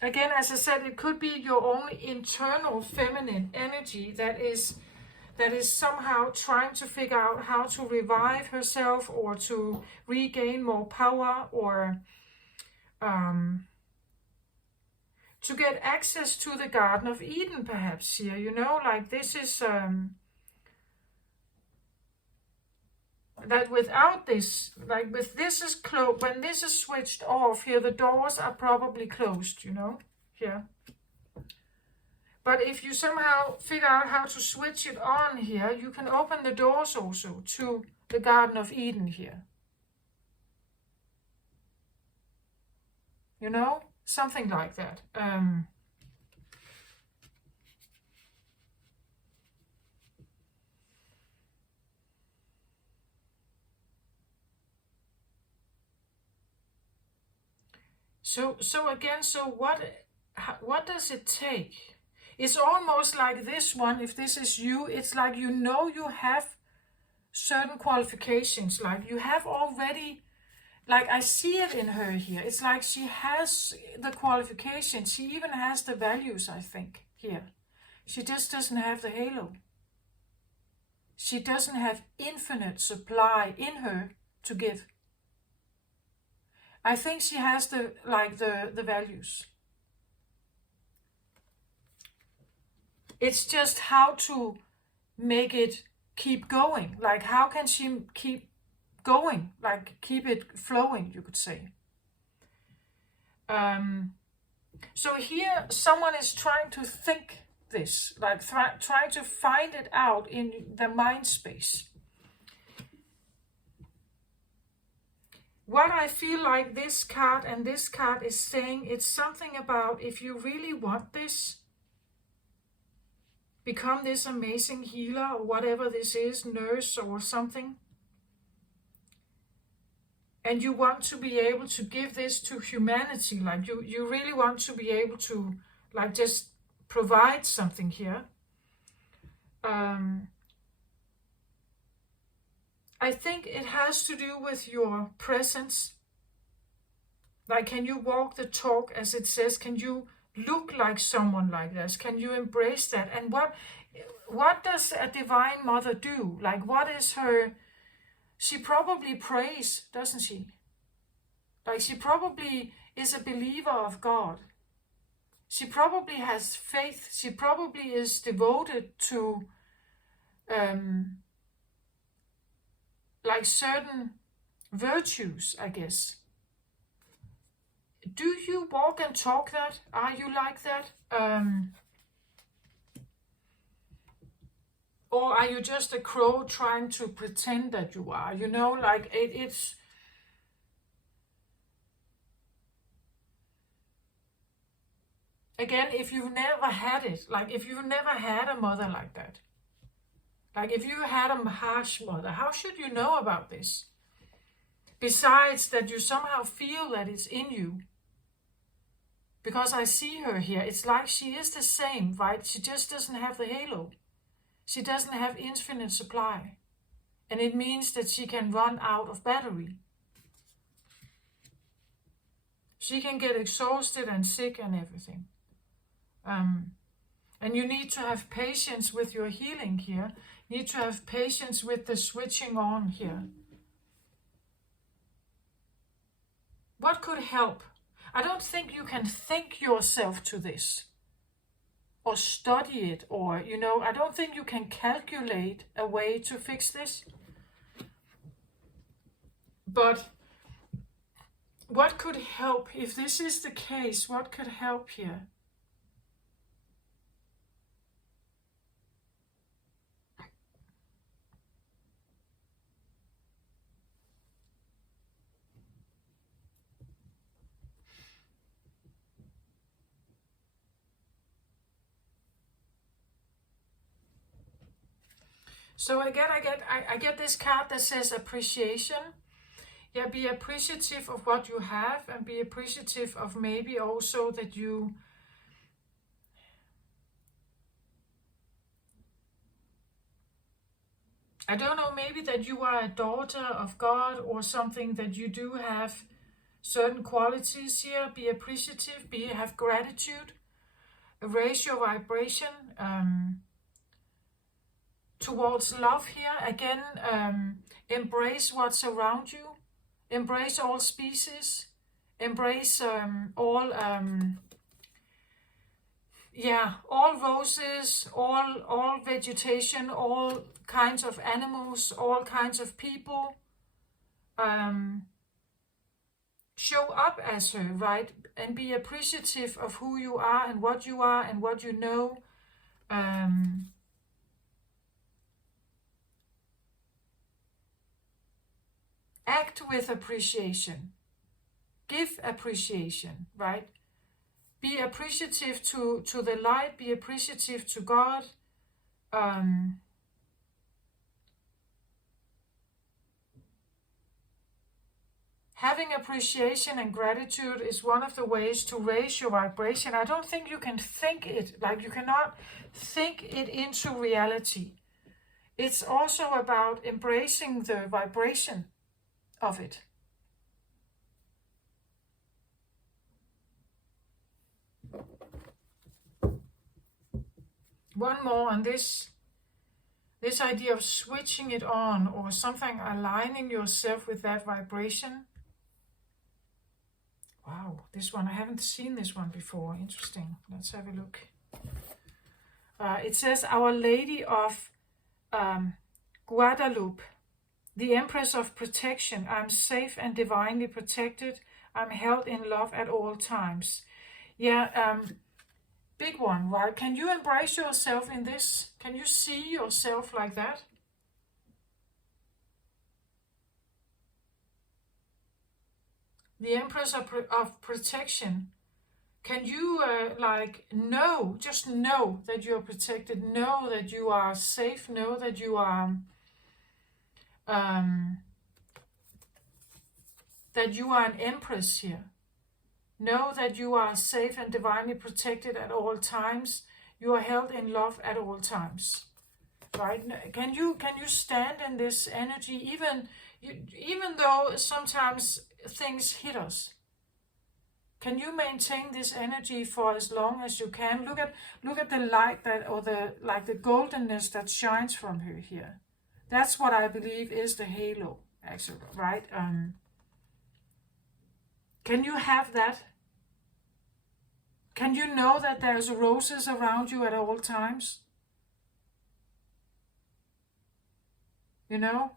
Again, as I said, it could be your own internal feminine energy that is somehow trying to figure out how to revive herself or to regain more power or to get access to the Garden of Eden, perhaps here. You know, like this is that without this, like with this is closed, when this is switched off here, the doors are probably closed, you know, here. But if you somehow figure out how to switch it on here, you can open the doors also to the Garden of Eden here. You know, something like that. So again, so what does it take? It's almost like this one, if this is you, it's like you know you have certain qualifications, like you have already, like I see it in her here. It's like she has the qualifications, she even has the values, I think, here. She just doesn't have the halo. She doesn't have infinite supply in her to give. I think she has the values. It's just how to make it keep going. Like, how can she keep going? Like, keep it flowing, you could say. So here someone is trying to think this, like try to find it out in the mind space. What I feel like this card and this card is saying, it's something about, if you really want this, become this amazing healer or whatever this is, nurse or something, and you want to be able to give this to humanity, like you really want to be able to like just provide something here. I think it has to do with your presence. Like, can you walk the talk, as it says? Can you look like someone like this? Can you embrace that? And what does a divine mother do? Like, what is her... She probably prays, doesn't she? Like, she probably is a believer of God. She probably has faith. She probably is devoted to like certain virtues, I guess. Do you walk and talk that? Are you like that? Or are you just a crow trying to pretend that you are? You know, like it's... Again, if you've never had it, like if you've never had a mother like that, like if you had a harsh mother, how should you know about this? Besides that you somehow feel that it's in you. Because I see her here, it's like she is the same, right? She just doesn't have the halo. She doesn't have infinite supply. And it means that she can run out of battery. She can get exhausted and sick and everything. And you need to have patience with your healing here. You need to have patience with the switching on here. What could help? I don't think you can think yourself to this. Or study it. Or, you know, I don't think you can calculate a way to fix this. But what could help? If this is the case, what could help here? So again, I get this card that says appreciation. Yeah, be appreciative of what you have, and be appreciative of maybe also that you... I don't know, maybe that you are a daughter of God or something, that you do have certain qualities here. Be appreciative, have gratitude, raise your vibration towards love here. Again, embrace what's around you. Embrace all species. Embrace all roses, all vegetation, all kinds of animals, all kinds of people. Show up as her, right? And be appreciative of who you are and what you are and what you know. Act with appreciation. Give appreciation, right? Be appreciative to the light. Be appreciative to God. Having appreciation and gratitude is one of the ways to raise your vibration. I don't think you can think it, like you cannot think it into reality. It's also about embracing the vibration of it. One more on this idea of switching it on, or something aligning yourself with that vibration. Wow, this one, I haven't seen this one before. Interesting. Let's have a look. It says, Our Lady of Guadalupe, the Empress of Protection. I'm safe and divinely protected. I'm held in love at all times. Yeah, big one, right? Can you embrace yourself in this? Can you see yourself like that? The Empress of Protection. Can you just know that you're protected, know that you are safe, know that you are an empress here. Know that you are safe and divinely protected at all times. You are held in love at all times. Right? Can you stand in this energy, even though sometimes things hit us? Can you maintain this energy for as long as you can? Look at the light the goldenness that shines from her here. That's what I believe is the halo, actually, right? Can you have that? Can you know that there's roses around you at all times? You know?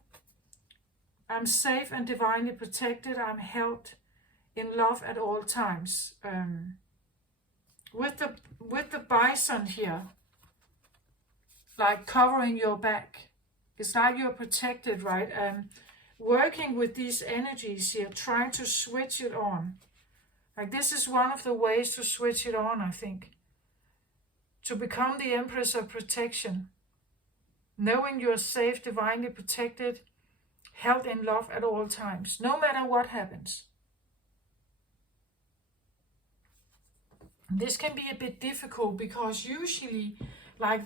I'm safe and divinely protected. I'm held in love at all times. With the bison here, like covering your back. It's like you're protected, right? Working with these energies here, trying to switch it on. Like, this is one of the ways to switch it on, I think. To become the Empress of Protection. Knowing you're safe, divinely protected, held in love at all times, no matter what happens. This can be a bit difficult because usually, like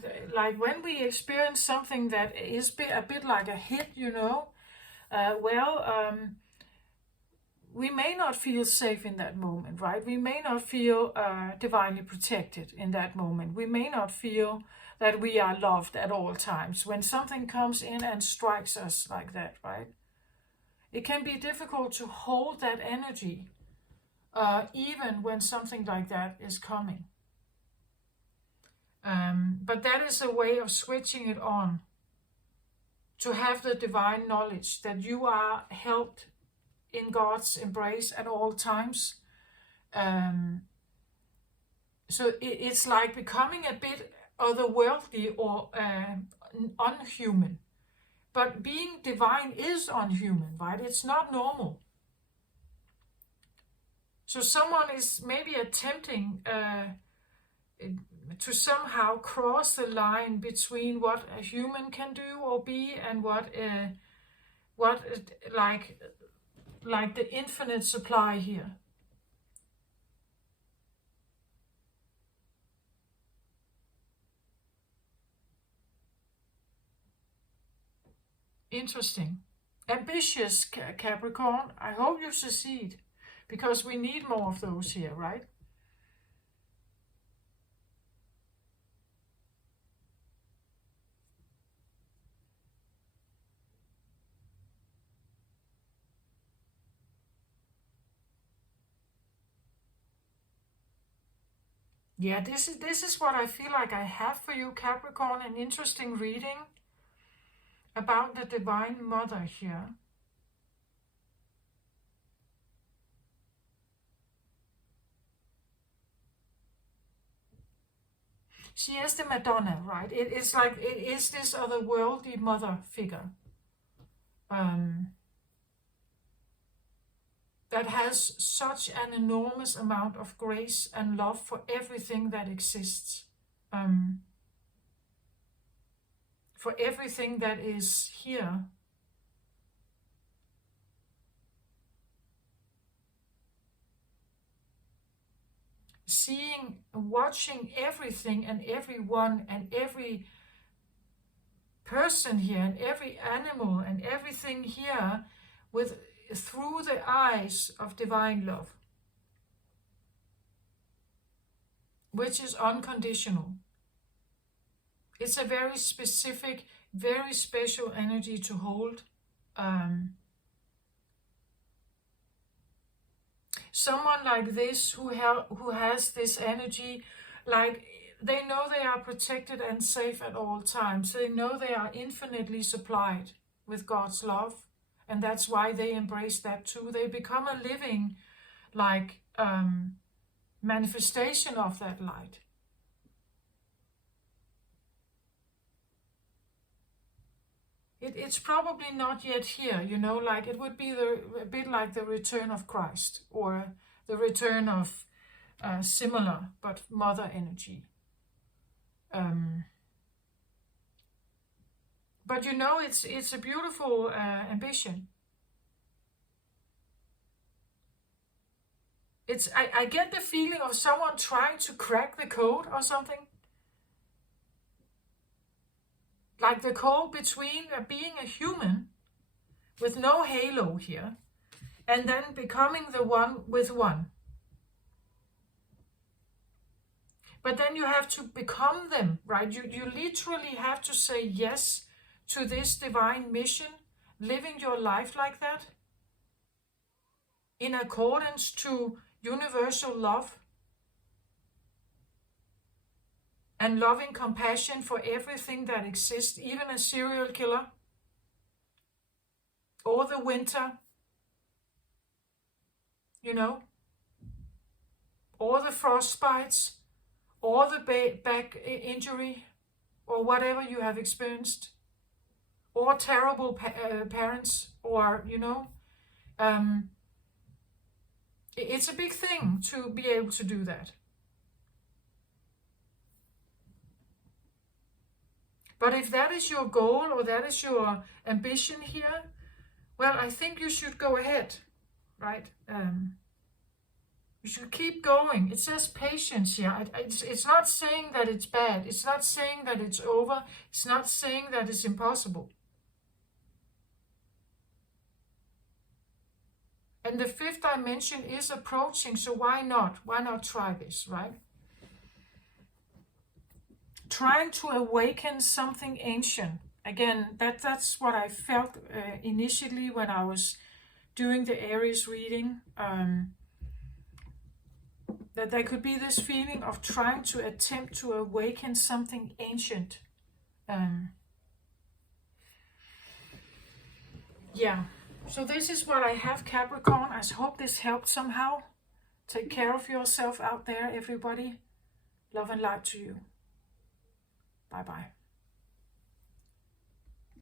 when we experience something that is a bit like a hit, we may not feel safe in that moment, right? We may not feel divinely protected in that moment. We may not feel that we are loved at all times when something comes in and strikes us like that, right? It can be difficult to hold that energy even when something like that is coming. But that is a way of switching it on, to have the divine knowledge that you are held in God's embrace at all times. So it's like becoming a bit otherworldly or unhuman. But being divine is unhuman, right? It's not normal. So someone is maybe attempting to somehow cross the line between what a human can do or be and what like the infinite supply here. Interesting. Ambitious Capricorn. I hope you succeed, because we need more of those here, right? Yeah, this is what I feel like I have for you, Capricorn. An interesting reading about the Divine Mother here. She is the Madonna, right? It is this otherworldly mother figure that has such an enormous amount of grace and love for everything that exists, for everything that is here. Seeing, watching everything and everyone and every person here and every animal and everything here through the eyes of divine love, which is unconditional. It's a very specific, very special energy to hold. Someone like this who has this energy, like they know they are protected and safe at all times. They know they are infinitely supplied with God's love, and that's why they embrace that too. They become a living, like, manifestation of that light. It's probably not yet here, you know, like it would be a bit like the return of Christ, or the return of similar but mother energy. But you know, it's a beautiful ambition. I get the feeling of someone trying to crack the code or something. Like the code between being a human with no halo here, and then becoming the one with one. But then you have to become them, right? You literally have to say yes to this divine mission, living your life like that, in accordance to universal love and loving compassion for everything that exists, even a serial killer, or the winter, you know, or the frostbites, or the back injury, or whatever you have experienced, or terrible parents, or, you know, it's a big thing to be able to do that. But if that is your goal, or that is your ambition here, well, I think you should go ahead, right? You should keep going. It says patience here. It's not saying that it's bad. It's not saying that it's over. It's not saying that it's impossible. And the fifth dimension is approaching, so why not? Why not try this, right? Trying to awaken something ancient. Again, that's what I felt initially when I was doing the Aries reading. That there could be this feeling of trying to attempt to awaken something ancient. Yeah, so this is what I have, Capricorn. I hope this helped somehow. Take care of yourself out there, everybody. Love and light to you. Bye-bye.